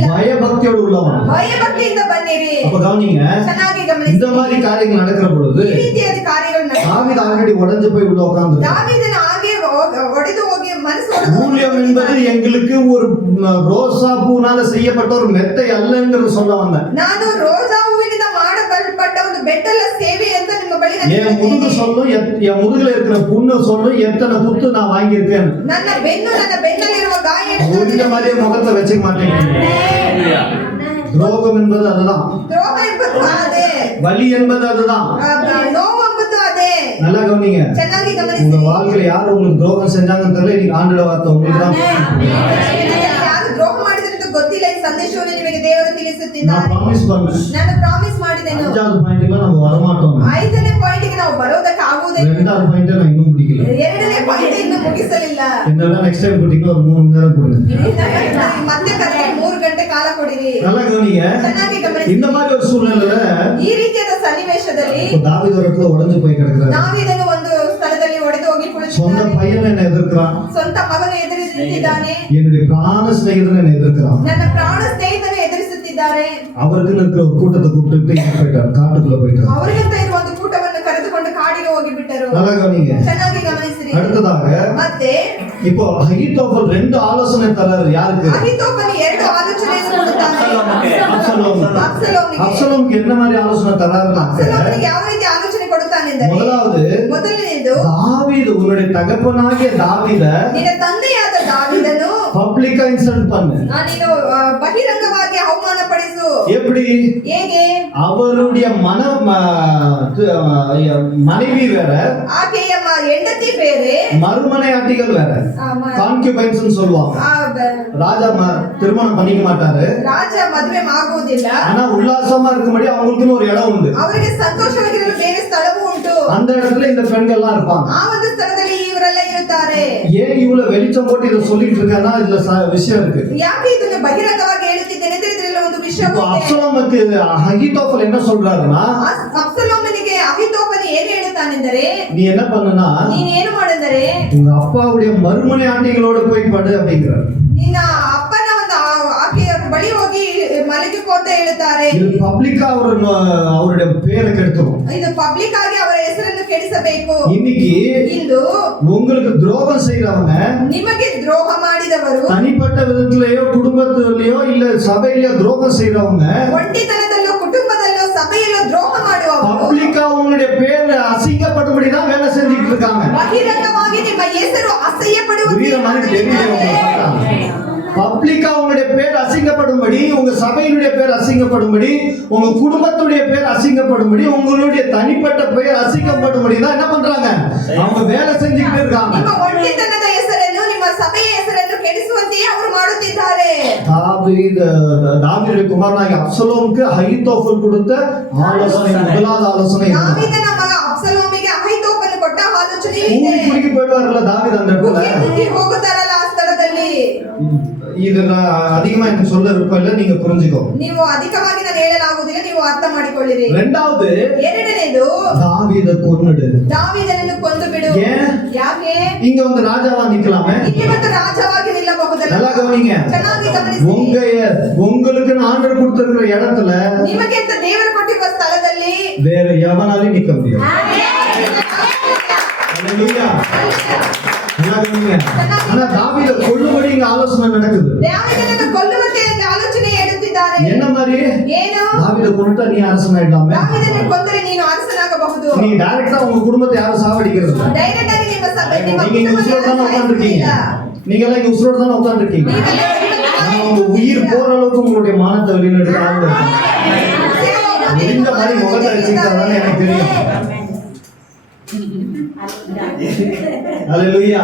ಇರಲಿಲ್ಲ. பயபக்தியோடு உள்ளவன். ಭಯಭಕ್ತಿಯಿಂದ ಬನ್ನಿರಿ. அப்ப கவனிங்க, ಚೆನ್ನಾಗಿ இந்த ಗಮನಿಸಿ. மாதிரி காரியங்கள் நடக்கிற பொழுது ಈ ರೀತಿಯಾದ ಕಾರ್ಯಗಳು தாவீது ஆல்ரெடி உடைஞ்சு போய் உள்ள உட்கார்ந்து, ದಾವೀದನ ಹಾಗೆ ಒಡೆದು ಹೋಗಿ ಮನಸ್ಸು ஊழியம் என்பது எங்களுக்கு ஒரு ரோசா பூனால செய்யப்பட்ட ஒரு மெத்தை அல்லங்கிறது சொல்ல வந்தேன். ನಾನು ರೋಜಾ ಹೂವಿನಿಂದ ಮಾಡಲ್ಪಟ್ಟ ಒಂದು ಬೆಟ್ಟಲ ಸೇವೆ ಅಂತ ನಿಮ್ಮ ಬಳಿ ನಾನು என் முதுகு ಹೇಳ್ತೀನಿ. சொல்லும், என் முதுகுல இருக்கிற புண்ணு சொல்லும் எத்தனை குத்து நான் வாங்கியிருக்கேன். ನನ್ನ ಬೆನ್ನಲ್ಲಿರುವ ಗಾಯ இந்த மாதிரி முகத்தை வச்சுக்க மாட்டேங்க. துரோகம் என்பது அதுதான், ದ್ರೋಹ ಎಂಬುದು ಅದೇ, வலி என்பது அதுதான். ನೋವು ಎಂಬುದು ಅದೇ. நல்லா கவனிங்க, ಚೆನ್ನಾಗಿ ಗಮನಿಸಿ. உங்க வாழ்க்கையில யாரும் உங்களுக்கு துரோகம் செஞ்சாங்கன்னு தெரியல, இன்னைக்கு ஆண்டோட வார்த்தை உங்களுக்கு தான். ಯಾರು ದ್ರೋಹ ಮಾಡಿದ್ರೆ ಅಂತ ಗೊತ್ತಿಲ್ಲ. ಈ ಸಂದೇಶವನ್ನು ನಿಮಗೆ ದೇವರು நான் ತಿಳಿಸುತ್ತಿದ್ದಾರೆ. ப்ராமிஸ் பண்ணேன், ನಾನು ಪ್ರಾಮಿಸ್ ಮಾಡಿದೆನು. 5வது பாயிண்ட்ல நம்ம வரமாட்டோம். 5ನೇ ಪಾಯಿಂಟ್ಗೆ ನಾವು ಬರೋದಕ್ಕೆ ಆಗುವುದಿಲ್ಲ. 2வது பாயிண்ட் நான் இன்னும் முடிக்கல. 2ನೇ ಪಾಯಿಂಟ್ ಇನ್ನು ಮುಗಿಸಲಿಲ್ಲ. என்னன்னா நெக்ஸ்ட் டைம் போட்டீங்கன்னா ஒரு 3 மணி நேரம் கொடுங்க. ಮತ್ತೆ ಕರೆಕ್ಟ್ 3 ಗಂಟೆ ಕಾಲ ಕೊಡಿರಿ. நல்லா கவனிங்க, ಚೆನ್ನಾಗಿ ಗಮನಿಸಿ. இந்த மாதிரி ஒரு சூழ்நிலையில ಈ ರೀತಿಯಾದ ಸನ್ನಿವೇಶದಲ್ಲಿ இப்ப தாவீது ஒரு இடத்துல உடைஞ்சு போய் கிடக்குறாரு. ದಾವೀದನು ಒಂದು ಸ್ಥಳದಲ್ಲಿ ಒಡೆದು ಹೋಗಿ சொந்த ಕುಳಿತಿದ್ದಾನೆ. பையன் என்ன எதிர்க்கிறான், ಸ್ವಂತ ಮಗನು ಎದುರು ನಿಂತಿದ್ದಾನೆ. என்னுடைய பிராண சிநேகிதன் என்ன எதிர்க்கிறான். ನನ್ನ ಪ್ರಾಣ ಸ್ನೇಹಿತನು ಎದುರಿಸುತ್ತಿದ್ದಾರೆ. அவருக்கு இருக்கிற ஒரு கூட்டத்தை கூப்பிட்டு இங்க போயிட்டார், காட்டுக்குள்ள போயிட்டார். ಅವರಿಗಂತ ಇರುವ ಒಂದು ಕೂಟವನ್ನು ಕರೆದುಕೊಂಡು ಕಾಡಿಗೆ ಹೋಗಿ ಬಿಟ್ಟರು. நல்லா கவனிங்க, ಚೆನ್ನಾಗಿ ಗಮನಿಸಿರಿ. அடுத்ததாக ಮತ್ತೆ இப்போ அகித்தோப்பல் 2 ஆலோசனை தராரு. யாருக்கு? ಅಹೀತೋಫೆಲ್ 2 ಆಲೋಚನೆಯನ್ನು ಕೊಡುತ್ತಾನೆ. அப்சலோம். ಅಬ್ಸಲೋಮಿಗೆ. அப்சலோம்க்கு என்ன மாதிரி ஆலோசனை தராருன்னா, ಅಬ್ಸಲೋಮನಿಗೆ ಯಾವ ರೀತಿ ಆಲೋಚನೆ ಕೊಡುತ್ತಾನೆಂದರೆ, முதலாவது ಮೊದಲನೆಯದು தாவீது உன்னுடைய தகப்பனாகிய தாவீத ನಿನ್ನ ತಂದೆಯಾದ ದಾವೀದನು பப்ளிக்கா இன்சல்ட் பண்ணு. ನೀನು ಬಹಿರಂಗವಾಗಿ ಅವಮಾನಪಡಿಸು. எப்படி? ಹೇಗೆ? அவருடைய மனைவி வேற, ಆಕೆಯ ಹೆಂಡತಿ ಬೇರೆ, மறுமனையாட்டிகள் வேற, கான்கியூபைன்ஸ் சொல்லுவாங்க. ராஜா திருமணம் பண்ணிக்க மாட்டாரு, ರಾಜ ಮದುವೆ ಆಗುವುದಿಲ್ಲ. ஆனா உல்லாசமா இருக்கும்படி அவங்களுக்குன்னு ஒரு இடம் உண்டு. ಅವರಿಗೆ ಸಂತೋಷವಾಗಿರಲು ಬೇರೆ ಸ್ಥಳವೂ ಉಂಟು. அந்த இடத்துல இந்த பெண்கள் எல்லாம் இருப்பாங்க. ಆ ಒಂದು ಸ್ಥಳದಲ್ಲಿ ಇವರೆಲ್ಲ ಇರುತ್ತಾರೆ. ஏன் இவ்வளவு வெளிச்சம் போட்டு இதை சொல்லிட்டு இருக்காங்கன்னா இதுல விஷயம் இருக்கு. ಯಾಕೆ ಇದನ್ನು ಬಹಿರಂಗವಾಗಿ ಹೇಳುತ್ತಿದ್ದೇನೆ ಅಂದ್ರೆ ಇದರಲ್ಲಿ ಒಂದು ವಿಷಯ இப்போ அப்சலோமுக்கு அகித்தோப்பல் என்ன சொல்றாருன்னா, ಅಬ್ಸಲೋಮನಿಗೆ ಅಹೀತೋಫೆಲ್ ಏನು ಹೇಳುತ್ತಾನೆಂದರೆ, நீ என்ன பண்ணுனா ನೀನು ಏನು ಮಾಡೆಂದರೆ உங்க அப்பாவுடைய மறுமனையாட்டிகளோட போய் படு அப்படிங்கிறாரு. ನಿನ್ನ ಅಪ್ಪನ ಒಂದು ಆಕೆಯ ಬಳಿ ಹೋಗಿ ಮಲಗಿಕೋ ಅಂತ ಹೇಳುತ್ತಾರೆ. இது பப்ளிக்கா அவருடைய பேரை கெடுத்துரும். ಇದು ಪಬ್ಲಿಕ್ ಆಗಿ ಅವರ ಹೆಸರನ್ನು ಕೆಡಿಸಬೇಕು. இன்னைக்கு ಇಂದು உங்களுக்கு துரோகம் செய்யறவங்க ನಿಮಗೆ ದ್ರೋಹ ಮಾಡಿದವರು, தனிப்பட்ட விதத்திலேயோ குடும்பத்திலேயோ இல்ல சபையிலயோ துரோகம் செய்யறவங்க ಒಂಟಿತನದಲ್ಲೂ ಕುಟುಂಬದಲ್ಲೂ ಸಭೆಯಲ್ಲೂ ದ್ರೋಹ ಮಾಡುವವರು பப்ளிக்கா உங்களுடைய பேர் அசிங்கப்படும்படிதான் வேலை செஞ்சுட்டு இருக்காங்க. ಬಹಿರಂಗವಾಗಿ ನಿಮ್ಮ ಹೆಸರು ಅಸಹ್ಯಪಡುವ புரியுற மாதிரி தெரியல. பப்ளிக்கா உங்களுடைய பேர் அசிங்கப்படும்படி, உங்க சபையினுடைய பேர் அசிங்கப்படும்படி, உங்க குடும்பத்துடைய பேர் அசிங்கப்படும்படி, உங்களுடைய தனிப்பட்ட பெயர் அசிங்கப்படும்படி தான் என்ன பண்றாங்க, அவங்க வேலை செஞ்சுக்கிட்டு இருக்காங்க. ನಿಮ್ಮ ಒಂಟಿತನದ ಹೆಸರನ್ನು, ನಿಮ್ಮ ಸಭೆಯ ಹೆಸರನ್ನು ಕೆಡಿಸುವಂತೆಯೇ ಅವರು ಮಾಡುತ್ತಿದ್ದಾರೆ. தாவீதுடைய குமாரனாகிய அப்சலோமுக்கு அகித்தோப்பல் கொடுத்த ஆலோசனை, முதலாவது ஆலோசனை ದಾವೀದನ ಮಗ ಅಬ್ಸಲೋಮಿಗೆ ಅಹೀತೋಫೆಲ್ ಕೊಟ್ಟ ಆಲೋಚನೆ ಇದೆ. குடிக்கு போயிடுவார்ல தாவீது அந்த இடத்துல. ಮುಗಿ ಹೋಗುತ್ತಾರಲ್ಲ ಆ ಸ್ಥಳದಲ್ಲಿ. இது நான் அதிகமா எனக்கு சொல்ல விருப்பம் இல்லை, நீங்க புரிஞ்சுக்கோ. ನೀವು ಅಧಿಕವಾಗಿ ನಾನು ಹೇಳಲಾಗುವುದಿಲ್ಲ, ನೀವು ಅರ್ಥ ಮಾಡಿಕೊಳ್ಳಿರಿ. ரெண்டாவது, ಎರಡನೇದು தாவீத கொன்னுடு. ದಾವೀದನನ್ನು ಕೊಂದು ಬಿಡು. ஏன்? ಯಾಕೆ? இங்க வந்து ராஜாவா நிக்கலாமே. ಇಲ್ಲಿ ಮತ್ತು ರಾಜವಾಗಿ ನಿಲ್ಲಬಹುದಲ್ಲ. நல்லா கவனிங்க, ಚೆನ್ನಾಗಿ ಗಮನಿಸಿ. உங்களுக்கு ஆண்டவர் கொடுத்திருக்கிற இடத்துல ನಿಮಗೆ ಅಂತ ದೇವರು ಕೊಟ್ಟಿರುವ ಸ್ಥಳದಲ್ಲಿ வேற எவனாலையும் நிக்க முடியாது. ஹல்லேலூயா. நல்லா கவனிங்க. ஆனா தாவீத கொல்லும்படி இங்க ஆலோசனை நடக்குது. ದಾವೀದನನ್ನು ಕೊಲ್ಲುವಂತೆ ಎಂದು ಆಲೋಚನೆ ಹೇಳುತ್ತಿದ್ದಾರೆ. என்ன மாதிரி? ಏನು? தாவீத கொன்னுட்டா நீ அரசனாயிடலாமே. ದಾವೀದನನ್ನು ಕೊಂದರೆ ನೀನು ಅರಸನಾಗಬಹುದು. நீ டைரக்டா உங்க குடும்பத்தை யாரும் சாவடிக்கிறது இல்ல. ಡೈರೆಕ್ಟ್ ಆಗಿ ನಿಮ್ಮ ಸಭೆ, ನಿಮ್ಮ நீங்க இங்க உசுரோட தானே உட்கார்ந்துருக்கீங்க. நீங்க எல்லாம் இங்க உசுரோட தானே உட்கார்ந்துருக்கீங்க. உங்க உயிர் போற அளவுக்கு உங்களுடைய மானத்தை வெளிநடுறாங்க. இந்த மாதிரி முகத்தை வச்சுக்கிட்டாதானே எனக்கு தெரியும். ஹல்லேலூயா.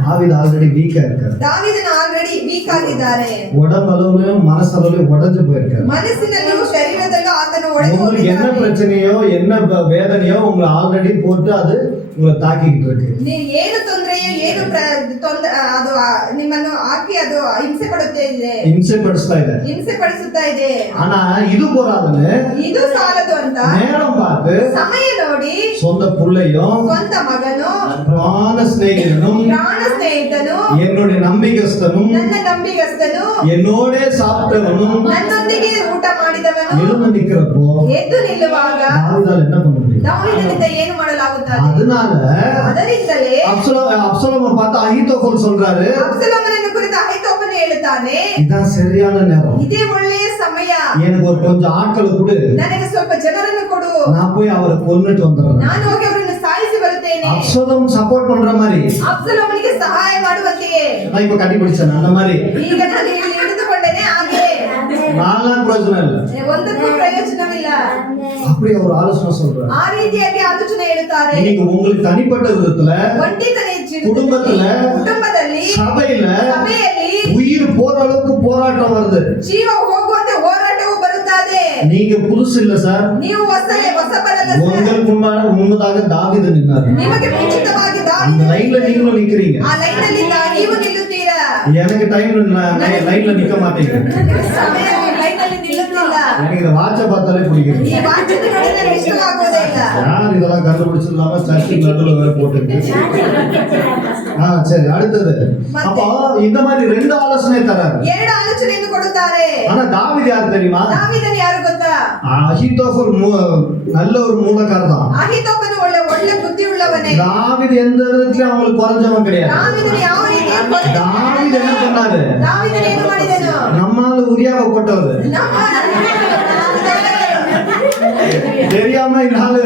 தாவீது ஆல்ரெடி வீக்கா இருக்காரு. ದಾವೀದನ ಆಲ್ರೆಡಿ ವೀಕ್ ಆಗಿದ್ದಾರೆ. உடம்பளவுலயும் மனசளவுலயும் உடைஞ்சு போயிருக்காரு. ಮನಸ್ಸಿನಲ್ಲೂ ಶರೀರದಲ್ಲೂ ಆತನು ಒಡೆದು உங்களுக்கு என்ன ಹೋಗಿದ್ದಾನೆ. பிரச்சனையோ என்ன வேதனையோ உங்களை ஆல்ரெடி போட்டு அது உங்களை தாக்கிக்கிட்டு இருக்கு. ಏನು ತೊಂದರೆಯೋ ಏನು ಅದು ನಿಮ್ಮನ್ನು ಹಾಕಿ ಅದು ಹಿಂಸೆ ಪಡುತ್ತಾ ಇದೆ, ಹಿಂಸೆ ಪಡಿಸ್ತಾ ಇದೆ. ಹಿಂಸೆ ಪಡಿಸುತ್ತಾ ಇದೆ. ஆனா இது போறாதுன்னு ಇದು ಸಾಲದು ಅಂತ நேரம் பார்த்து ಸಮಯ ನೋಡಿ சொந்த புள்ளையும் ಸ್ವಂತ ಮಗನು, பிராண சிநேகிதனும் ಪ್ರಾಣ ಸ್ನೇಹಿತನು, என்னுடைய நம்பிக்கஸ்தனும் ನನ್ನ ನಂಬಿಗಸ್ತನು, என்னோட சாப்பிட்டவனும் ನನ್ನೊಂದಿಗೆ ಊಟ ಮಾಡಿದವನು எழுந்து நிக்கிறப்போ ಎದ್ದು ನಿಲ್ಲುವಾಗ தாவீதால் என்ன பண்ண முடியும்? ದಾವೀದನಿಂದ ಏನು ಮಾಡಲಾಗುತ್ತದೆ? அதனால ಅದರಿಂದಲೇ அப்சலோமை பார்த்து அகித்தோஃபல் சொல்றாரு, ಅಬ್ಸಲೋಮನನ್ನು ಕುರಿತು ಅಹೀತೋಫೆಲ್ ಹೇಳುತ್ತಾನೆ, இதான் சரியான நேரம், ಇದೇ ಒಳ್ಳೆಯ ಸಮಯ, எனக்கு ஒரு கொஞ்சம் ஆட்களை கொடு, ನನಗೆ ಸ್ವಲ್ಪ ಜನರನ್ನು ಕೊಡು, நான் போய் அவரை கொன்னுட்டு வந்துடுறேன். ನಾನು ಹೋಗಿ ಅವರನ್ನು ಸಾಯಿಸಿ ಬರುತ್ತೇನೆ. அப்சலோம் சப்போர்ட் பண்ற மாதிரி ಅಬ್ಸಲೋಮನಿಗೆ ಸಹಾಯ ಮಾಡುವಂತೆಯೇ நான் இப்ப கட்டி பிடிச்சேன் அந்த மாதிரி ಈಗ ನಾನು ಇಲ್ಲಿ ಹಿಡಿದುಕೊಂಡೇನೆ. ಹಾಗೆ நான்லாம் பிரயோஜனம் இல்லை, ಒಂದಕ್ಕೂ ಪ್ರಯೋಜನವಿಲ್ಲ. அப்படி அவர் ஆலோசனை சொல்றாரு. ಆ ರೀತಿಯಾಗಿ ಆಲೋಚನೆ ಹೇಳುತ್ತಾರೆ. இன்னைக்கு உங்களுக்கு தனிப்பட்ட விதத்துல, ಒಂಟಿತನ குடும்பத்துல, ಕುಟುಂಬದಲ್ಲಿ, சபையில ಸಭೆಯಲ್ಲಿ உயிர் போற அளவுக்கு போராட்டம் வருது. ಜೀವ ಹೋಗುವಂತೆ ಹೋರಾಟವು ಬರುತ್ತದೆ. நீங்க புதுசு இல்ல சார், ನೀವು ಹೊಸ ಬರಲ್ಲ ಸರ್. உங்களுக்கு முன்பதாக தாவீது நின்னாரு, ನಿಮಗೆ ಮುಂಚಿತವಾಗಿ அந்த ದಾವೀದನು லைன்ல நீங்களும் நிக்கிறீங்க. ಆ ಲೈನಲ್ಲಿ ನೀವು ನಿಲ್ಲುತ್ತೀರಾ. எனக்கு டைம் லைன்ல நிக்க மாட்டேங்குது, ಸಮಯ ಲೈನಲ್ಲಿ ನಿಲ್ಲುತ್ತಿಲ್ಲ. எனக்கு இந்த வாட்சை பார்த்தாலே பிடிக்குது. ಈ ವಾಚನ ನೋಡಿ ನನಗೆ ಇಷ್ಟವಾಗುವುದೇ ಇಲ್ಲ. யார் இதெல்லாம் கண்டுபிடிச்சிடலாம சர்ச்சுக்கு நடுவில் வேற போட்டுருக்கு. சரி, அடுத்தது. அப்போ இந்த மாதிரி ரெண்டு ஆலோசனை தராரு. ಎರಡು ಆಲೋಚನೆಯನ್ನು ಕೊಡುತ್ತಾರೆ. ஆனா தாவீது யார் தெரியுமா? ದಾವೀದನು ಯಾರು ಗೊತ್ತಾ? அகித்தோஃபல் நல்ல ஒரு மூலக்காரர் தான். ಅಹೀತೋಫೆಲ್ ಒಳ್ಳೆ ಬುದ್ಧಿ ಉಳ್ಳವನೇ. தாவீது எந்த விதத்திலும் அவங்களுக்கு குறைஞ்சவன் கிடையாது. ದಾವೀದನು ಯಾವ ರೀತಿ தாவீது என்ன பண்ணாரு? ದಾವೀದನು ಏನು ಮಾಡಿದನು? நம்மால உரியாவை போட்டவர், தெரியாம இன்னால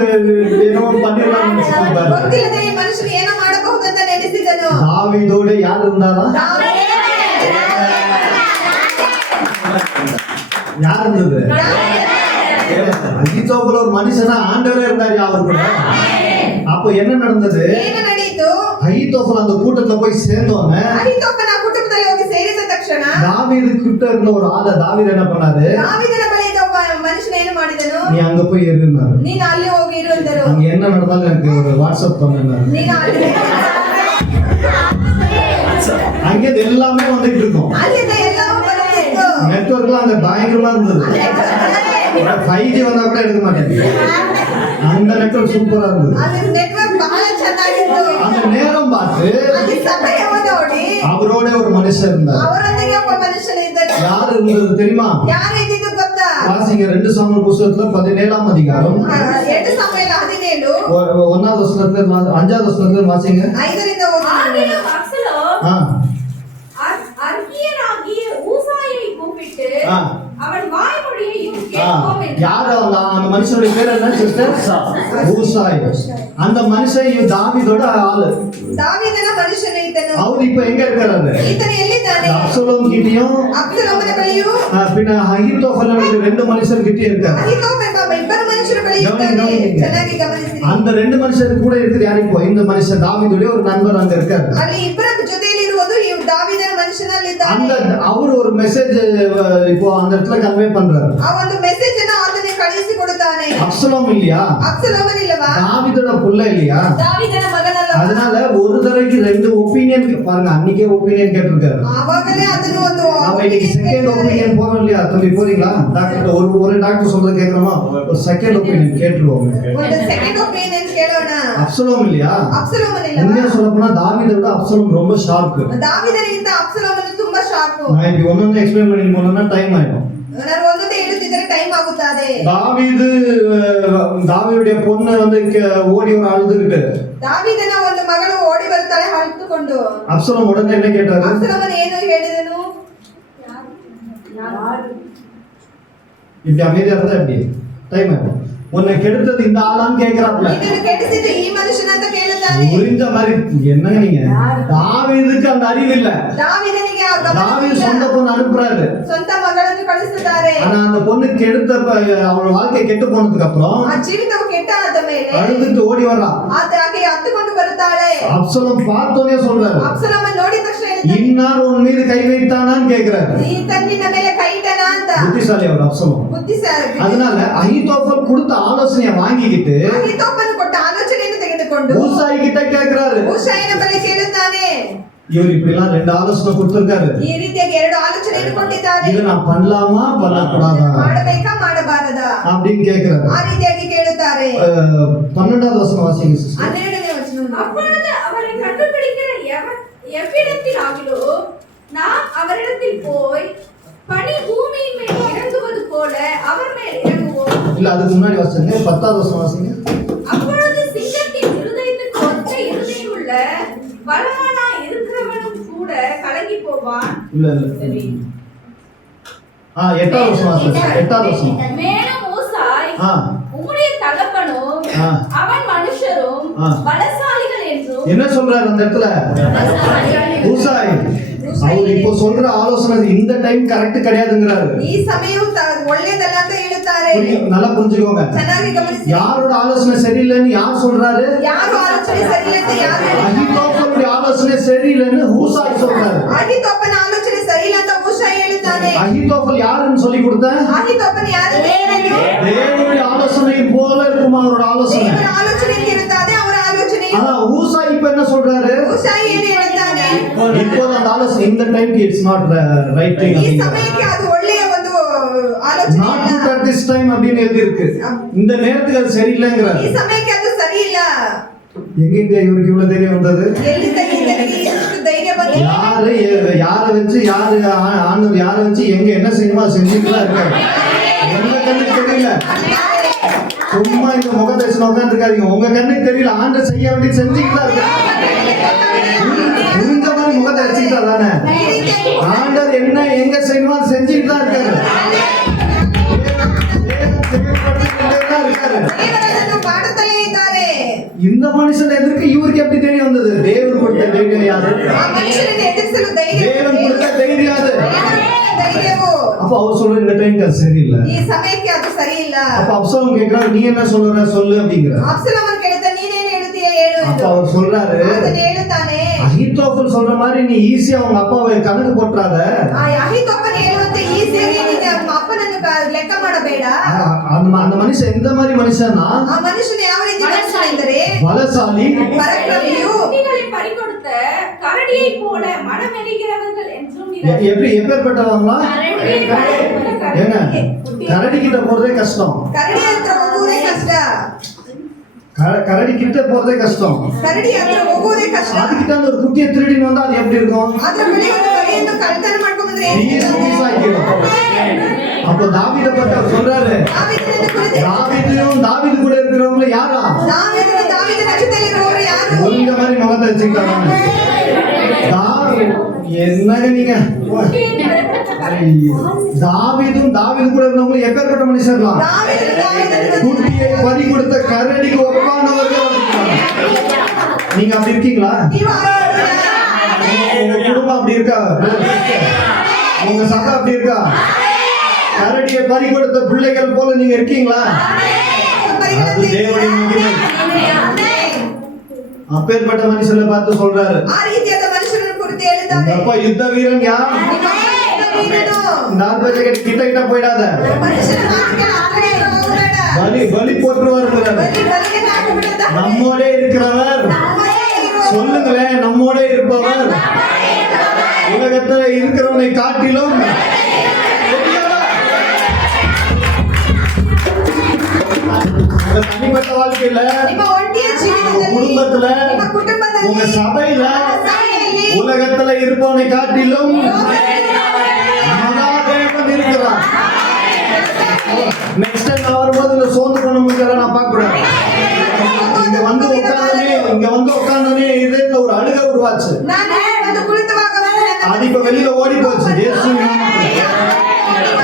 ಏನೋ பண்ணிடலாம் நினைச்சிருந்தாரு. ಗೊತ್ತಿಲ್ಲದೆ ಈ ಮನುಷ್ಯನು ಏನೋ ಮಾಡಬಹುದಂತ ನೆನೆಸಿದನು. தாவீதோட யார் இருந்தாரா? யார் இருந்தது? அகித்தோஃபல் ஒரு மனுஷனா, ஆண்டவரே இருந்தாரு அவர் கூட. அப்போ என்ன நடந்தது? ಏನು ನಡೆಯಿತು? அகித்தோஃபல் அந்த கூட்டத்துல போய் சேர்ந்தோன்னே ಅಹೀತೋಫೆಲ್ ಕುಟುಂಬದಲ್ಲಿ ಹೋಗಿ ಸೇರಿದ ತಕ್ಷಣ தாவீது கிட்ட இருந்த ஒரு ஆள தாவீது என்ன பண்ணாரு? ದಾವೀದನ ಬಳಿಯಿದ್ದ ಒಬ್ಬ ಮನುಷ್ಯನ ಏನು ಮಾಡಿದನು? நீ அங்க போய் இருந்தாரு, ನೀನು ಅಲ್ಲಿ ಹೋಗಿ ಇರು ಅಂದರು. அங்க என்ன நடந்தாலும் எனக்கு ஒரு வாட்ஸ்அப் பண்ணுங்க. ನೀನು அங்க இது எல்லாமே வந்துட்டு இருக்கும். ಅಲ್ಲಿಂದ ಎಲ್ಲವೂ ಬರುತ್ತಿತ್ತು. நெட்வொர்க்லாம் அங்க பயங்கரமா இருந்தது. 5G வந்தா கூட எடுக்க மாட்டேங்குது, அந்த நெட்வொர்க் சூப்பரா இருந்தது. ಅಲ್ಲಿ ನೆಟ್ವರ್ಕ್ ಬಹಳ ಚೆನ್ನಾಗಿತ್ತು. அந்த நேரம் பார்த்து ಅಲ್ಲಿ ಸಮಯವನ್ನು ನೋಡಿ அவரோட ஒரு மனுஷன் இருந்தார். ಅವರೊಂದಿಗೆ ಒಬ್ಬ ಮನುಷ್ಯನಿದ್ದನು. யார் இருந்தது தெரியுமா? ಯಾರು ಇದ್ದಿದ್ದು ಗೊತ್ತಾ? வாசிங்க 2 சாமுவேல் புத்தகத்துல 17ஆம் அதிகாரம் 2 ಸಮುವೇಲ 17 1வது வசனத்துல 5வது வசனத்துல வாசிங்க. 5ರಿಂದ ಓದಿ. ஆகிலும் அப்சலோம் ஆ அர்கியனாகிய ஊசாயை கூப்பிட்டு ஆ அவன் வாய்மொழியையும் ஆ. கேட்போம் என்றான். யாரு அந்த மனுஷனுடைய பேர் என்ன சிஸ்டர்? ஊசாய். அந்த மனுஷன் தாவீதோட ஆளு. ದಾವೀದನ ಮನುಷ್ಯನಿದ್ದನು. அவர் இப்ப எங்க இருக்காரு? ಈತನು ಎಲ್ಲಿದ್ದಾನೆ? அப்சலோம் கிட்டயும் ಅಬ್ಸಲೋಮನ ಬಳಿಯೂ பின்ன அகித்தோஃபல் 2 மனுஷர் கிட்டே இருக்காரு. ಅಹೀತೋಫೆಲ್ ಎಂಬ ಇಬ್ಬರು ಮನುಷ್ಯರ ಬಳಿ ಇದ್ದಾನೆ. ಚೆನ್ನಾಗಿ ಗಮನಿಸಿ. அந்த 2 மனுஷர் கூட இருக்குது யாரு? இப்போ இந்த மனுஷன் தாவீதுடைய ஒரு நண்பர் அங்க இருக்காரு. ಅಲ್ಲಿ ಇಬ್ಬರ ಜೊತೆಯಲ್ಲಿ ಇರುವುದು ಈ ದಾವೀದನ ಮನುಷ್ಯನಲ್ಲಿದ್ದಾನೆ. அந்த அவர் ஒரு மெசேஜ் இப்போ அந்த இடத்துல கன்வே பண்றாரு. ಆ ಒಂದು ಮೆಸೇಜ್ ಅನ್ನು ಆತನಿಗೆ ಕಳುಹಿಸಿ ಕೊಡುತ್ತಾನೆ. அப்சலோம் இல்லையா? ಅಬ್ಸಲೋಮನ್ ಇಲ್ಲವಾ? தாவீதோட புள்ள இல்லையா? ದಾವೀದನ ಮಗನಲ್ಲ. அதனால ஒரு தடவைக்கு 2 ஒப்பீனியன் பாருங்க. அன்னைக்கே ஒப்பீனியன் கேட்டிருக்காரு. ಆವಾಗಲೇ ಅದನ್ನು ಒಂದು அப்ப இன்னைக்கு செகண்ட் ஒப்பீனியன் போறோம் இல்லையா? தம்பி போறீங்களா? டாக்டர் ஒரு டாக்டர் சொல்றது கேட்கணுமா? ஒரு செகண்ட் ஒப்பீனியன் கேட்டுருவோம். ಒಂದು ಸೆಕೆಂಡ್ ಒಪಿನಿಯನ್ ಕೇಳೋಣ. அப்சலோம் இல்லையா? ಅಬ್ಸಲೋಮನ್ ಇಲ್ಲವಾ? உண்மையா சொல்ல போனா தாவீதை விட அப்சலோம் ரொம்ப ஷார்ப். ದಾವೀದನಿಗಿಂತ ಅಬ್ಸಲೋಮನ್ ತುಂಬಾ ಶಾರ್ಪ್. நான் இப்படி ஒன்னொன்னு எக்ஸ்பிளைன் பண்ணி போனோம்னா டைம் ஆயிடும். ನಾನು ಒಂದೊಂದೇ ಹೇಳುತ್ತಿದ್ದರೆ ಟೈಮ್ ಆಗುತ್ತದೆ. தாவீதுடைய பொண்ணு வந்து ஓடி ஒரு அழுதுகிட்டு ದಾವೀದನ ಒಂದು ಮಗಳು ಓಡಿ ಬರುತ್ತಾಳೆ ಅಳುತ್ತುಕೊಂಡು. அப்சலோம் உடனே என்ன கேட்டாரு? ಅಬ್ಸಲೋಮನ್ ಏನು ಹೇಳಿದನು? இப்படி அமைதியா இருந்தா எப்படி டைம் ஆயிடும். உன்னை கெடுத்தது இந்த ஆளான்னு கேக்குறாப்ல. ಇದನ್ನು ಕೆಡಿಸಿದ್ದು ಈ ಮನುಷ್ಯನ ಅಂತ ಕೇಳುತ್ತಾನೆ. புரிஞ்ச மாதிரி என்னங்க நீங்க? தாவீதுக்கு அந்த அறிவு இல்ல. ದಾವೀದನಿಗೆ ಆ ಗಮನ தாவீது ಇಲ್ಲ. சொந்த பொண்ணு அனுப்புறாரு. ಸ್ವಂತ ಮಗಳನ್ನು ಕಳಿಸುತ್ತಾರೆ. ஆனா அந்த பொண்ணு கெடுத்த அவளோட வாழ்க்கை கெட்டு போனதுக்கு அப்புறம் ಆ ಜೀವಿತವು ಕೆಟ್ಟ ಆದ ಮೇಲೆ அழுதுட்டு ஓடி வர்றா. ಆಕೆ ಹತ್ತುಕೊಂಡು ಬರುತ್ತಾಳೆ. அப்சலோம் பார்த்தோனே சொல்றாரு, ಅಬ್ಸಲೋಮನ್ ನೋಡಿದ ತಕ್ಷಣ ಹೇಳ್ತಾನೆ, இன்னார் உன் மீது கை வைத்தானான்னு கேக்குறாரு. ಈ ತನ್ನಿನ ಮೇಲೆ ಕೈ ಇಟ್ಟನಾ ಅಂತ. புத்திசாலி அவர் அப்சலோம். ಬುದ್ಧಿಸಾಲಿ. அதனால அகித்தோஃபல் கொடுத்த ஆலோசனையை வாங்கிக்கிட்டு ಅಹಿತೋಫೆಲ್ ಕೊಟ್ಟ ಆಲೋಚನೆಯನ್ನು ತೆಗೆದುಕೊಂಡು ஊசாய் கிட்ட கேக்குறாரு. ಹುಷೈನ ಬಳಿ ಕೇಳುತ್ತಾನೆ. இவர் இப்படி எல்லாம் 2 ஆலோசனை கொடுத்திருக்காரு. ಈ ರೀತಿಯಾಗಿ 2 ಆಲೋಚನೆಯನ್ನು ಕೊಟ್ಟಿದ್ದಾನೆ. இதை நான் பண்ணலாமா பண்ணக்கூடாதா ಮಾಡಬೇಕಾ ಮಾಡಬಾರದಾ அப்படின்னு கேக்குறாரு. ಆ ರೀತಿಯಾಗಿ ಕೇಳುತ್ತಾರೆ. 12வது வசனம் வாசிங்க சிஸ்டர். 12ನೇ ವಚನ. அப்பொழுது அவரை கண்டுபிடிக்கிற எவ்விடத்திலாகிலும் நாம் அவரிடத்தில் போய் பனி பூமியின் மேல் இறங்குவது போல அவர் மேல் இறங்குவோம். இல்ல அதுக்கு முன்னாடி வாசிங்க 10வது வசனம் வாசிங்க. அப்பொழுது சிங்கத்தின் இருதயத்துக்கு ஒத்த இருதயம் உள்ள பலவானா இருக்கிறவனும் கூட கலங்கி போவான். இல்ல 8வது வசனம் வாசிங்க. 8வது வசனம். மேலும் ஊசாய் உம்முடைய தகப்பனும் அவன் மனுஷரும் பலசாலிகள் என்றும் என்ன சொல்றாரு அந்த இடத்துல? ஊசாய் அவர் இப்போ சொல்ற ஆலோசனை இந்த டைம் கரெக்ட் கிடையாதுங்கறாரு. ಈ ಸಮಯವು ಒಳ್ಳೆಯದಲ್ಲ ಅಂತ ಹೇಳುತ್ತಾರೆ. நல்லா புரிஞ்சுக்கோங்க. ಚೆನ್ನಾಗಿ ಗಮನಿಸಿ. யாரோட ஆலோசனை சரியில்லைன்னு யார் சொல்றாரு? ಯಾರು ಆಲೋಚನೆ ಸರಿಯಿಲ್ಲ ಅಂತ ಯಾರು அகிதோப்பனுடைய ஆலோசனை சரியில்லைன்னு ஊசாய் சொல்றாரு. ಅಹಿತೋಫೆಲ್ ಆಲೋಚನೆ ಸರಿಯಿಲ್ಲ ಅಂತ ಹುಷೈ ಹೇಳುತ್ತಾನೆ. அகிதோப்பல் யாருன்னு சொல்லி கொடுத்த? ಅಹಿತೋಫೆಲ್ ಯಾರು? தேவனுடைய ஆலோசனை போல இருக்கும் அவரோட ஆலோசனை. ದೇವರ ಆಲೋಚನೆ ಇರುತ್ತದೆ ಅವರ ಆಲೋಚನೆ. ஆனா ஊசாய் இப்ப என்ன சொல்றாரு? ಹುಷೈ ಏನು ಹೇಳುತ್ತಾನೆ? இப்போ அந்த ஆலோசனை இந்த டைம்க்கு இட்ஸ் நாட் ரைட் திங். ಈ ಸಮಯಕ್ಕೆ ಅದು ಒಳ್ಳೆಯ ಒಂದು ಆಲೋಚನೆ நாட் ಇಲ್ಲ. அட் திஸ் டைம் அப்படின்னு எழுதி இருக்கு. இந்த நேரத்துக்கு அது சரியில்லைங்கறாரு. ಈ ಸಮಯಕ್ಕೆ ಅದು ಸರಿ ಇಲ್ಲ. எங்க இவருக்கு இவ்வளவு தைரியம் வந்தது? ಎಲ್ಲಿಂದ ಈತನಿಗೆ ಇಷ್ಟು ಧೈರ್ಯ ಬಂತು? யாரை வச்சு ஆண்டவர் யாரை வச்சு எங்க என்ன செய்யணுமோ அதை செஞ்சுட்டு தான் இருக்காரு. எங்க கண்ணுக்கு தெரியல. சும்மா இந்த முகதேசம் உட்கார்ந்து இருக்காதீங்க. உங்க கண்ணுக்கு தெரியல. ஆண்டவர் செய்ய வேண்டியது செஞ்சுட்டு தான் இருக்காரு. இந்த மாதிரி முகத்தை வச்சுக்கிட்டா தானே ஆண்டவர் என்ன எங்க செய்யணுமோ அதை செஞ்சுட்டு தான் இருக்காரு. ದೇವರನ್ನು ಮಾಡುತ್ತಲೇ ಇದ್ದಾರೆ. இந்த மனுஷன் எதிர்க்க இவருக்கு எப்படி தைரியம் வந்தது? தேவன் கொடுத்த தைரியம் யாது? ಆ ಮನುಷ್ಯನನ್ನು ಎದುರಿಸಲು ಧೈರ್ಯ தேவன் கொடுத்த தைரியம் யாது? ಧೈರ್ಯವು. அப்ப அவர் சொல்ற இந்த டைம்க்கு அது சரியில்லை. ಈ ಸಮಯಕ್ಕೆ ಅದು ಸರಿ ಇಲ್ಲ. அப்ப அப்சலோம் கேக்குறாரு, நீ என்ன சொல்ற சொல்லு அப்படிங்கறாரு. ಅಬ್ಸಲೋಮನ್ ಕೇಳ್ತಾನೆ, ನೀನೇನು ಹೇಳ್ತೀಯ ಹೇಳು அப்ப ಎಂದು. அவர் சொல்றாரு, ಆತನು ಹೇಳುತ್ತಾನೆ, அஹீத்தோப்பல் சொல்ற மாதிரி நீ ஈஸியா உங்க அப்பாவை கணக்கு போட்றாத. ಆ ಅಹಿತೋಫೆಲ್ ಹೇಳುವಂತೆ ಈಸಿಯಾಗಿ ನೀನು ನಿಮ್ಮ ಅಪ್ಪನನ್ನು ಲೆಕ್ಕ ಮಾಡಬೇಡ. அந்த மனுஷன் எந்த மாதிரி மனுஷன்னா ಆ ಮನುಷ್ಯನು ಯಾವ ರೀತಿ ಮನುಷ್ಯ ಎಂದರೆ பலசாலி, பரக்கிரமியு, குட்டிகளை பறிகொடுத்த கரடியை போல மனமெரிகிறவர்கள் என்றும் எப்படி எப்பேற்பட்டவங்களா? ஏங்க கரடி கிட்ட போறதே கஷ்டம். ಕರಡಿ ಹತ್ರ ಹೋಗುವುದೇ ಕಷ್ಟ. கரடி கிட்ட போறதே கஷ்டம். ಕರಡಿ ಹತ್ರ ಹೋಗುವುದೇ ಕಷ್ಟ. அதுக்கிட்ட ஒரு குட்டியை திருடின்னு வந்தா அது எப்படி இருக்கும்? ಅದ್ರ ಬಳಿ ಒಂದು ಕರೆಯನ್ನು ಕಳ್ತನ ಮಾಡ್ಕೊಂಡು ಬಂದ್ರೆ அப்ப தாவீத பத்தி அவர் சொல்றாரு, ದಾವೀದನನ್ನು ಕುರಿತು தாவீது கூட இருக்கிறவங்க யாரா? ದಾವೀದನ ಜೊತೆಯಲ್ಲಿರುವವರು ಯಾರು? இந்த மாதிரி முகத்தை வச்சுக்கிட்டாங்க. என்னங்க நீங்க தாவீது கூட இருந்தவங்க எப்பேற்பட்ட மனுஷர்லாம்? குட்டியை பறி கொடுத்த கரடிக்கு ஒப்பானவர்கள். நீங்க அப்படி இருக்கீங்களா? ನೀವು உங்க குடும்பம் அப்படி இருக்கா? உங்க சகா அப்படி இருக்கா? கரடியை பறி கொடுத்த பிள்ளைகள் போல நீங்க இருக்கீங்களா? அது தேவனுடைய மகிமை. அப்பேற்பட்ட மனுஷனை பார்த்து சொல்றாரு, ಆ ರೀತಿಯಾದ ಮನುಷ್ಯರನ್ನು ಕುರಿತು உங்க ಹೇಳಿದ್ದಾರೆ. அப்பா யுத்த வீரன் யார்? ನಿಮ್ಮ ಅಪ್ಪ ವೀರನು. கிட்ட போயிடாத. ಮನುಷ್ಯನ ಮಾತಿಗೆ ಹತ್ತಿರ ಹೋಗಬೇಡ. பலி போற்றுவார். ಬಲಿಗೆ ಹಾಕಿಬಿಡುತ್ತಾ. நம்மோட இருக்கிறவர் சொல்லுங்களேன், நம்மோட இருப்பவர் உலகத்துல இருக்கிறவனை காட்டிலும் உங்க தனிப்பட்ட வாழ்க்கையில, ನಿಮ್ಮ ಒಂಟಿಯ உங்க ಜೀವಿತದಲ್ಲಿ, குடும்பத்துல, ನಿಮ್ಮ ಕುಟುಂಬದಲ್ಲಿ, உங்க சபையில ಸಭೆಯಲ್ಲಿ உலகத்துல இருப்பவனை காட்டிலும் மகாதேவன் இருக்கிறார். நெக்ஸ்ட் டைம் நான் வரும்போது இந்த சோர்ந்து போன முடியல நான் பார்க்க கூடாது. இங்க வந்து உட்கார்ந்தோடனே இதயத்துல ஒரு அழுகை உருவாச்சு. ನಾನು ಒಂದು ಕುಳಿತುವಾಗ அது இப்ப வெளியில ஓடி போச்சு. இயேசுவின் நாமத்தில்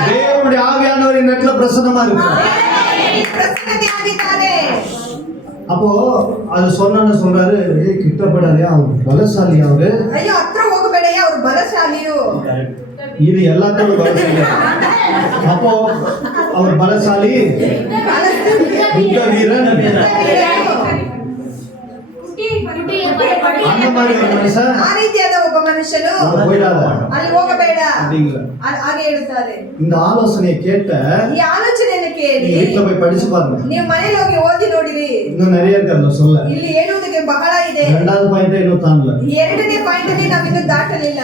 தேவனுடைய ஆவியானவர் இந்த இடத்துல பிரசன்னமா இருக்கு. ಪ್ರಸನ್ನತೆ ಆಗಿದ್ದಾರೆ. அப்போ அது சொல்றாரு, கிட்டப்படாதே, அவர் பலசாலி. அவரு ಅಯ್ಯೋ ಹತ್ರ ಹೋಗಬೇಡಯ್ಯ, ಅವರು ಬಲಶಾಲಿಯು. இது எல்லாத்தையும் பலசாலி. அப்போ அவர் பலசாலி, யுத்த வீரன். அந்த மாதிரி ஒரு மனுஷன் ಆ ರೀತಿಯಾದ ಒಬ್ಬ ಮನುಷ್ಯನು அங்க போயிடாத ಅಲ್ಲಿ ಹೋಗಬೇಡ அப்படிங்கிற ಹಾಗೆ ಹೇಳ್ತಾರೆ. இந்த ஆலோசனையை கேட்ட ಈ ಆಲೋಚನೆಯನ್ನು ಕೇಳಿ நீங்க வீட்டுல போய் படிச்சு பாருங்க. ನೀವು ಮನೆಯಲ್ಲಿ ಹೋಗಿ ಓದಿ ನೋಡಿರಿ. இன்னும் நிறைய இருக்கு அந்த சொல்ல. ಇಲ್ಲಿ ಹೇಳುವುದಕ್ಕೆ ಬಹಳ ಇದೆ. ரெண்டாவது பாயிண்ட் இன்னும் தாண்டல. ಎರಡನೇ ಪಾಯಿಂಟ್ ಅನ್ನು ನಾವು ಇನ್ನೂ ದಾಟಲಿಲ್ಲ.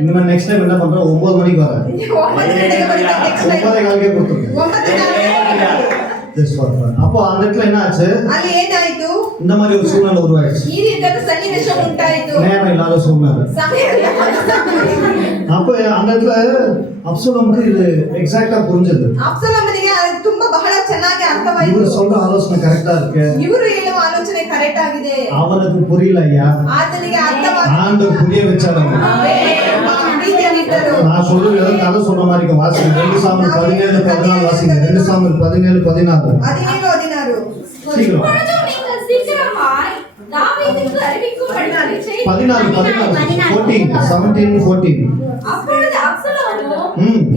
இனிமே நெக்ஸ்ட் டைம் என்ன பண்றோம், 9 மணிக்கு வரேன். 9 ಗಂಟೆಗೆ ಬರುತ್ತೆ next time. 9:15ಕ್ಕೆ கொடுத்துருங்க. 9:15 அப்போ அந்த இடத்துல என்ன ஆச்சு, ಅಲ್ಲಿ ಏನಾಯ್ತು, இந்த மாதிரி ஒரு சூழ்நிலை உருவாயிடுச்சு. ಈ ರೀತಿಯಾದ ಸನ್ನಿವೇಶ ಉಂಟಾಯಿತು. நேரம் இல்லாத சூழ்நிலை. ಸಮಯ அப்ப அந்த இடத்துல அப்சலோமுக்கு இது எக்ஸாக்ட்டா புரிஞ்சது. ಅಬ್ಸಲೋಮನಿಗೆ ಅದು ತುಂಬಾ ಬಹಳ ಚೆನ್ನಾಗಿ ಅರ್ಥವಾಯಿತು. இவர் சொல்ற ஆலோசனை கரெக்டா இருக்கு, ಇವರು ಹೇಳುವ ಆಲೋಚನೆ ಕರೆಕ್ಟ್ ಆಗಿದೆ. அவனுக்கு புரியல ஐயா, ಆತನಿಗೆ ಅರ್ಥವಾಗಿದೆ. ஆண்டவர் புரிய வச்சாரு. ಪ್ರೀತಿಯಲ್ಲಿದ್ದರು. நான் சொல்றது ஏதோ கதை சொன்ன மாதிரி இருக்கும். வாசிங்க 2 சாமுவேல் 17:14 வாசிங்க. 2 சாமுவேல் 17:14 17:16 சீக்கிரம். இப்பொழுது நீங்கள் சீக்கிரமாய் தாவீதுக்கு அறிவிக்கும்படி செய்து 14. அப்பொழுது அப்சலோமும்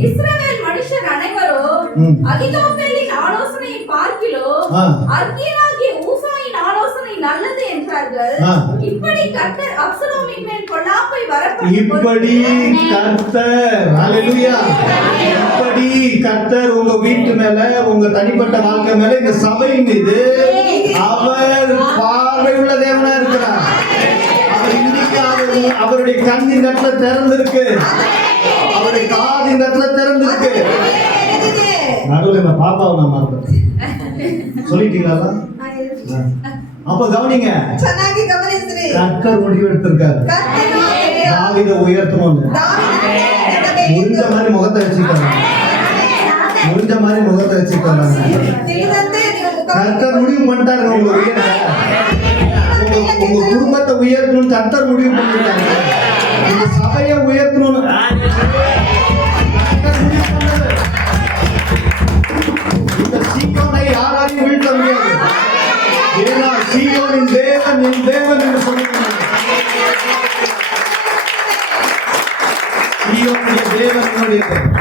இஸ்ரவேல் மனுஷர் அனைவரும் அகிதோப்பேலின் ஆலோசனையை பார்க்கிலும் அர்கீனாகிய ஊசாயின் ஆலோசனை நல்லது என்றார்கள். இப்படி கர்த்தர் அப்சலோமின் மேல் பொல்லாப்பை இப்படி கர்த்தர், ஹalleluya, இப்படி கர்த்தர் உங்க வீட்டு மேல, உங்க தனிப்பட்ட வாழ்க்கை மேல, இந்த சபை மீது அவர் பார்வையுள்ள தேவனா இருக்கிறார். அவர் இன்னைக்கு அவருடைய கண் இந்த இடத்துல திறந்திருக்கு, அவருடைய காது இந்த இடத்துல திறந்திருக்கு. நடுவில் இந்த பாப்பாவை நான் மறந்துட்டேன். சொல்லிட்டீங்களா? அப்ப கவனிங்க, ಚೆನ್ನಾಗಿ ಗಮನಿಸ್ರಿ. கர்த்தர் முடிவெடுத்திருக்காரு தாவீதை உயர்த்தணும்னு. முடிஞ்ச மாதிரி முகத்தை வச்சுக்கிறாங்க, முடிஞ்ச மாதிரி முகத்தை வச்சுக்கிறாங்க. ತಿಳಿದಂತೆ ನೀವು ಮುಖ கர்த்தர் முடிவு பண்ணிட்டாரு உங்க உயர்த்த, உங்க குடும்பத்தை உயர்த்தணும்னு கர்த்தர் முடிவு பண்ணிட்டாங்க. இந்த சபையை உயர்த்தணும்னு கர்த்தர் முடிவு பண்ணாரு. இந்த சீயோனை யாராலையும் வீழ்த்த முடியாது. ஏன்னா சீயோனின் தேவன் என் தேவன் என்று சொல்லுகிறார். சீயோனுடைய தேவன் என்னுடைய தேவன்.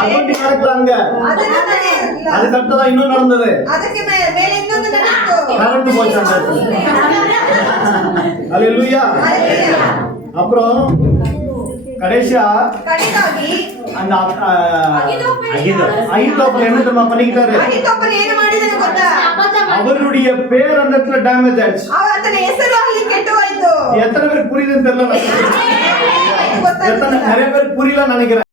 அப்படி நடக்கிறாங்க. அதுக்கடுத்ததான் இன்னும் நடந்தது. ಅದಕ್ಕೆ ಮೇಲೆ ಇನ್ನೊಂದು ನಡೆಯಿತು. கரண்ட் போச்சு அந்த இடத்துல. ஹalleluya. அப்புறம் கடைசியா ಕಡೆಗಾಗಿ அந்த அகிதோப்பேல் என்ன தெரியுமா பண்ணிக்கிட்டாரு, ಅಹಿತೋಫೆಲ್ ಏನು ಮಾಡಿದನು ಗೊತ್ತಾ? அவருடைய பேர் அந்த இடத்துல டேமேஜ் ஆயிடுச்சு. ಆತನ ಹೆಸರು ಅಲ್ಲಿ ಕೆಟ್ಟು ಹೋಯಿತು. எத்தனை பேர் புரியுதுன்னு தெரியல, ಗೊತ್ತಾಗ್ತಿಲ್ಲ. நிறைய பேர் புரியல நினைக்கிறேன்.